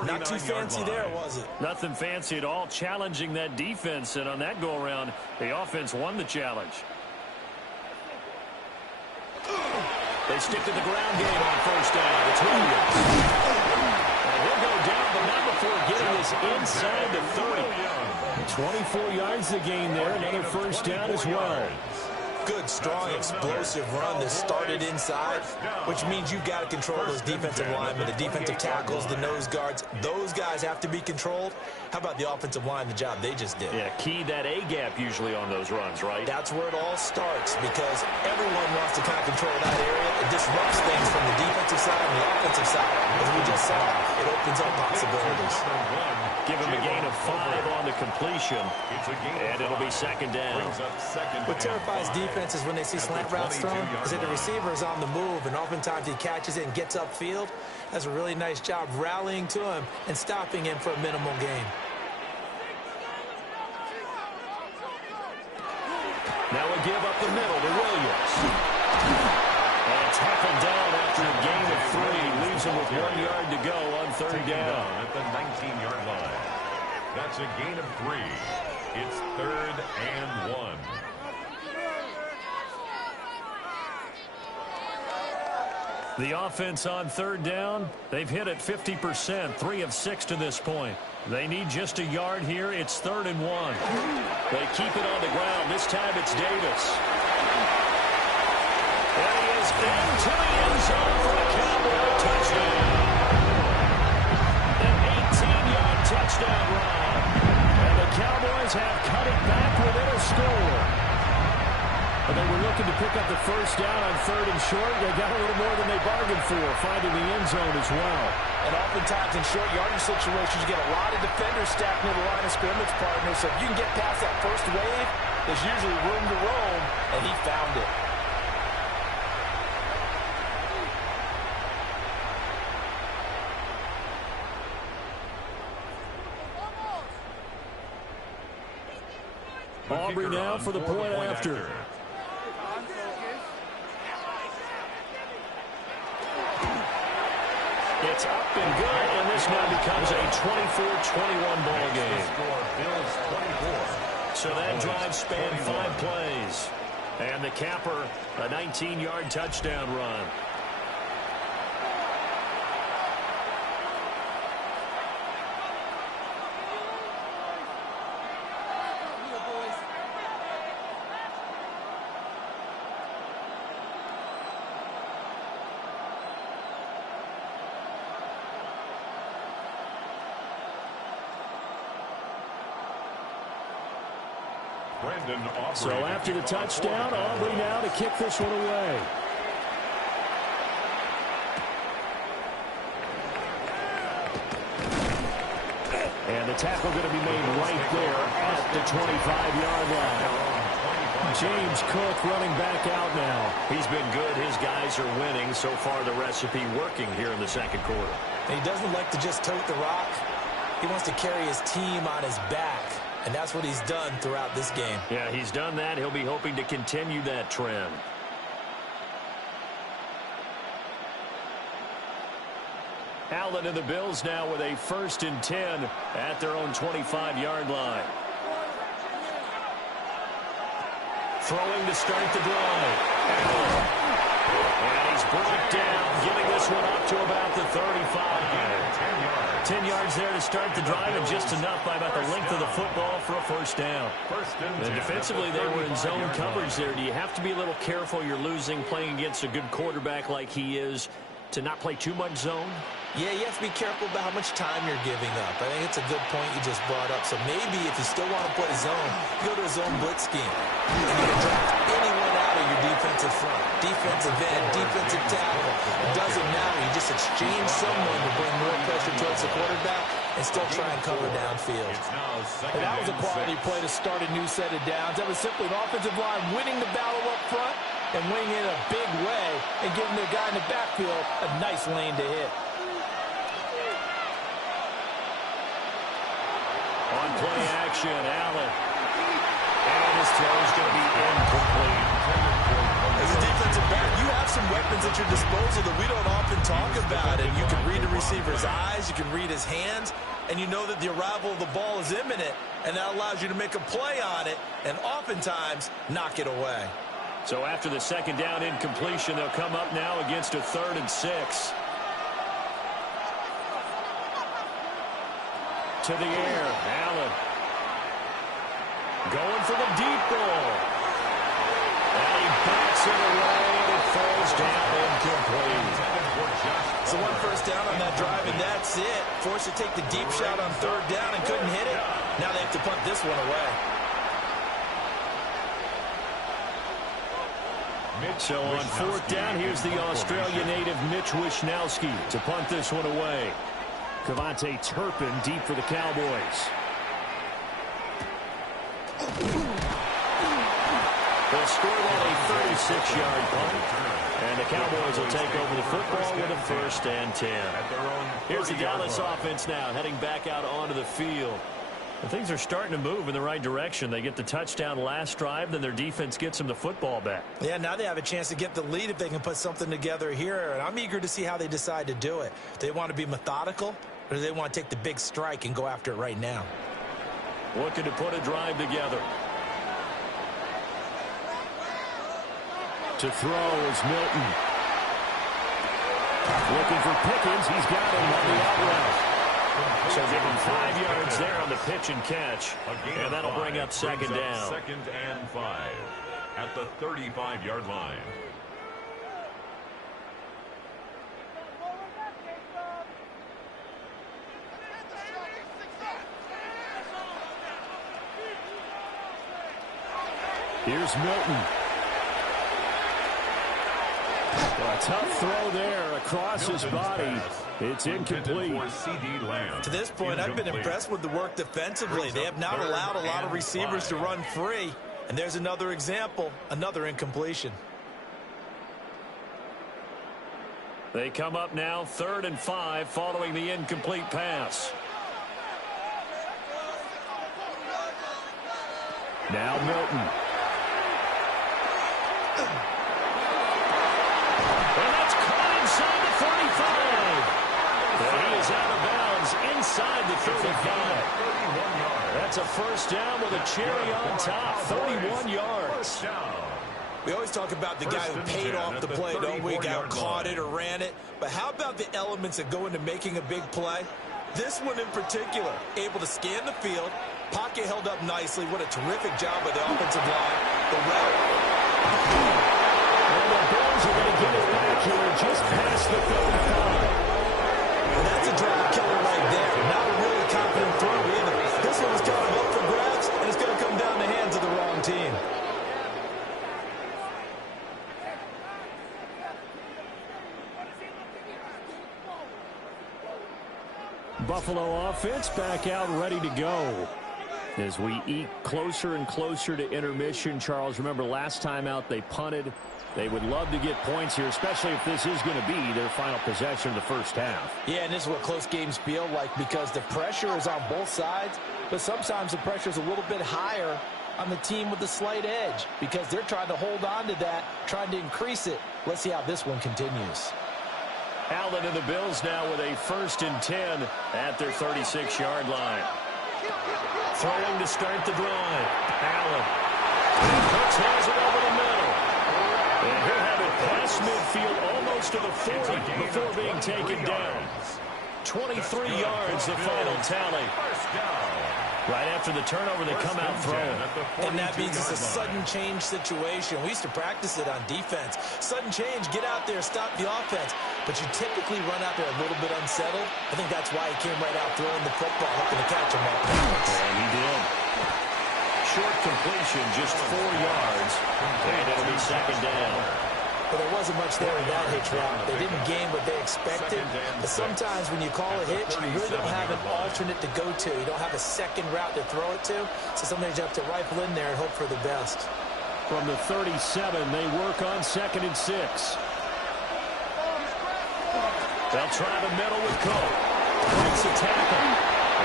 Not too fancy there, was it? Nothing fancy at all, challenging that defense. And on that go-around, the offense won the challenge. They stick to the ground game on first down. It's Williams. And he'll go down, but not before getting this inside the 30. 24 yards to gain there. Another first down as well. Good, strong, explosive run that started inside, which means you've got to control those defensive linemen, the defensive tackles, the nose guards. Those guys have to be controlled. How about the offensive line, the job they just did? Yeah, key that A-gap usually on those runs, right? That's where it all starts, because everyone wants to kind of control that area. It disrupts things from the defensive side and the offensive side. As we just saw, it opens up possibilities. Give him a gain of 5 on the completion, and it'll be second down. What terrifies defenses when they see slant routes thrown is that the receiver is on the move, and oftentimes he catches it and gets upfield. That's a really nice job rallying to him and stopping him for a minimal gain. Now we give up the middle to Williams. And tackled down after a gain of 3. Leaves him with 1 yard to go on third down. At the 19-yard line. That's a gain of 3. It's 3rd and 1. The offense on third down, they've hit it 50%, 3 of 6 to this point. They need just a yard here. It's 3rd and 1. They keep it on the ground. This time it's Davis. And he is into the end zone for a Cowboy touchdown. An 18-yard touchdown run. And the Cowboys have cut it back within a score. But they were looking to pick up the first down on 3rd and short. They got a little more than they bargained for, finding the end zone as well. And oftentimes in short yardage situations, you get a lot of defenders stacked near the line of scrimmage, partner. So if you can get past that first wave, there's usually room to roam, and he found it. Aubrey now for the point after. It's up and good, and this now becomes a 24-21 ball game. So that drive spanned 5 plays. And the capper, a 19-yard touchdown run. So after the touchdown, Aubrey now to kick this one away. And the tackle going to be made right there at the 25-yard line. James Cook running back out now. He's been good. His guys are winning. So far, the recipe working here in the second quarter. And he doesn't like to just tote the rock. He wants to carry his team on his back. And that's what he's done throughout this game. Yeah, he's done that. He'll be hoping to continue that trend. Allen and the Bills now with a 1st and 10 at their own 25-yard line. Throwing to start the drive. And he's brought down, getting this one up to about the 35. 10 yards there to start the drive, and just enough by about the length of the football for a first down. And defensively, they were in zone coverage there. Do you have to be a little careful? You're losing, playing against a good quarterback like he is, to not play too much zone? Yeah, you have to be careful about how much time you're giving up. I think it's a good point you just brought up. So maybe if you still want to play zone, you go to a zone blitz scheme. And you can draft anyone out of your defensive front. Defensive end, defensive tackle. It doesn't matter. You just exchange someone to bring more pressure towards the quarterback, and and still try and cover downfield. And that was a quality play to start a new set of downs. That was simply an offensive line winning the battle up front and winning it in a big way and giving their guy in the backfield a nice lane to hit. On play action, Allen. And his throw is going to be incomplete. As a defensive back, you have some weapons at your disposal that we don't often talk about. And you can read the receiver's eyes, you can read his hands, and you know that the arrival of the ball is imminent, and that allows you to make a play on it and oftentimes knock it away. So after the second down incompletion, they'll come up now against a 3rd and 6. To the air, Allen. Going for the deep ball. And he backs it away, and it falls down incomplete. So 1 first down on that drive, and that's it. Forced to take the deep shot on 3rd down and couldn't hit it. Now they have to punt this one away. So on 4th down, here's the Australia native Mitch Wishnowski to punt this one away. Kevontae Turpin deep for the Cowboys. They'll score that a 36-yard punt. And the Cowboys will take over the football with a 1st and 10. Here's the Dallas offense now heading back out onto the field. And things are starting to move in the right direction. They get the touchdown last drive, then their defense gets them the football back. Yeah, now they have a chance to get the lead if they can put something together here. And I'm eager to see how they decide to do it. Do they want to be methodical, or do they want to take the big strike and go after it right now? Looking to put a drive together. To throw is Milton. Looking for Pickens. He's got him on the out route. So give him 5 yards there on the pitch and catch. And that'll bring up 2nd down. 2nd and 5 at the 35-yard line. Here's Milton. A tough throw there across his body. It's incomplete. To this point, I've been impressed with the work defensively. They have not allowed a lot of receivers to run free. And there's another example, another incompletion. They come up now 3rd and 5 following the incomplete pass. Now Milton. And that's caught inside the 35. And he is out of bounds inside the 35. That's a 1st down with a cherry on top. 31 yards. We always talk about the guy who paid off the play, don't we? Guy who caught it or ran it. But how about the elements that go into making a big play? This one in particular, able to scan the field, pocket held up nicely. What a terrific job by the offensive line. The route. And the Bills are going to get it back here just past the 35. And that's a drive killer right there. Not a really confident throw either. This one was kind of up for grabs, and it's going to come down the hands of the wrong team. Buffalo offense back out ready to go. As we eke closer and closer to intermission, Charles, remember last time out they punted. They would love to get points here, especially if this is going to be their final possession of the first half. Yeah, and this is what close games feel like because the pressure is on both sides, but sometimes the pressure is a little bit higher on the team with the slight edge because they're trying to hold on to that, trying to increase it. Let's see how this one continues. Allen and the Bills now with a 1st and 10 at their 36-yard line. Throwing to start the drive. Allen. Cooks has it over the middle. And he'll have it past midfield almost to the 40 before being taken down. 23 yards the final tally. Right after the turnover, they come out throwing. And that means it's a sudden change situation. We used to practice it on defense. Sudden change, get out there, stop the offense. But you typically run out there a little bit unsettled. I think that's why he came right out throwing the football, hoping to catch him all. And he did. Short completion, just 4 yards. And it'll be 2nd down. But there wasn't much there in that hitch route. They didn't gain what they expected. But sometimes when you call a hitch, you really don't have an alternate to go to. You don't have a second route to throw it to. So sometimes you have to rifle in there and hope for the best. From the 37, they work on 2nd and 6. They'll try the middle with Cook. Breaks a tackle.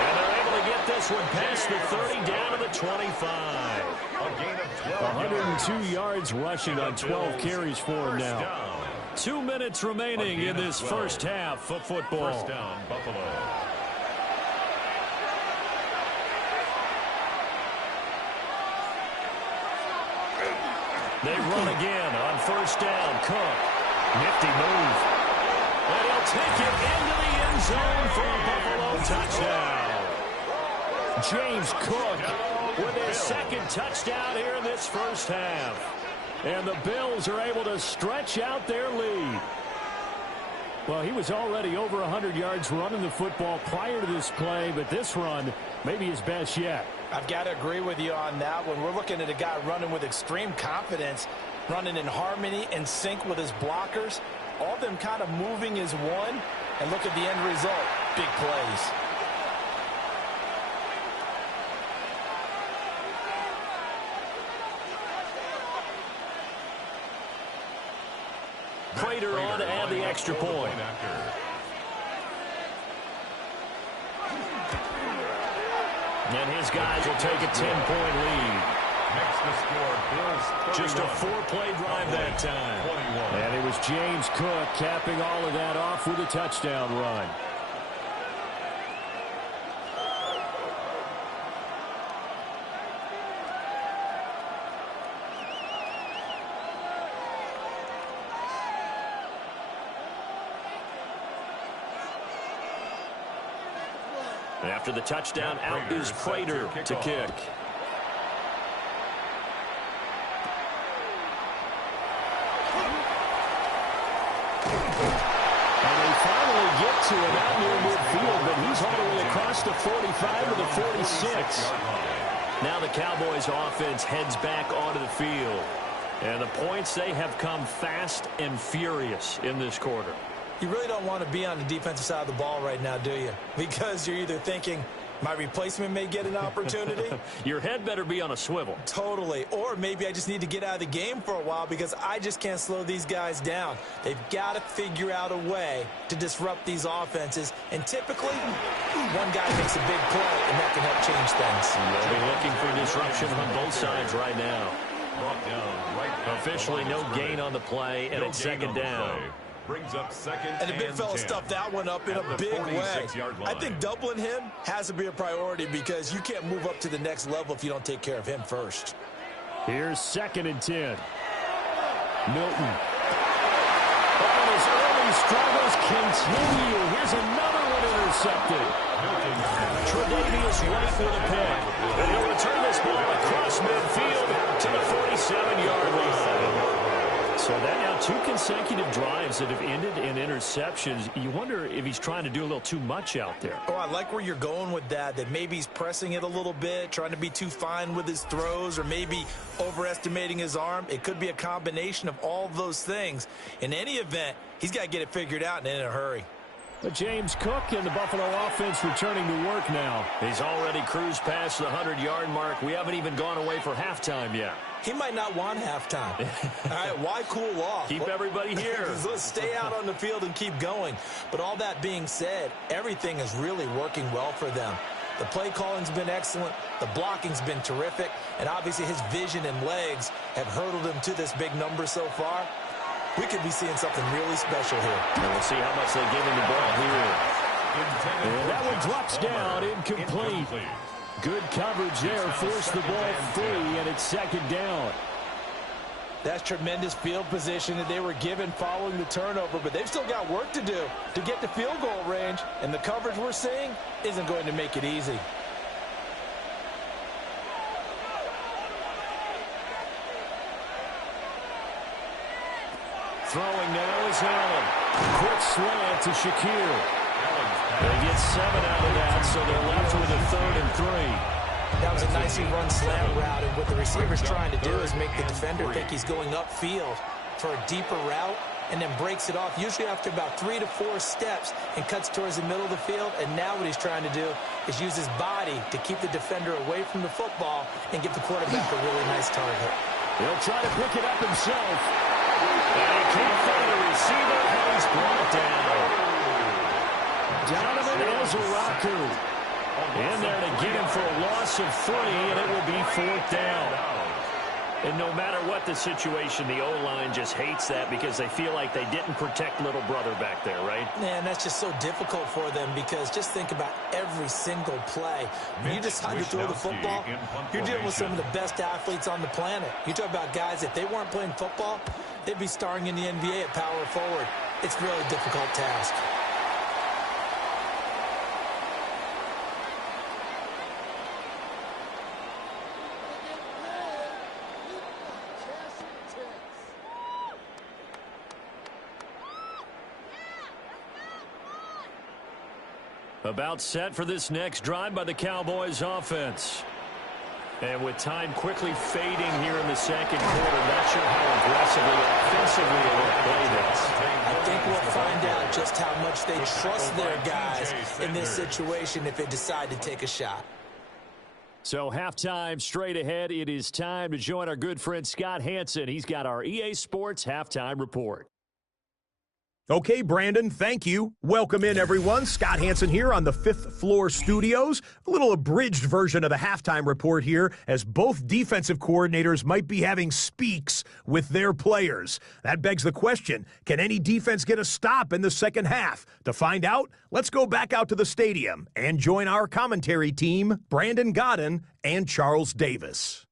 And they're able to get this one past the 30 down to the 25. A gain of 12 102 yards rushing on 12 carries for him now. 2 minutes remaining in this first half of football. First down, Buffalo. They run again on first down. Cook. Nifty move. And he'll take it into the end zone for a Buffalo touchdown. James Cook with his second touchdown here in this first half. And the Bills are able to stretch out their lead. Well, he was already over 100 yards running the football prior to this play, but this run may be his best yet. I've got to agree with you on that one. We're looking at a guy running with extreme confidence, running in harmony and sync with his blockers. All of them kind of moving as one. And look at the end result. Big plays. Prater on to add the extra point. And his guys will take a 10-point lead. Next to score, Bills. Just a 4-play drive that time. And it was James Cook capping all of that off with a touchdown run. After the touchdown, out is Prater to kick. And they finally get to him out near midfield, but he's all the way across the 45 to the 46. Now the Cowboys offense heads back onto the field. And the points, they have come fast and furious in this quarter. You really don't want to be on the defensive side of the ball right now, do you? Because you're either thinking, my replacement may get an opportunity. Your head better be on a swivel. Totally. Or maybe I just need to get out of the game for a while because I just can't slow these guys down. They've got to figure out a way to disrupt these offenses. And typically, one guy makes a big play, and that can help change things. They'll be looking for disruption on both sides right now. Officially no gain on the play, and it's second down. Brings up second and the big fella stuffed that one up in a big way. I think doubling him has to be a priority because you can't move up to the next level if you don't take care of him first. Here's 2nd and 10. Milton. And his early struggles continue. Here's another one intercepted. Tre'Davious White with a pick. And he'll return this ball across midfield to the 47-yard line. So that now 2 consecutive drives that have ended in interceptions. You wonder if he's trying to do a little too much out there. Oh, I like where you're going with that maybe he's pressing it a little bit, trying to be too fine with his throws, or maybe overestimating his arm. It could be a combination of all of those things. In any event, he's got to get it figured out and in a hurry. But James Cook and the Buffalo offense returning to work now. He's already cruised past the 100-yard mark. We haven't even gone away for halftime yet. He might not want halftime. All right, why cool off? Keep everybody here. Let's stay out on the field and keep going. But all that being said, everything is really working well for them. The play calling's been excellent. The blocking's been terrific. And obviously his vision and legs have hurdled him to this big number so far. We could be seeing something really special here. And we'll see how much they give him the ball here. And that one drops down, incomplete. Good coverage there, forced the ball free, and it's second down. That's tremendous field position that they were given following the turnover, but they've still got work to do to get to field goal range, and the coverage we're seeing isn't going to make it easy. Throwing now is Allen. Quick slant to Shakir. They get 7 out of that, so they're left with a 3rd and 3. That was a nicely run slant route, and what the receiver's trying to do is make the defender think he's going upfield. for a deeper route and then breaks it off, usually after about 3 to 4 steps, and cuts towards the middle of the field. And now what he's trying to do is use his body to keep the defender away from the football and get the quarterback a really nice target. He'll try to pick it up himself. And he can't find the receiver, and he's brought down. Donovan Ezeraku in there to get him for a loss of 3, and it will be 4th down. And no matter what the situation, the O-line just hates that because they feel like they didn't protect little brother back there, right? Man, that's just so difficult for them because just think about every single play. When you decide to throw the football, you're dealing with some of the best athletes on the planet. You talk about guys, if they weren't playing football, they'd be starring in the NBA at power forward. It's a really difficult task. About set for this next drive by the Cowboys offense. And with time quickly fading here in the second quarter, not sure how aggressively, offensively they will play this. I think we'll find out just how much they trust their guys in this situation if they decide to take a shot. So halftime straight ahead. It is time to join our good friend Scott Hanson. He's got our EA Sports halftime report. Okay, Brandon, thank you. Welcome in, everyone. Scott Hanson here on the 5th Floor Studios. A little abridged version of the halftime report here, as both defensive coordinators might be having speaks with their players. That begs the question, can any defense get a stop in the second half? To find out, let's go back out to the stadium and join our commentary team, Brandon Godden and Charles Davis.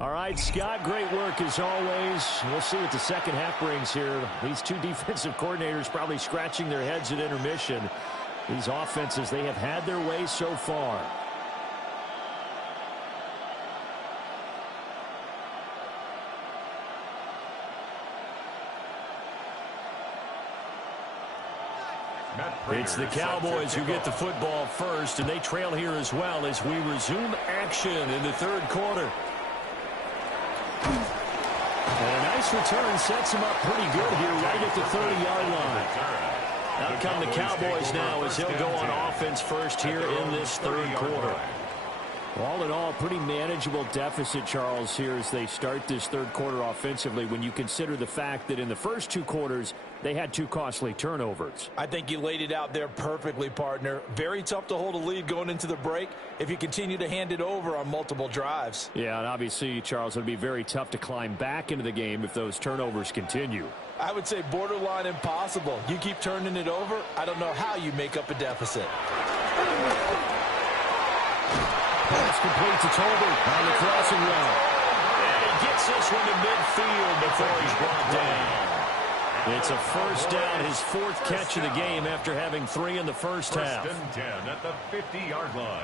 All right, Scott, great work as always. We'll see what the second half brings here. These two defensive coordinators probably scratching their heads at intermission. These offenses, they have had their way so far. It's the Cowboys who get the football first, and they trail here as well as we resume action in the third quarter. And a nice return sets him up pretty good here right at the 30-yard line. Out come the Cowboys now as he'll go on offense first here in this third quarter. All in all, pretty manageable deficit, Charles, here as they start this third quarter offensively when you consider the fact that in the first 2 quarters, they had 2 costly turnovers. I think you laid it out there perfectly, partner. Very tough to hold a lead going into the break if you continue to hand it over on multiple drives. Yeah, and obviously, Charles, it would be very tough to climb back into the game if those turnovers continue. I would say borderline impossible. You keep turning it over, I don't know how you make up a deficit. Pass complete to Tolbert on the crossing route. And he gets this one to midfield before he's brought down. It's a first down, his 4th catch of the game after having 3 in the first half. First and 10 at the 50-yard line.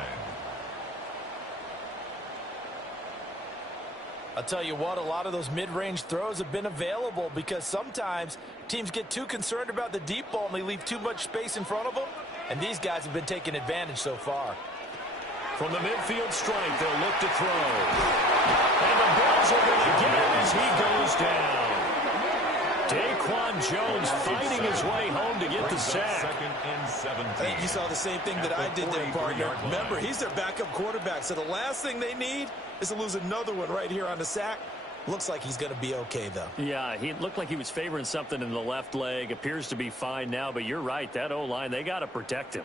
I'll tell you what, a lot of those mid-range throws have been available because sometimes teams get too concerned about the deep ball and they leave too much space in front of them, and these guys have been taking advantage so far. From the midfield stripe, they'll look to throw. And the Bills are going to get him as he goes down. Daquan Jones fighting his way home to get the sack. Second and 17. I think you saw the same thing that I did there, partner. Remember, he's their backup quarterback, so the last thing they need is to lose another one right here on the sack. Looks like he's going to be okay, though. Yeah, he looked like he was favoring something in the left leg. Appears to be fine now, but you're right. That O-line, they got to protect him.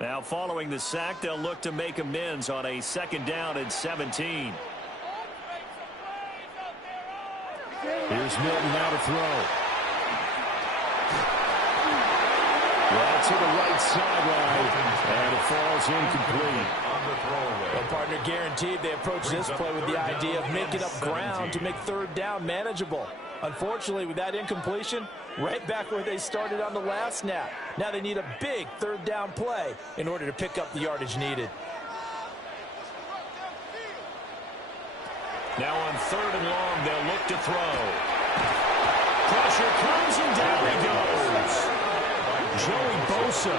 Now, following the sack, they'll look to make amends on a 2nd down and 17. Here's Milton now to throw. Well, to the right sideline, and it falls incomplete. Well, partner, guaranteed they approach this play with the idea of making up ground to make 3rd down manageable. Unfortunately, with that incompletion, right back where they started on the last snap. Now they need a big 3rd down play in order to pick up the yardage needed. Now on 3rd and long, they'll look to throw. Pressure comes, and down he goes. Joey Bosa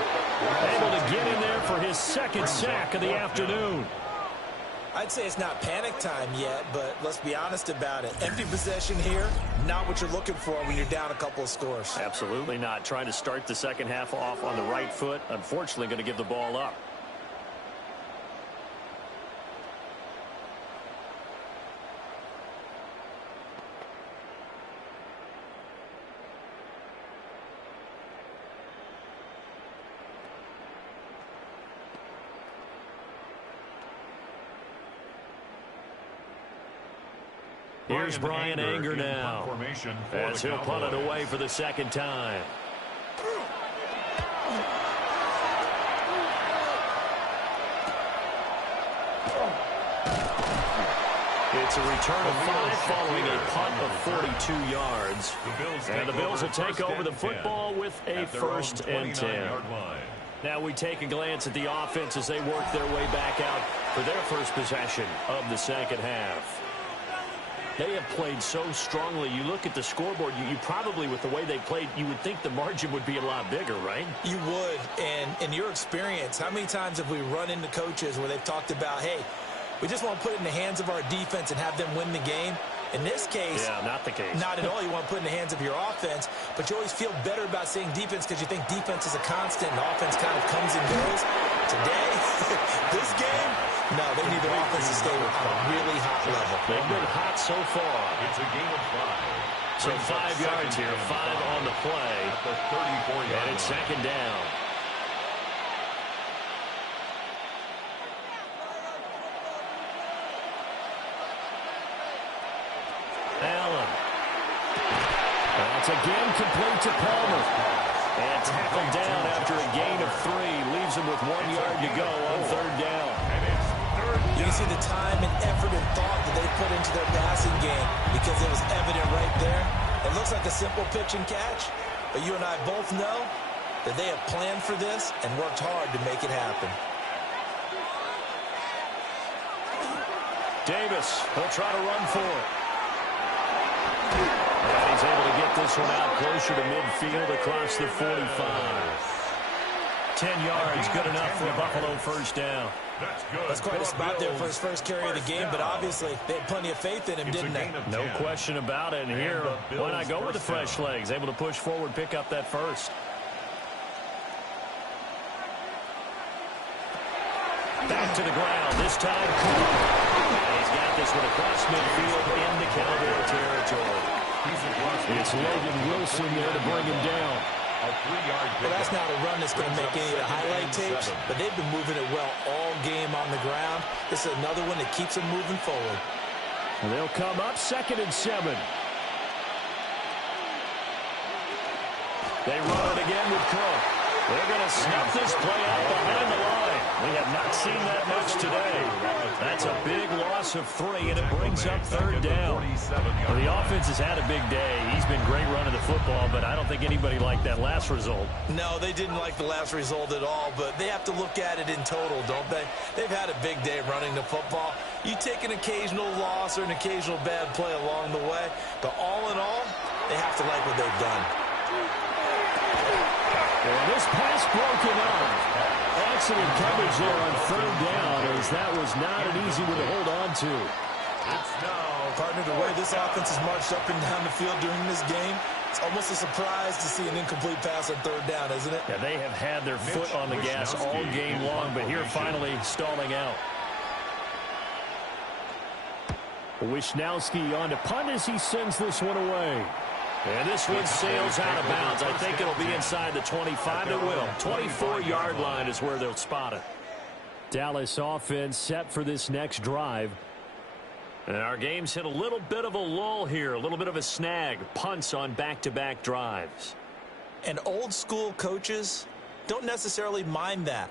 able to get in there for his 2nd sack of the afternoon. I'd say it's not panic time yet, but let's be honest about it. Empty possession here, not what you're looking for when you're down a couple of scores. Absolutely not. Trying to start the second half off on the right foot. Unfortunately, going to give the ball up. Here's Brian Anger now, as he'll punt it away for the 2nd time. It's a return of 5 following a punt of 42 yards. And the Bills will take over the football with a 1st and 10. Now we take a glance at the offense as they work their way back out for their first possession of the second half. They have played so strongly. You look at the scoreboard, you probably, with the way they played, you would think the margin would be a lot bigger, right? You would. And in your experience, how many times have we run into coaches where they've talked about, hey, we just want to put it in the hands of our defense and have them win the game? In this case, yeah, not the case. Not at all. You want to put it in the hands of your offense, but you always feel better about saying defense because you think defense is a constant and offense kind of comes and goes. Today, this game, no, they need their offense to stay on a really hot level. They've been hot so far. It's a game of 5. So 5 yards here, 5 on the play. At the 34-yard and it's 2nd down. Allen. That's again complete to Palmer. And tackled down after a gain of 3. Leaves him with 1 yard to go on 3rd down. You can see the time and effort and thought that they put into their passing game because it was evident right there. It looks like a simple pitch and catch, but you and I both know that they have planned for this and worked hard to make it happen. Davis, he'll try to run for it. And he's able to get this one out closer to midfield across the 45. 10 yards, good enough for a Buffalo 1st down. That's quite a spot there for his first carry of the game, but obviously they had plenty of faith in him, didn't they? No question about it. And here, why not go with the fresh legs? Able to push forward, pick up that first. Back to the ground, this time Cook. And he's got this one across midfield into Cowboy territory. It's Logan Wilson there to bring him down. Well, that's not a run that's going to make any of the highlight tapes, but they've been moving it well all game on the ground. This is another one that keeps them moving forward. And they'll come up 2nd and 7. They run it again with Cook. They're going to snuff this play out behind the line. We have not seen that much today. That's a big loss of 3, and it brings up 3rd down. Well, the offense has had a big day. He's been great running the football, but I don't think anybody liked that last result. No, they didn't like the last result at all, but they have to look at it in total, don't they? They've had a big day running the football. You take an occasional loss or an occasional bad play along the way, but all in all, they have to like what they've done. And this pass broken up. Excellent coverage there on 3rd down, as that was not an easy one to hold on to. Partner, the way this offense has marched up and down the field during this game, it's almost a surprise to see an incomplete pass on 3rd down, isn't it? Yeah, they have had their foot on the gas all game long, but here finally stalling out. Wishnowski on to punt as he sends this one away. And this one sails out of bounds. I think it'll be inside the 25. It will. 24-yard line is where they'll spot it. Dallas offense set for this next drive. And our game's hit a little bit of a lull here, a little bit of a snag. Punts on back-to-back drives. And old-school coaches don't necessarily mind that.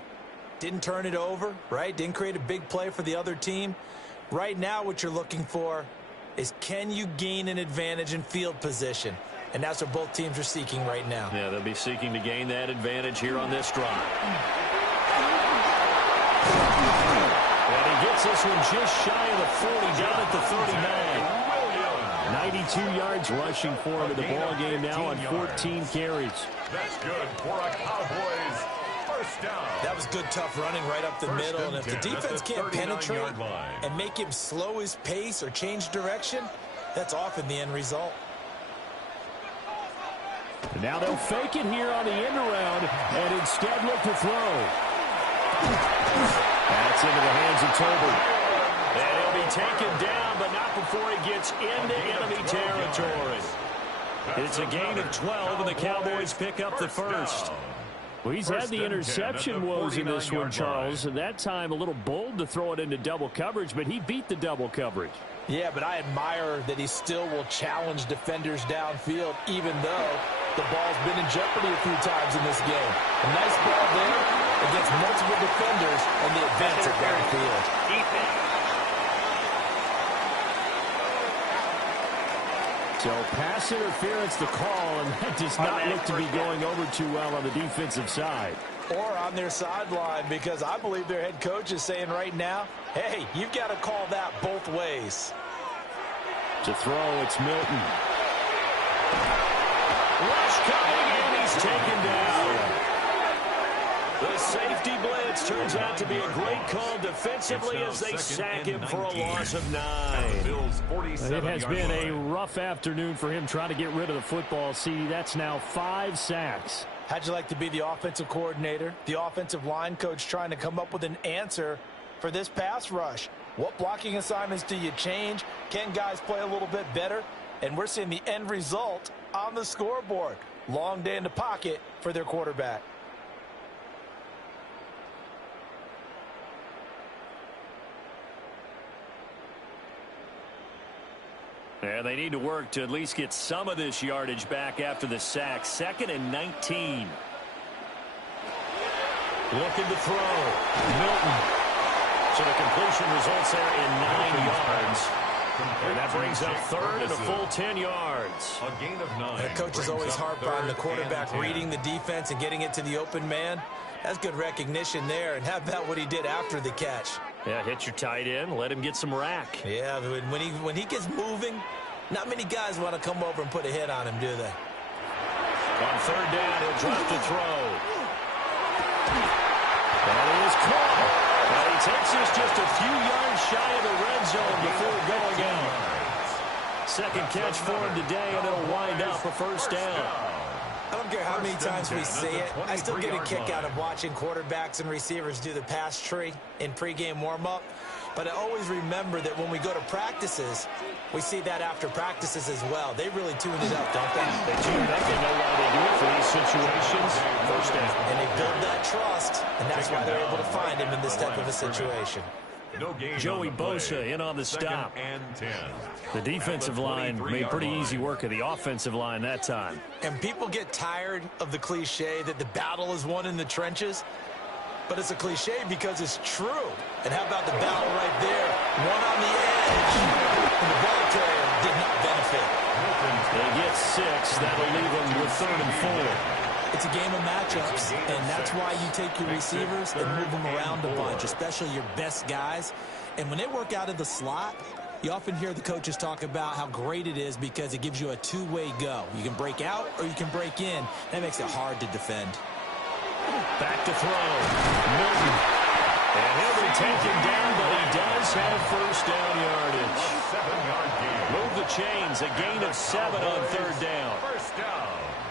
Didn't turn it over, right? Didn't create a big play for the other team. Right now what you're looking for is, can you gain an advantage in field position? And that's what both teams are seeking right now. Yeah, they'll be seeking to gain that advantage here on this drive. And he gets gets this one just shy of the 40, down at the 39. 92 yards rushing for him in the ball game now on 14 carries. That's good for a Cowboys first down. That was good, tough running right up the middle. And if the defense can't penetrate and make him slow his pace or change direction, that's often the end result. And now they'll fake it here on the end around and instead look to throw. That's into the hands of Tolbert. And he'll be taken down, but not before he gets into enemy territory. It's a gain of 12, and the Cowboys pick up the first. Well, he's had the interception woes in this one, Charles, and that time a little bold to throw it into double coverage, but he beat the double coverage. Yeah, but I admire that he still will challenge defenders downfield, even though the ball's been in jeopardy a few times in this game. A nice ball there against multiple defenders, and the advance at downfield. Defense. So pass interference the call, and that does not look to be going over too well on the defensive side. Or on their sideline, because I believe their head coach is saying right now, hey, you've got to call that both ways. To throw, it's Milton. Rush coming, and he's taken down. The safety blitz turns out to be a great call defensively as they sack him for a loss of 9. It has been a rough afternoon for him trying to get rid of the football. See, that's now 5 sacks. How'd you like to be the offensive coordinator, the offensive line coach trying to come up with an answer for this pass rush? What blocking assignments do you change? Can guys play a little bit better? And we're seeing the end result on the scoreboard. Long day in the pocket for their quarterback. Yeah, they need to work to at least get some of this yardage back after the sack. 2nd and 19. Looking to throw. Milton. So the completion results there in 9 yards. And that brings up 3rd and a full 10 yards. A gain of 9. The coaches always harp on the quarterback reading the defense and getting it to the open man. That's good recognition there. And how about what he did after the catch? Yeah, hit your tight end, let him get some rack. Yeah, when he gets moving, not many guys want to come over and put a hit on him, do they? On 3rd down, he'll drop to throw. That is caught. Well, he takes this just a few yards shy of the red zone before going out. 2nd catch for him today, and it'll wind up a first down. I don't care how many times we say it, I still get a kick out of watching quarterbacks and receivers do the pass tree in pregame warm-up. But I always remember that when we go to practices, we see that after practices as well. They really tune it up, don't they? They tune it up. They know why they do it for these situations. First down. And they build that trust, and that's why they're able to find him in this type of a situation. Joey Bosa in on the stop. The defensive line made pretty easy work of the offensive line that time. And people get tired of the cliche that the battle is won in the trenches. But it's a cliche because it's true. And how about the battle right there? One on the edge. And the ball carrier did not benefit. They get 6. That'll leave them with 3rd and 4. It's a game of matchups, and that's why you take your receivers and move them around a bunch, especially your best guys. And when they work out of the slot, you often hear the coaches talk about how great it is because it gives you a two-way go. You can break out or you can break in. That makes it hard to defend. Back to throw. Milton. And he'll be taken down, but he does have first down yardage. 7-yard gain. Move the chains. A gain of 7 on 3rd down. First down.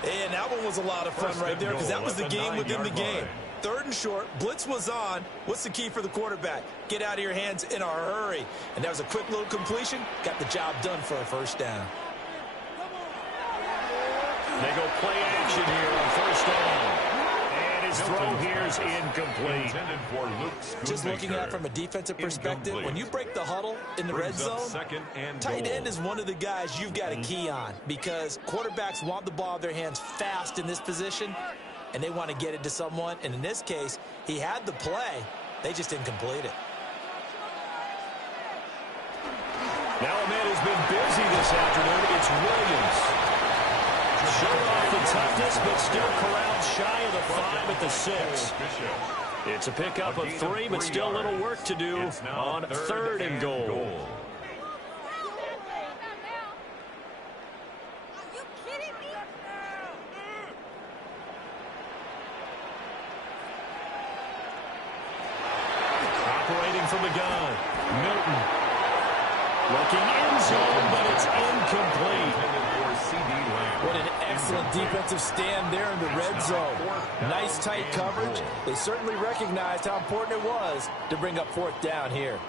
And that one was a lot of fun right there because that was the game within the game. 3rd and short, blitz was on. What's the key for the quarterback? Get out of your hands in a hurry. And that was a quick little completion. Got the job done for a first down. They go play action here on 1st down. And his throw here is incomplete. Just looking at it from a defensive perspective, when you break the huddle in the red zone, tight end is one of the guys you've got to key on because quarterbacks want the ball in their hands fast in this position, and they want to get it to someone. And in this case, he had the play. They just didn't complete it. Now a man who's been busy this afternoon. It's Williams. Showing off the toughness, but still corralled shy of the 5 at the 6. It's a pickup of 3, but still a little work to do on 3rd and goal. Operating from the gun, Milton. Looking in zone, but it's incomplete. What an excellent defensive stand there in the red zone. Nice tight coverage. They certainly recognized how important it was to bring up 4th down here.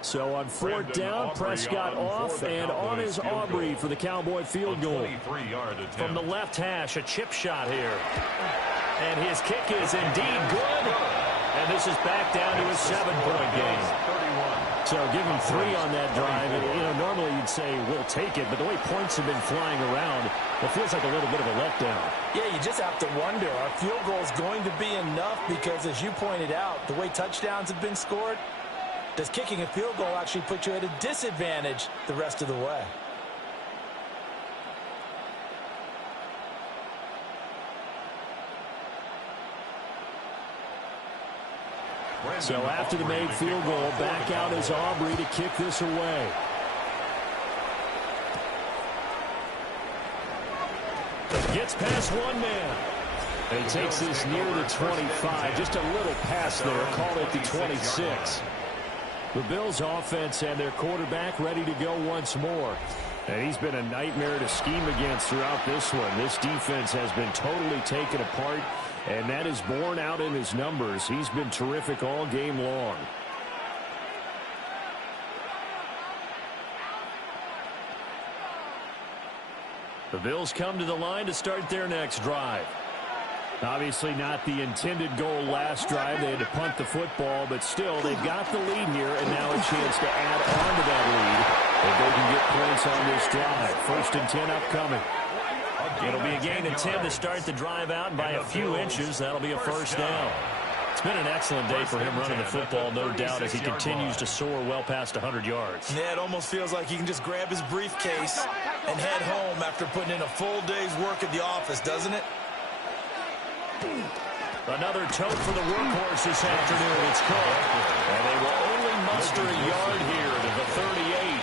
So on 4th down, Prescott off, and on is Aubrey for the Cowboy field goal. From the left hash, a chip shot here. And his kick is indeed good. And this is back down to a 7-point game. So give him 3 on that drive. And, you know, normally you'd say we'll take it, but the way points have been flying around, it feels like a little bit of a letdown. Yeah, you just have to wonder, are field goals going to be enough? Because as you pointed out, the way touchdowns have been scored, does kicking a field goal actually put you at a disadvantage the rest of the way? So after the made field goal, back out is Aubrey to kick this away. Gets past one man. And he takes this near the 25. Just a little pass there. Called it the 26. The Bills offense and their quarterback ready to go once more. And he's been a nightmare to scheme against throughout this one. This defense has been totally taken apart, and that is borne out in his numbers. He's been terrific all game long. The Bills come to the line to start their next drive. Obviously not the intended goal last drive. They had to punt the football, but still they've got the lead here, and now a chance to add on to that lead if they can get points on this drive. 1st and 10 upcoming. It'll be a gain of 10 to start the drive out, and by a few inches, that'll be a 1st down. It's been an excellent day for him running the football, no doubt, as he continues to soar well past 100 yards. Yeah, it almost feels like he can just grab his briefcase and head home after putting in a full day's work at the office, doesn't it? Another tote for the workhorse this afternoon. It's caught. And they will only muster a yard here to the 38.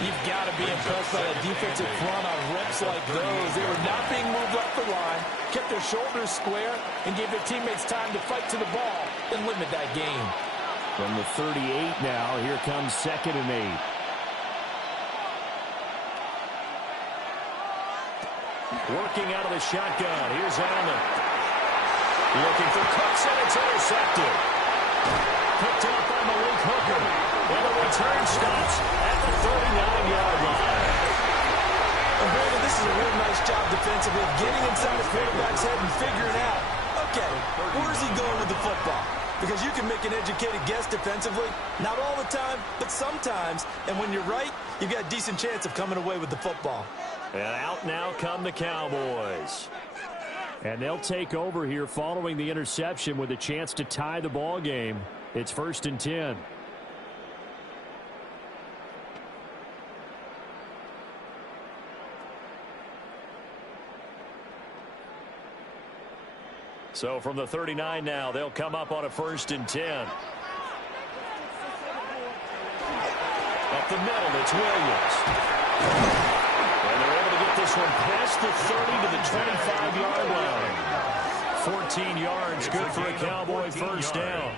You've got to be impressed by the defensive front on reps like those. They were not being moved up the line, kept their shoulders square, and gave their teammates time to fight to the ball and limit that gain. From the 38 now, here comes 2nd and 8. Working out of the shotgun. Here's Allen. Looking for Cooks, and it's intercepted. Picked up by Malik Hooker. And the return stops at the 39-yard line. And Brandon, this is a real nice job defensively, getting inside the quarterback's head and figuring out, okay, where's he going with the football? Because you can make an educated guess defensively, not all the time, but sometimes. And when you're right, you've got a decent chance of coming away with the football. And out now come the Cowboys. And they'll take over here following the interception with a chance to tie the ball game. It's 1st and 10. So from the 39 now, they'll come up on a 1st and 10. Up the middle, it's Williams. And they're able to get this one past the 30 to the 25-yard line. 14 yards, good for a Cowboy 1st down.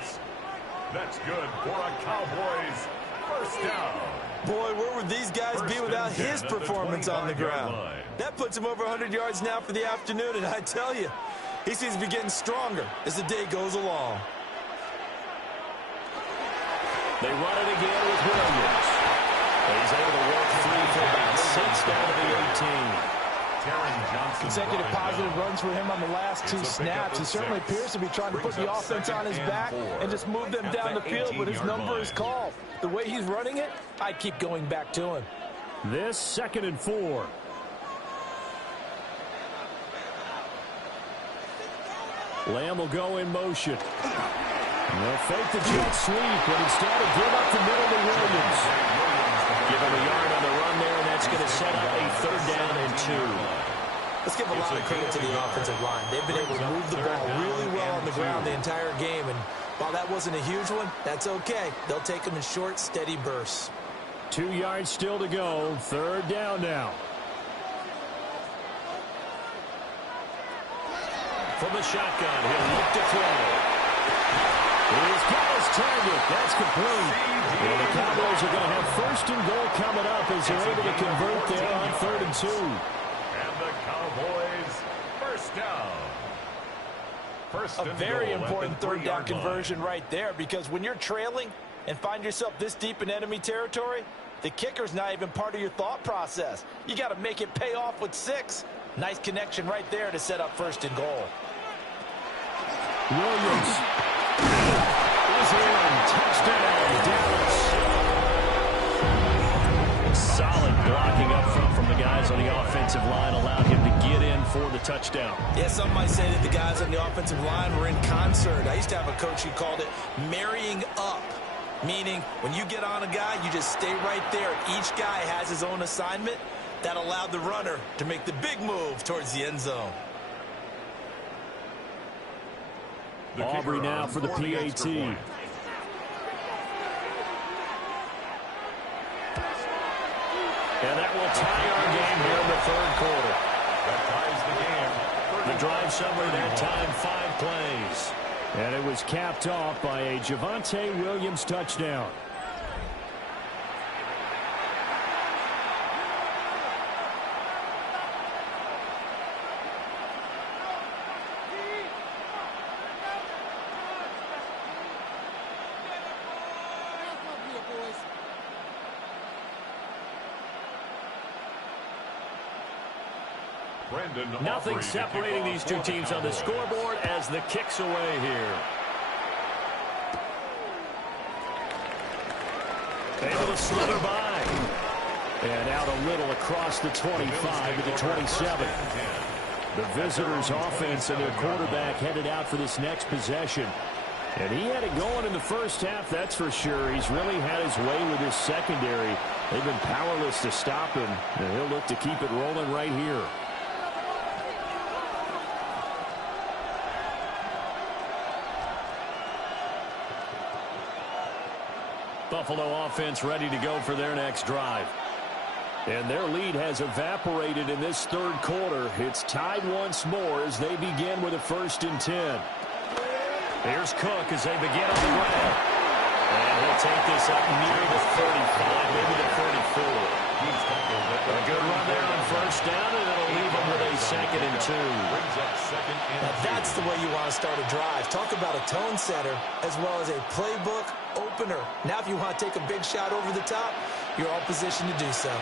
That's good for a Cowboys 1st down. Boy, where would these guys be without his performance on the ground? That puts him over 100 yards now for the afternoon, and I tell you, he seems to be getting stronger as the day goes along. They run it again with Williams. He's able to work free for about 6 down to the 18. Consecutive positive runs for him on the last 2 snaps. He certainly appears to be trying to put the offense on his back and just move them down the field, but his number is called. The way he's running it, I'd keep going back to him. This 2nd and 4. Lamb will go in motion. They'll fake the jet sweep, but instead of give up the middle to Williams. Give him a yard on the run there, and that's going to set up a 3rd down and 2. Let's give a lot of credit to the offensive line. They've been able to move the ball really well on the ground the entire game, and while that wasn't a huge one, that's okay. They'll take them in short, steady bursts. 2 yards still to go. Third down now. From the shotgun, he'll look to throw. He's got his target. That's complete. Well, the Cowboys are going to have first and goal coming up as they're able to convert there on 3rd and 2. And the Cowboys first down. A very important third down conversion right there, because when you're trailing and find yourself this deep in enemy territory, the kicker's not even part of your thought process. You got to make it pay off with 6. Nice connection right there to set up first and goal. Williams is in. Touchdown, Dallas. Solid blocking up front from the guys on the offensive line allowed him to get in for the touchdown. Yeah, some might say that the guys on the offensive line were in concert. I used to have a coach who called it marrying up, meaning when you get on a guy, you just stay right there. Each guy has his own assignment. That allowed the runner to make the big move towards the end zone. Aubrey now for the PAT. And that will tie our game here in the 3rd quarter. That ties the game. The drive summary that time, 5 plays. And it was capped off by a Javonte Williams touchdown. Nothing separating these two teams on the scoreboard as the kick's away here. Able to slither by. And out a little across the 25 to the 27. The visitors' offense and their quarterback headed out for this next possession. And he had it going in the first half, that's for sure. He's really had his way with his secondary. They've been powerless to stop him. And he'll look to keep it rolling right here. Buffalo offense ready to go for their next drive. And their lead has evaporated in this 3rd quarter. It's tied once more as they begin with a 1st and 10. Here's Cook as they begin on the ground. And he'll take this up near the 35, maybe the 34. A good run there on 1st down, and it'll leave them with a 2nd and 2. Now that's the way you want to start a drive. Talk about a tone setter as well as a playbook opener. Now if you want to take a big shot over the top, you're all positioned to do so.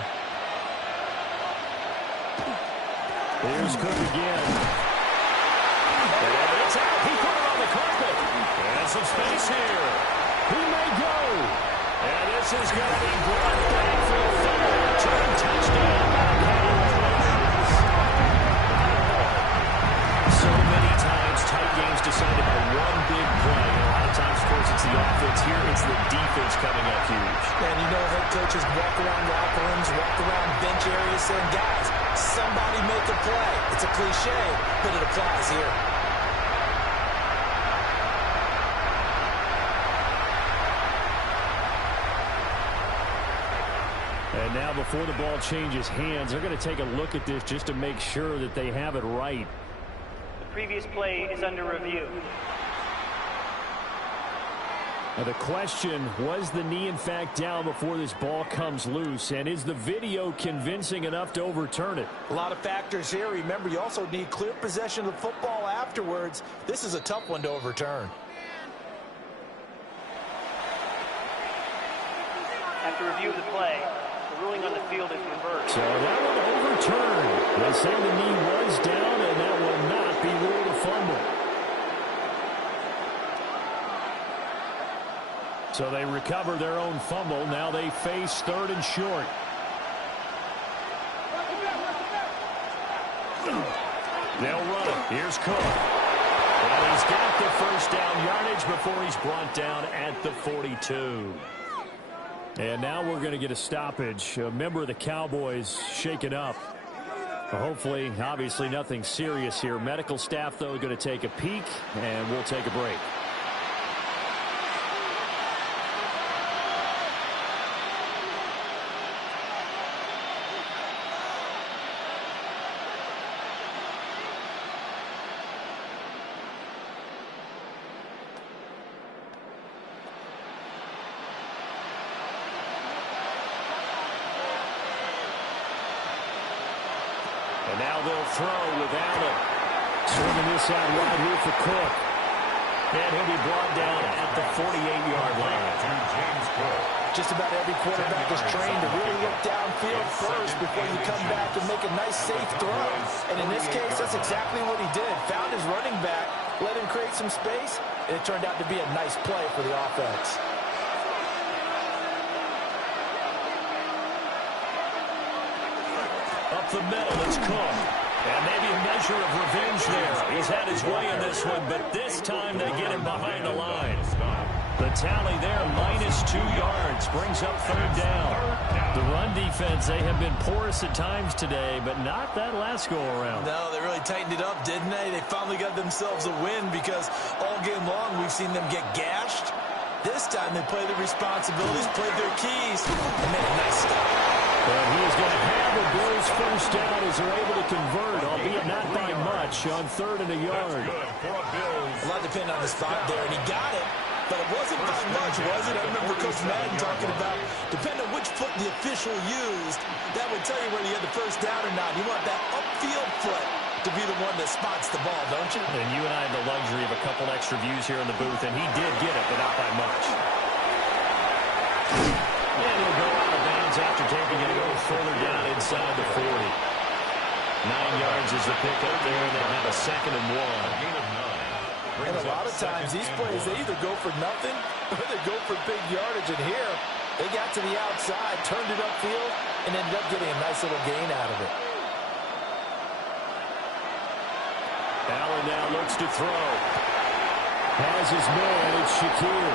Here's Cook again. And it's out. He put it on the carpet. And some space here. He may go. And this is going to be brought back for a fumble return touchdown. So many times tight games decided by one big play. A lot of times, of course, it's the offense. Here it's the defense coming up huge. And you know head coaches walk around locker rooms, walk around bench areas saying, guys, somebody make a play. It's a cliche, but it applies here. And now before the ball changes hands, they're going to take a look at this just to make sure that they have it right. The previous play is under review. Now the question, was the knee in fact down before this ball comes loose? And is the video convincing enough to overturn it? A lot of factors here. Remember, you also need clear possession of the football afterwards. This is a tough one to overturn. After review of the play, the ruling on the field is reversed. So that one overturned. They say the knee was down, and that will not be ruled a fumble. So they recover their own fumble. Now they face 3rd and short. They'll run it. Here's Cook. And he's got the first down yardage before he's brought down at the 42. And now we're going to get a stoppage. A member of the Cowboys shaken up. Well, hopefully, obviously, nothing serious here. Medical staff, though, going to take a peek, and we'll take a break. And now they'll throw with Allen. Swinging this out wide here for Cook. And he'll be brought down at the 48-yard line. James Cook. Just about every quarterback is trained to really look downfield first before you come back and make a nice, safe throw. And in this case, that's exactly what he did. Found his running back, let him create some space, and it turned out to be a nice play for the offense. Up the middle, it's Cook. And maybe a measure of revenge there. He's had his way in this one, but this time they get him behind the line. The tally there, -2 yards, brings up third down. The run defense, they have been porous at times today, but not that last go-around. No, they really tightened it up, didn't they? They finally got themselves a win because all game long we've seen them get gashed. This time they played their responsibilities, played their keys, and made a nice stop. And he is going to have the Bills first down as they're able to convert, albeit not by much, on 3rd and a yard. A lot depended on the spot there, and he got it, but it wasn't by much, was it? I remember Coach Madden talking about, depending on which foot the official used, that would tell you whether you had the first down or not. You want that upfield foot to be the one that spots the ball, don't you? And you and I have the luxury of a couple extra views here in the booth, and he did get it, but not by much. And he'll go out of bounds after taking it a little further down inside the 40. 9 yards is the pickup there, and they'll have a 2nd and 1. And a lot of times, these plays, they either go for nothing or they go for big yardage. And here, they got to the outside, turned it upfield, and ended up getting a nice little gain out of it. Allen now looks to throw. Has his man, it's Shakir.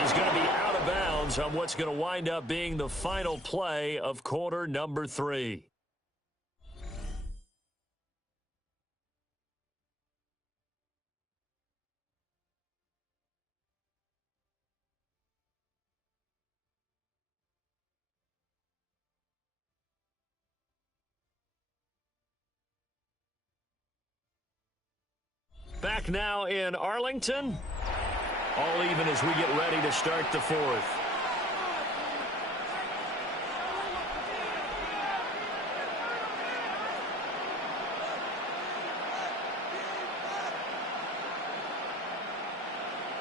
He's going to be out of bounds on what's going to wind up being the final play of quarter number 3. Back now in Arlington. All even as we get ready to start the 4th.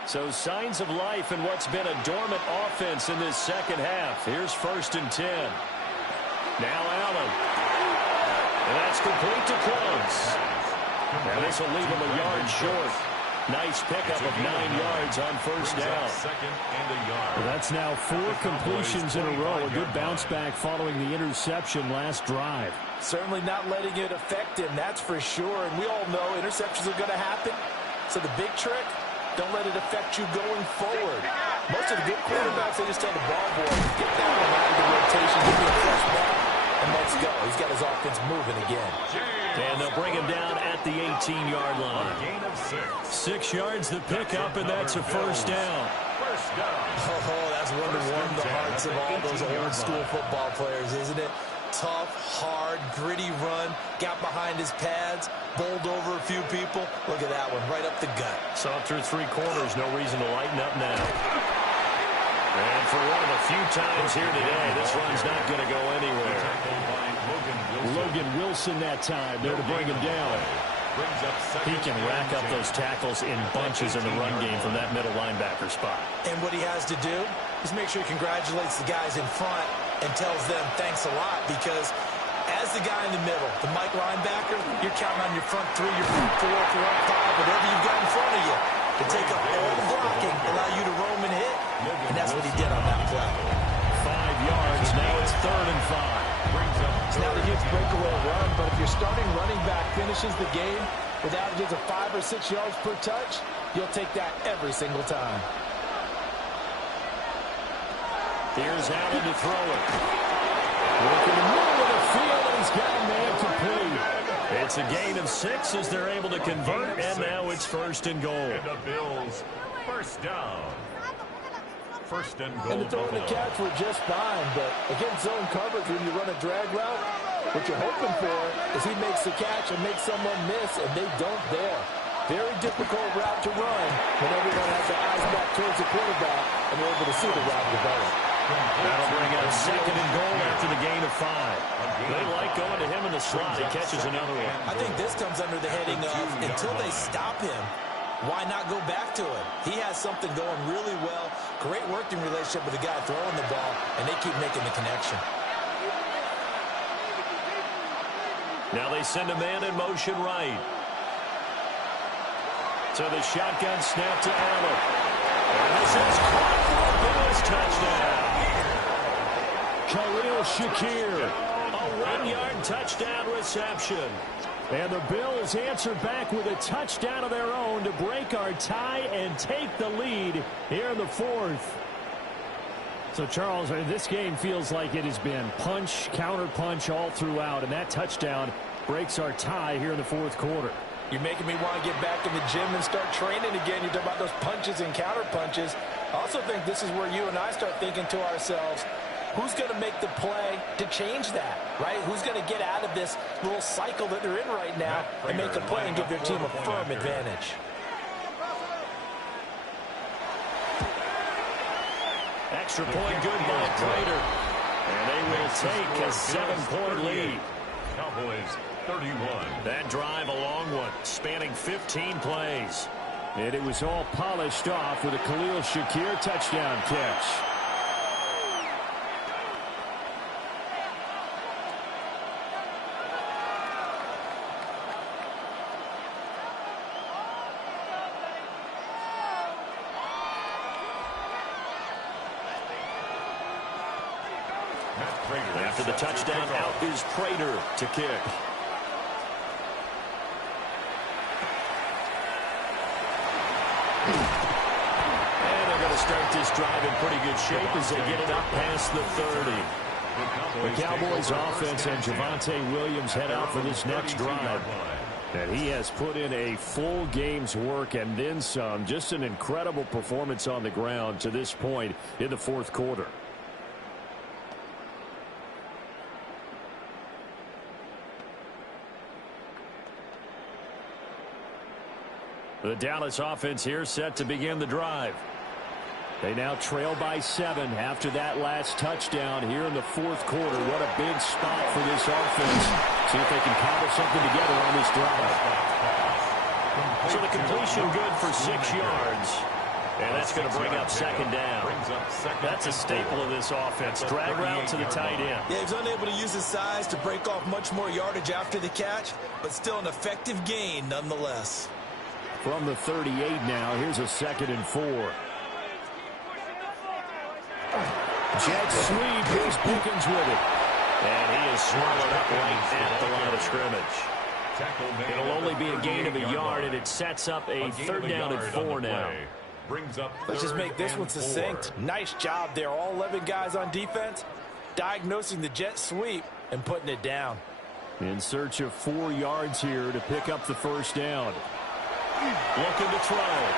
So signs of life in what's been a dormant offense in this second half. Here's 1st and 10. Now Allen. And that's complete to Close. Now this will leave him a yard short. Nice pickup of 9 yards on first down. 2nd and a yard. Well, that's now 4 completions in a row. A good bounce back following the interception last drive. Certainly not letting it affect him, that's for sure. And we all know interceptions are going to happen. So the big trick, don't let it affect you going forward. Most of the good quarterbacks, they just tell the ball boy, get that one out of the rotation, give me a fresh ball, and let's go. He's got his offense moving again. And they'll bring him down at the 18-yard line. A gain of 6. 6 yards the pickup, and that's a first down. Oh, that's one to warm the hearts of all those old school football players, isn't it? Tough, hard, gritty run, got behind his pads, bowled over a few people. Look at that one, right up the gut. So through 3 quarters, no reason to lighten up now. And for one of the few times here today, this run's not going to go anywhere. Logan Wilson that time there to bring him down. He can rack up those tackles in bunches in the run game from that middle linebacker spot. And what he has to do is make sure he congratulates the guys in front and tells them thanks a lot, because as the guy in the middle, the Mike linebacker, you're counting on your front 3, your front 4, front 5, whatever you've got in front of you to take up all the blocking, allow you to roam and hit, and that's what he did on that play. 5 yards, now it's 3rd and 5. It's not a huge breakaway run, but if your starting running back finishes the game with averages of 5 or 6 yards per touch, you'll take that every single time. Here's Allen to throw it. Working the middle of the field, and he's got a man complete. It's a gain of 6 as they're able to convert, and now it's 1st and goal. And the Bills, first down. First and goal. And the throw and the catch were just fine, but against zone coverage, when you run a drag route, what you're hoping for is he makes the catch and makes someone miss, and they don't there. Very difficult route to run when everyone has their eyes back towards the quarterback and they're able to see the route develop. That'll bring up 2nd and goal after the gain of 5. They like going to him in the slot. He catches another one. I think this comes under the heading of until they stop him, why not go back to him? He has something going really well. Great working relationship with the guy throwing the ball, and they keep making the connection. Now they send a man in motion right. So the shotgun snap to Allen. And this is caught for a Bills touchdown. Khalil Shakir. A 1-yard touchdown reception. And the Bills answer back with a touchdown of their own to break our tie and take the lead here in the 4th. So, Charles, this game feels like it has been punch, counter-punch all throughout, and that touchdown breaks our tie here in the 4th quarter. You're making me want to get back in the gym and start training again. You talk about those punches and counter punches. I also think this is where you and I start thinking to ourselves, who's going to make the play to change that, right? Who's going to get out of this little cycle that they're in right now and make a play and give their team a firm advantage? Extra point good by Prater. And they will take a 7-point lead. Cowboys 31. That drive a long one, spanning 15 plays. And it was all polished off with a Khalil Shakir touchdown catch. After the touchdown, out is Prater to kick. And they're going to start this drive in pretty good shape as they get it up past the 30. The Cowboys offense and Javonte Williams head out for this next drive. And he has put in a full game's work and then some. Just an incredible performance on the ground to this point in the 4th quarter. The Dallas offense here set to begin the drive. They now trail by 7 after that last touchdown here in the 4th quarter. What a big spot for this offense. See if they can cobble something together on this drive. So the completion good for 6 yards. And that's going to bring up 2nd down. That's a staple of this offense. Drag route to the tight end. Yeah, he's unable to use his size to break off much more yardage after the catch, but still an effective gain nonetheless. From the 38 now, here's a 2nd and 4. Jet sweep, here's Pickens with it. And he is swallowed up right at the line of scrimmage. It'll only be a gain of a yard, and it sets up a 3rd down and 4 now. Let's just make this one succinct. Nice job there. All 11 guys on defense diagnosing the jet sweep and putting it down. In search of 4 yards here to pick up the 1st down. Looking to throw.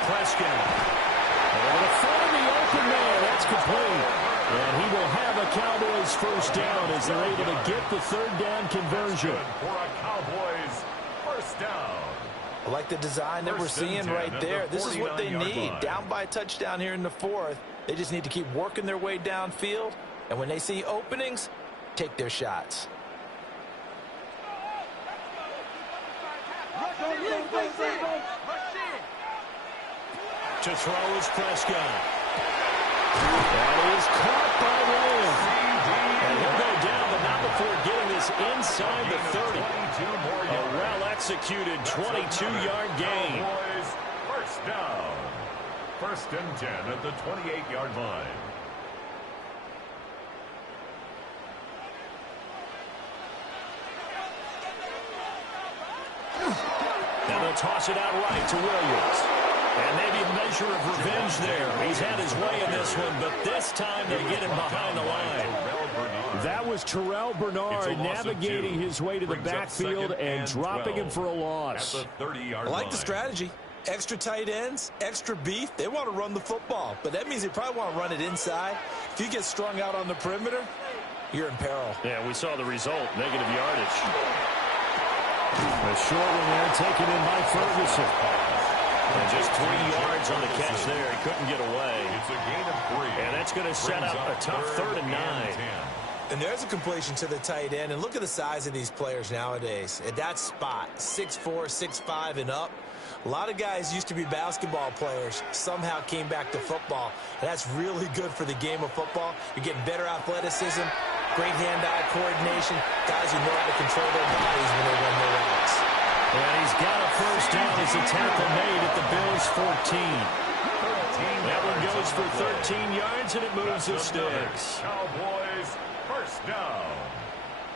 Prescott. Able to find the open man. That's complete. And he will have a Cowboys 1st down as they're able to get the 3rd down conversion. For a Cowboys 1st down. I like the design that we're seeing right there. This is what they need. Down by a touchdown here in the 4th. They just need to keep working their way downfield. And when they see openings, take their shots. To throw is Prescott. That is caught by Williams. And he'll go down, but not before getting this inside the 30. A well-executed 22-yard gain. 1st down. 1st and 10 at the 28-yard line. Now they'll toss it out right to Williams. And maybe a measure of revenge there. He's had his way in this one, but this time they get him behind the line. That was Terrell Bernard navigating his way to the backfield and dropping him for a loss. At the 30-yard I like line. the strategy. Extra tight ends, extra beef. They want to run the football, but that means they probably want to run it inside. If you get strung out on the perimeter, you're in peril. Yeah, we saw the result, negative yardage. A short one there taken in by Ferguson. And just 3 yards on the catch there. He couldn't get away. It's a gain of 3. And that's going to set up a tough 3rd and 9. And there's a completion to the tight end. And look at the size of these players nowadays. At that spot, 6'4", 6'5", and up. A lot of guys used to be basketball players, somehow came back to football. And that's really good for the game of football. You're getting better athleticism, great hand-eye coordination, guys who know how to control their bodies when they run their routes. And he's got a first down as a tackle made at the Bills' 14. That one goes for 13 yards, and it moves the sticks. Cowboys, first down.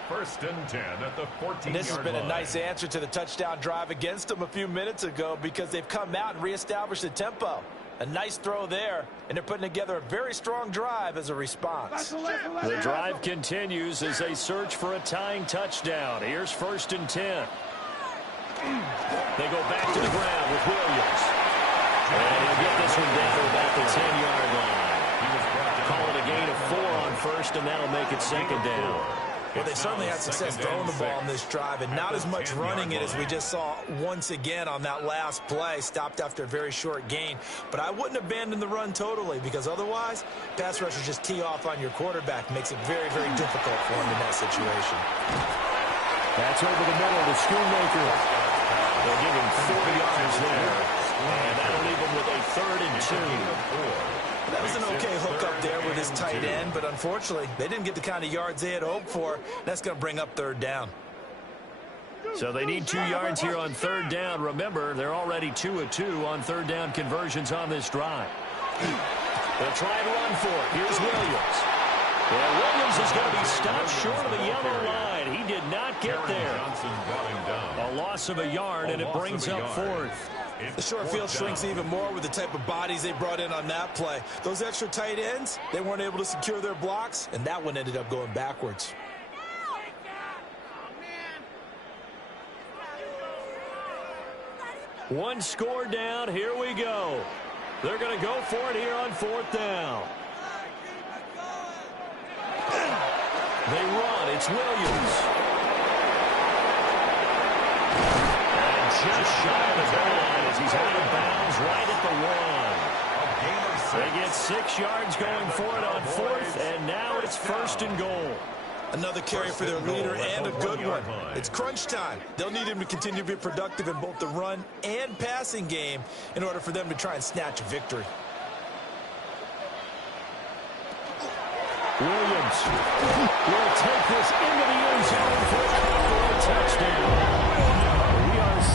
1st and 10 at the 14-yard line. And this has been a nice answer to the touchdown drive against them a few minutes ago because they've come out and reestablished the tempo. A nice throw there, and they're putting together a very strong drive as a response. The drive continues as they search for a tying touchdown. Here's 1st and 10. They go back to the ground with Williams. And he'll get this one down to about the 10-yard line. Call it a gain of 4 on 1st, and that'll make it 2nd down. Well, they certainly had success throwing the ball on this drive, and not as much running it as we just saw once again on that last play, stopped after a very short gain. But I wouldn't abandon the run totally, because otherwise, pass rushers just tee off on your quarterback. Makes it very, very difficult for him in that situation. That's over the middle to Schoonmaker. They'll give him 4 yards there, and that'll leave him with a 3rd and 2. That was an okay hookup there with his tight end, but unfortunately, they didn't get the kind of yards they had hoped for. That's going to bring up 3rd down. So they need 2 yards here on 3rd down. Remember, they're already 2 of 2 on 3rd down conversions on this drive. They'll try and run for it. Here's Williams. Yeah, Williams is going to be stopped short of the yellow line. He did not get there. A loss of a yard, and it brings up 4th. The short field shrinks even more with the type of bodies they brought in on that play. Those extra tight ends, they weren't able to secure their blocks, and that one ended up going backwards. One score down. Here we go. They're going to go for it here on 4th down. They run. It's Williams. Just shy of the goal line as he's out of bounds right at the 1. They get 6 yards going for it on 4th, and now it's 1st and goal. Another carry for their leader and a good one. It's crunch time. They'll need him to continue to be productive in both the run and passing game in order for them to try and snatch a victory. Williams will take this into the end zone for a touchdown.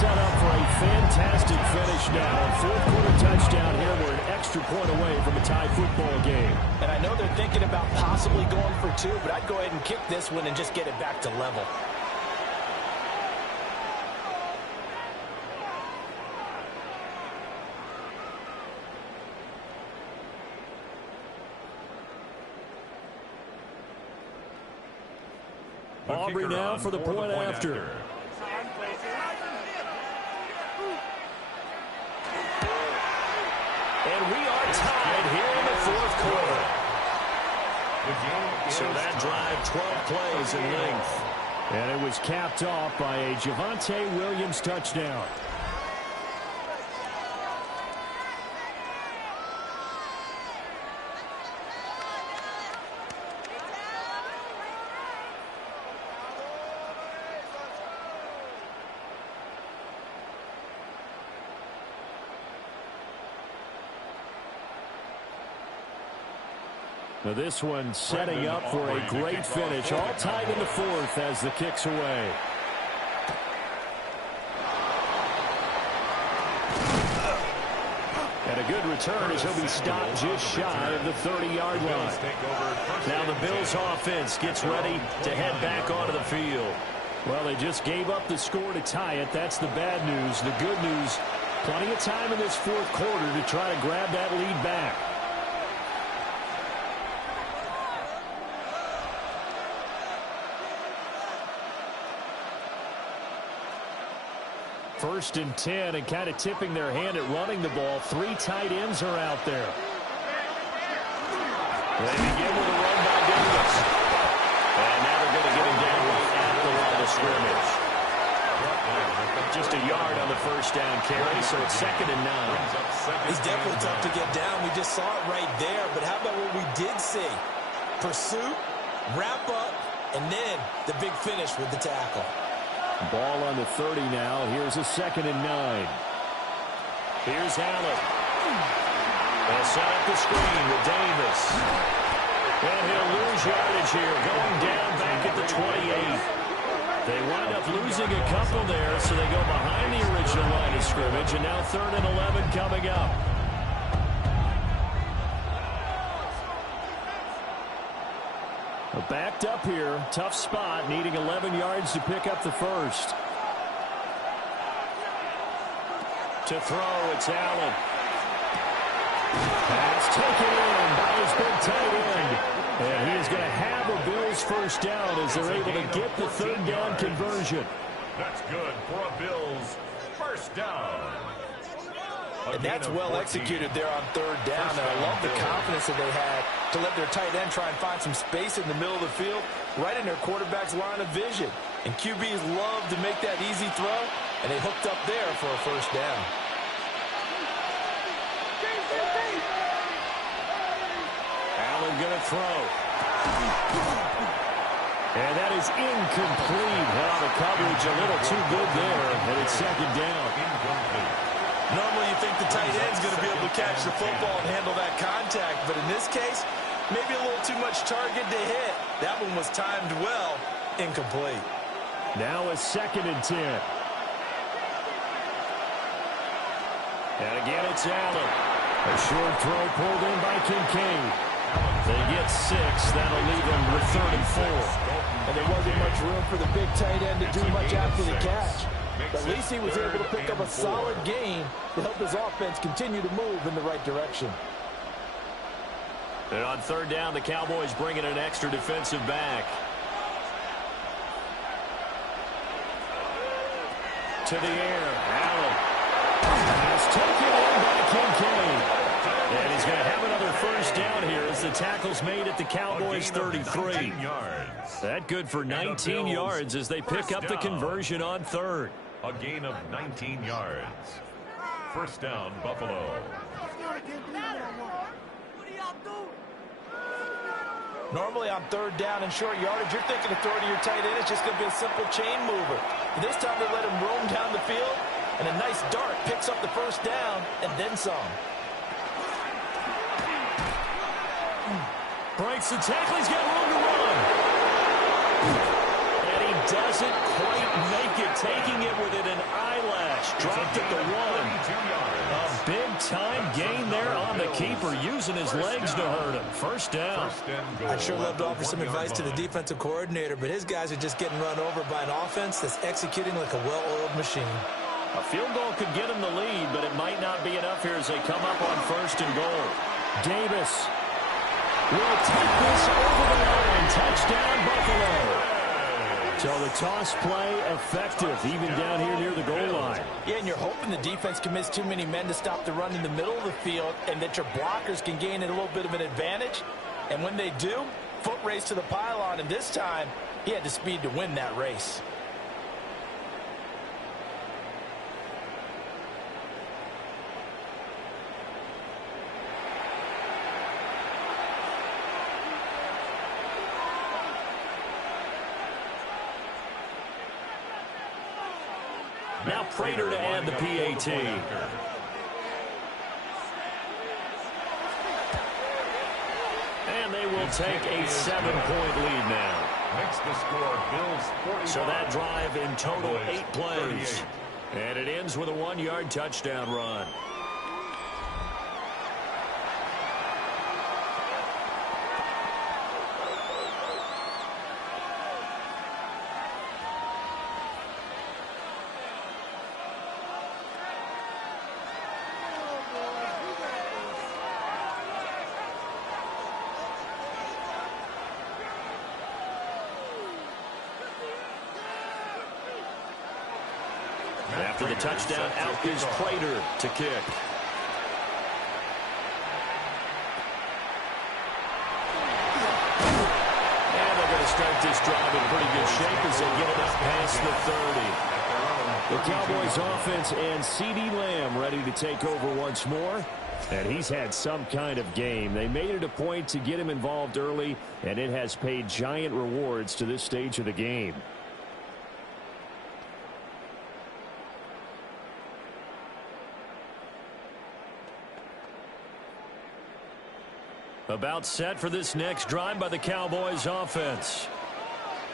Set up for a fantastic finish now. A 4th quarter touchdown here. We're an extra point away from a tie football game. And I know they're thinking about possibly going for 2, but I'd go ahead and kick this one and just get it back to level. Aubrey now for the point after. And we are tied here in the 4th quarter. So that drive, 12 plays in length. And it was capped off by a Javonte Williams touchdown. Now this one setting up for a great finish. All tied in the 4th as the kick's away. And a good return as he'll be stopped just shy of the 30-yard line. Now the Bills offense gets ready to head back onto the field. Well, they just gave up the score to tie it. That's the bad news. The good news, plenty of time in this 4th quarter to try to grab that lead back. 1st and 10, and kind of tipping their hand at running the ball. 3 tight ends are out there. They begin with a run by Davis. And now they're going to get him down right at the line of scrimmage. Just a yard on the 1st down carry, so it's 2nd and 9. He's definitely tough to get down. We just saw it right there. But how about what we did see? Pursuit, wrap up, and then the big finish with the tackle. Ball on the 30 now. Here's a 2nd and 9. Here's Allen. They'll set up the screen with Davis. And he'll lose yardage here, going down back at the 28. They wind up losing a couple there, so they go behind the original line of scrimmage, and now 3rd and 11 coming up. Backed up here, tough spot, needing 11 yards to pick up the 1st. To throw, it's Allen. Pass taken in by his big tight end. And he is going to have a Bills 1st down as they're able to get the 3rd down conversion. That's good for a Bills 1st down. And that's well executed there on 3rd down. And I love the confidence that they had to let their tight end try and find some space in the middle of the field, right in their quarterback's line of vision. And QBs love to make that easy throw, and they hooked up there for a 1st down. Allen going to throw. And that is incomplete. Well, the coverage a little too good there, and it's 2nd down. Incomplete. Normally you think the tight end's going to be able to catch the football and handle that contact, but in this case, maybe a little too much target to hit. That one was timed well, incomplete. Now a 2nd and 10. And again, it's Allen. A short throw pulled in by Kincaid. They get 6. That'll leave them with 3rd and 4. And there wasn't much room for the big tight end to do much after the catch. But at least he was able to pick up a solid gain to help his offense continue to move in the right direction. And on 3rd down, the Cowboys bring in an extra defensive back. To the air, Allen. Pass taken in by Kincaid. And he's going to have another 1st down here as the tackle's made at the Cowboys 33. That good for 19 yards as they pick up the conversion on 3rd. A gain of 19 yards. 1st down, Buffalo. Normally on 3rd down and short yardage, you're thinking of throwing to your tight end. It's just going to be a simple chain mover. But this time they let him roam down the field, and a nice dart picks up the 1st down and then some. Breaks the tackle. He's got room to run. And he doesn't quite make it, taking it within an eyelash. Dropped at the 1. A big-time gain there on the keeper, using his legs to hurt him. 1st down. I'd sure love to offer some advice to the defensive coordinator, but his guys are just getting run over by an offense that's executing like a well-oiled machine. A field goal could get him the lead, but it might not be enough here as they come up on 1st and goal. Davis will take this over the line. Touchdown, Buffalo. So the toss play effective, even down here near the goal line. Yeah, and you're hoping the defense commits too many men to stop the run in the middle of the field and that your blockers can gain a little bit of an advantage. And when they do, foot race to the pylon, and this time he had the speed to win that race. Now Prater to add the PAT. And they will take a 7-point lead now. Makes the score Bills 41. So that drive in total 8 plays. And it ends with a 1-yard touchdown run. After the touchdown, out is Prater to kick. And they're going to start this drive in pretty good shape as they get it up past the 30. The Cowboys offense and CeeDee Lamb ready to take over once more. And he's had some kind of game. They made it a point to get him involved early, and it has paid giant rewards to this stage of the game. About set for this next drive by the Cowboys offense.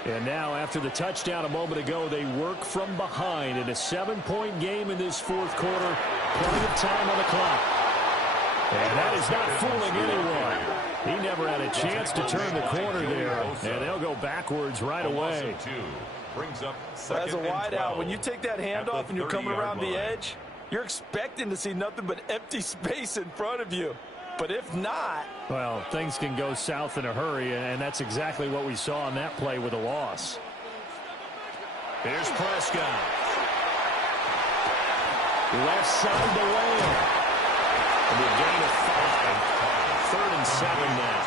And now, after the touchdown a moment ago, they work from behind in a 7-point game in this fourth quarter. Plenty of time on the clock. And that is not fooling anyone. He never had a chance to turn the corner there. And they'll go backwards right away. As a wideout, when you take that handoff and you're coming around the edge, you're expecting to see nothing but empty space in front of you. But if not... Well, things can go south in a hurry, and that's exactly what we saw on that play with a loss. Here's Prescott. Left side to Lamb. And the gain of 5. 3rd and 7 now.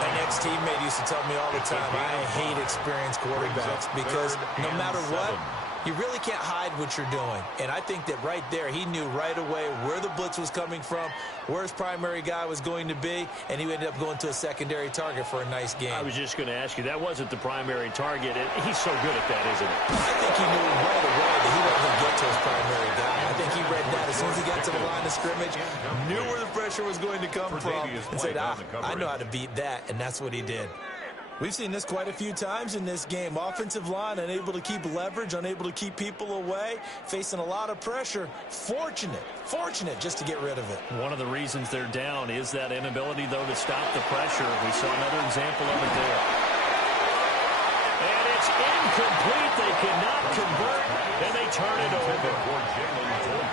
My next teammate used to tell me all the time, I hate experienced quarterbacks because no matter what, you really can't hide what you're doing. And I think that right there, he knew right away where the blitz was coming from, where his primary guy was going to be, and he ended up going to a secondary target for a nice game. I was just going to ask you, that wasn't the primary target. He's so good at that, isn't he? I think he knew right away that he wasn't going to get to his primary guy. I think he read that as soon as he got to the line of scrimmage, knew where the pressure was going to come from, and said, I know how to beat that, and that's what he did. We've seen this quite a few times in this game. Offensive line unable to keep leverage, unable to keep people away, facing a lot of pressure. Fortunate just to get rid of it. One of the reasons they're down is that inability, though, to stop the pressure. We saw another example of it there. And it's incomplete. They cannot convert, and they turn it over.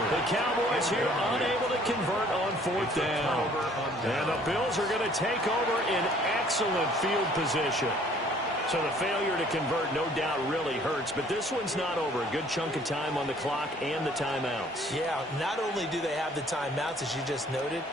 The Cowboys here unable to convert on 4th down. And the Bills are going to take over in excellent field position. So the failure to convert, no doubt, really hurts. But this one's not over. A good chunk of time on the clock and the timeouts. Yeah, not only do they have the timeouts, as you just noted,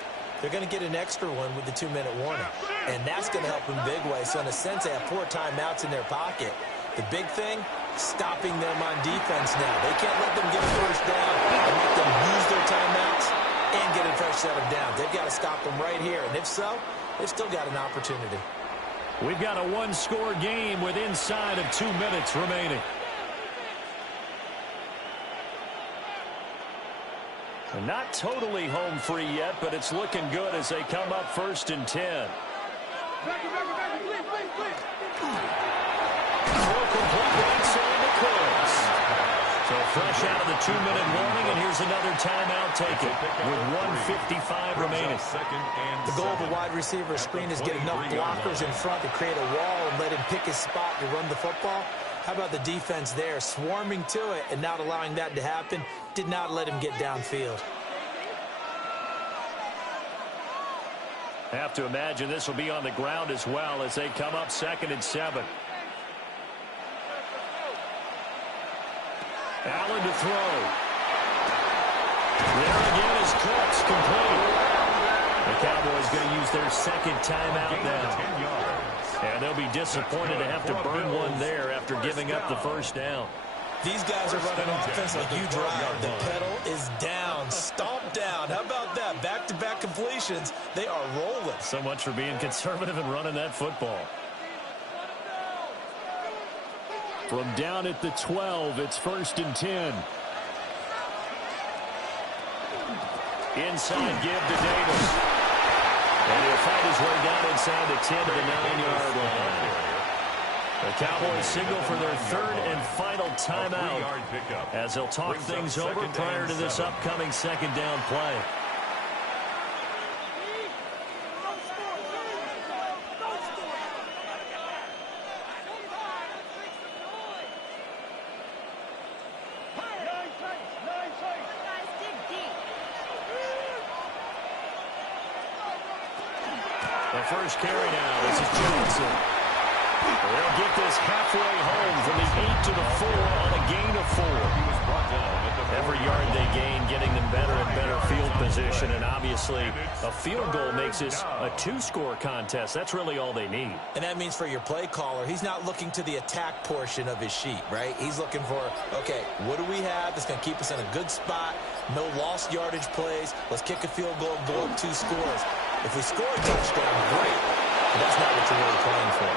they're going to get an extra one with the 2-minute warning. And that's going to help in big way. So in a sense, they have 4 timeouts in their pocket. The big thing, stopping them on defense now. They can't let them get a first down and let them use their timeouts and get a fresh set of downs. They've got to stop them right here. And if so, they've still got an opportunity. We've got a 1-score game with inside of 2 minutes remaining. And not totally home free yet, but it's looking good as they come up 1st and 10. So fresh out of the 2-minute warning, and here's another timeout taken with 1:55 remaining. The goal of a wide receiver screen is get enough blockers in front to create a wall and let him pick his spot to run the football. How about the defense there, swarming to it and not allowing that to happen? Did not let him get downfield. Have to imagine this will be on the ground as well as they come up 2nd and 7. Allen to throw. There again is Cooks, complete. The Cowboys going to use their 2nd timeout now. And they'll be disappointed to have to burn one there after giving up the first down. These guys are running offense like you drive. The pedal is down, stomped down. How about that? Back-to-back completions. They are rolling. So much for being conservative and running that football. From down at the 12, it's 1st and 10. Inside give to Davis. And he'll fight his way down inside the 10 to the 9-yard line. The Cowboys signal for their 3rd and final timeout as they'll talk things over prior to this upcoming 2nd down play. The first carry now. This is Johnson. They'll get this halfway home from the 8 to the 4 on a gain of 4. He was brought down at the Every yard they gain, getting them better and better field position, and obviously a field goal makes this a two-score contest. That's really all they need. And that means for your play caller, he's not looking to the attack portion of his sheet, right? He's looking for, okay, what do we have that's going to keep us in a good spot? No lost yardage plays. Let's kick a field goal and go up 2 scores. If we score a touchdown, great. But that's not what you're really playing for.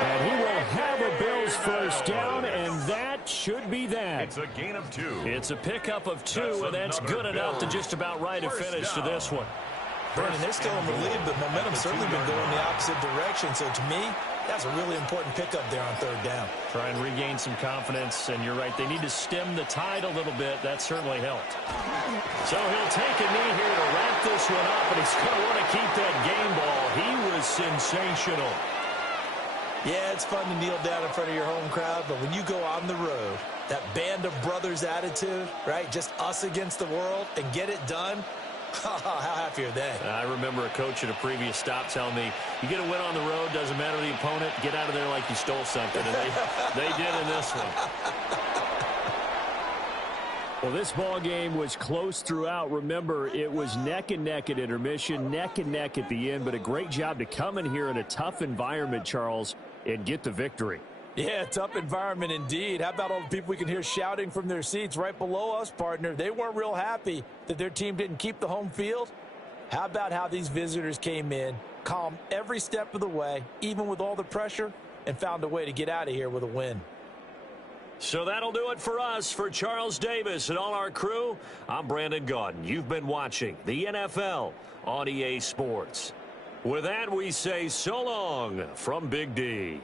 And he will have a Bills first down, and that should be that. It's a gain of 2. It's a pickup of 2, and that's good enough to just about write a finish to this one. Brandon, they're still in the lead, but momentum's certainly been going the opposite direction. So to me, that's a really important pickup there on 3rd down. Try and regain some confidence, and you're right. They need to stem the tide a little bit. That certainly helped. So he'll take a knee here to wrap this one up, and he's going to want to keep that game ball. He was sensational. Yeah, it's fun to kneel down in front of your home crowd, but when you go on the road, that band of brothers attitude, right, just us against the world, and get it done, how happy are they? I remember a coach at a previous stop telling me, you get a win on the road, doesn't matter the opponent, get out of there like you stole something, and they did in this one. Well, this ball game was close throughout. Remember, it was neck and neck at intermission, neck and neck at the end, but a great job to come in here in a tough environment, Charles, and get the victory. Yeah, tough environment indeed. How about all the people we can hear shouting from their seats right below us, partner? They weren't real happy that their team didn't keep the home field. How about how these visitors came in, calm every step of the way, even with all the pressure, and found a way to get out of here with a win. So that'll do it for us. For Charles Davis and all our crew, I'm Brandon Gaudin. You've been watching the NFL on EA Sports. With that, we say so long from Big D.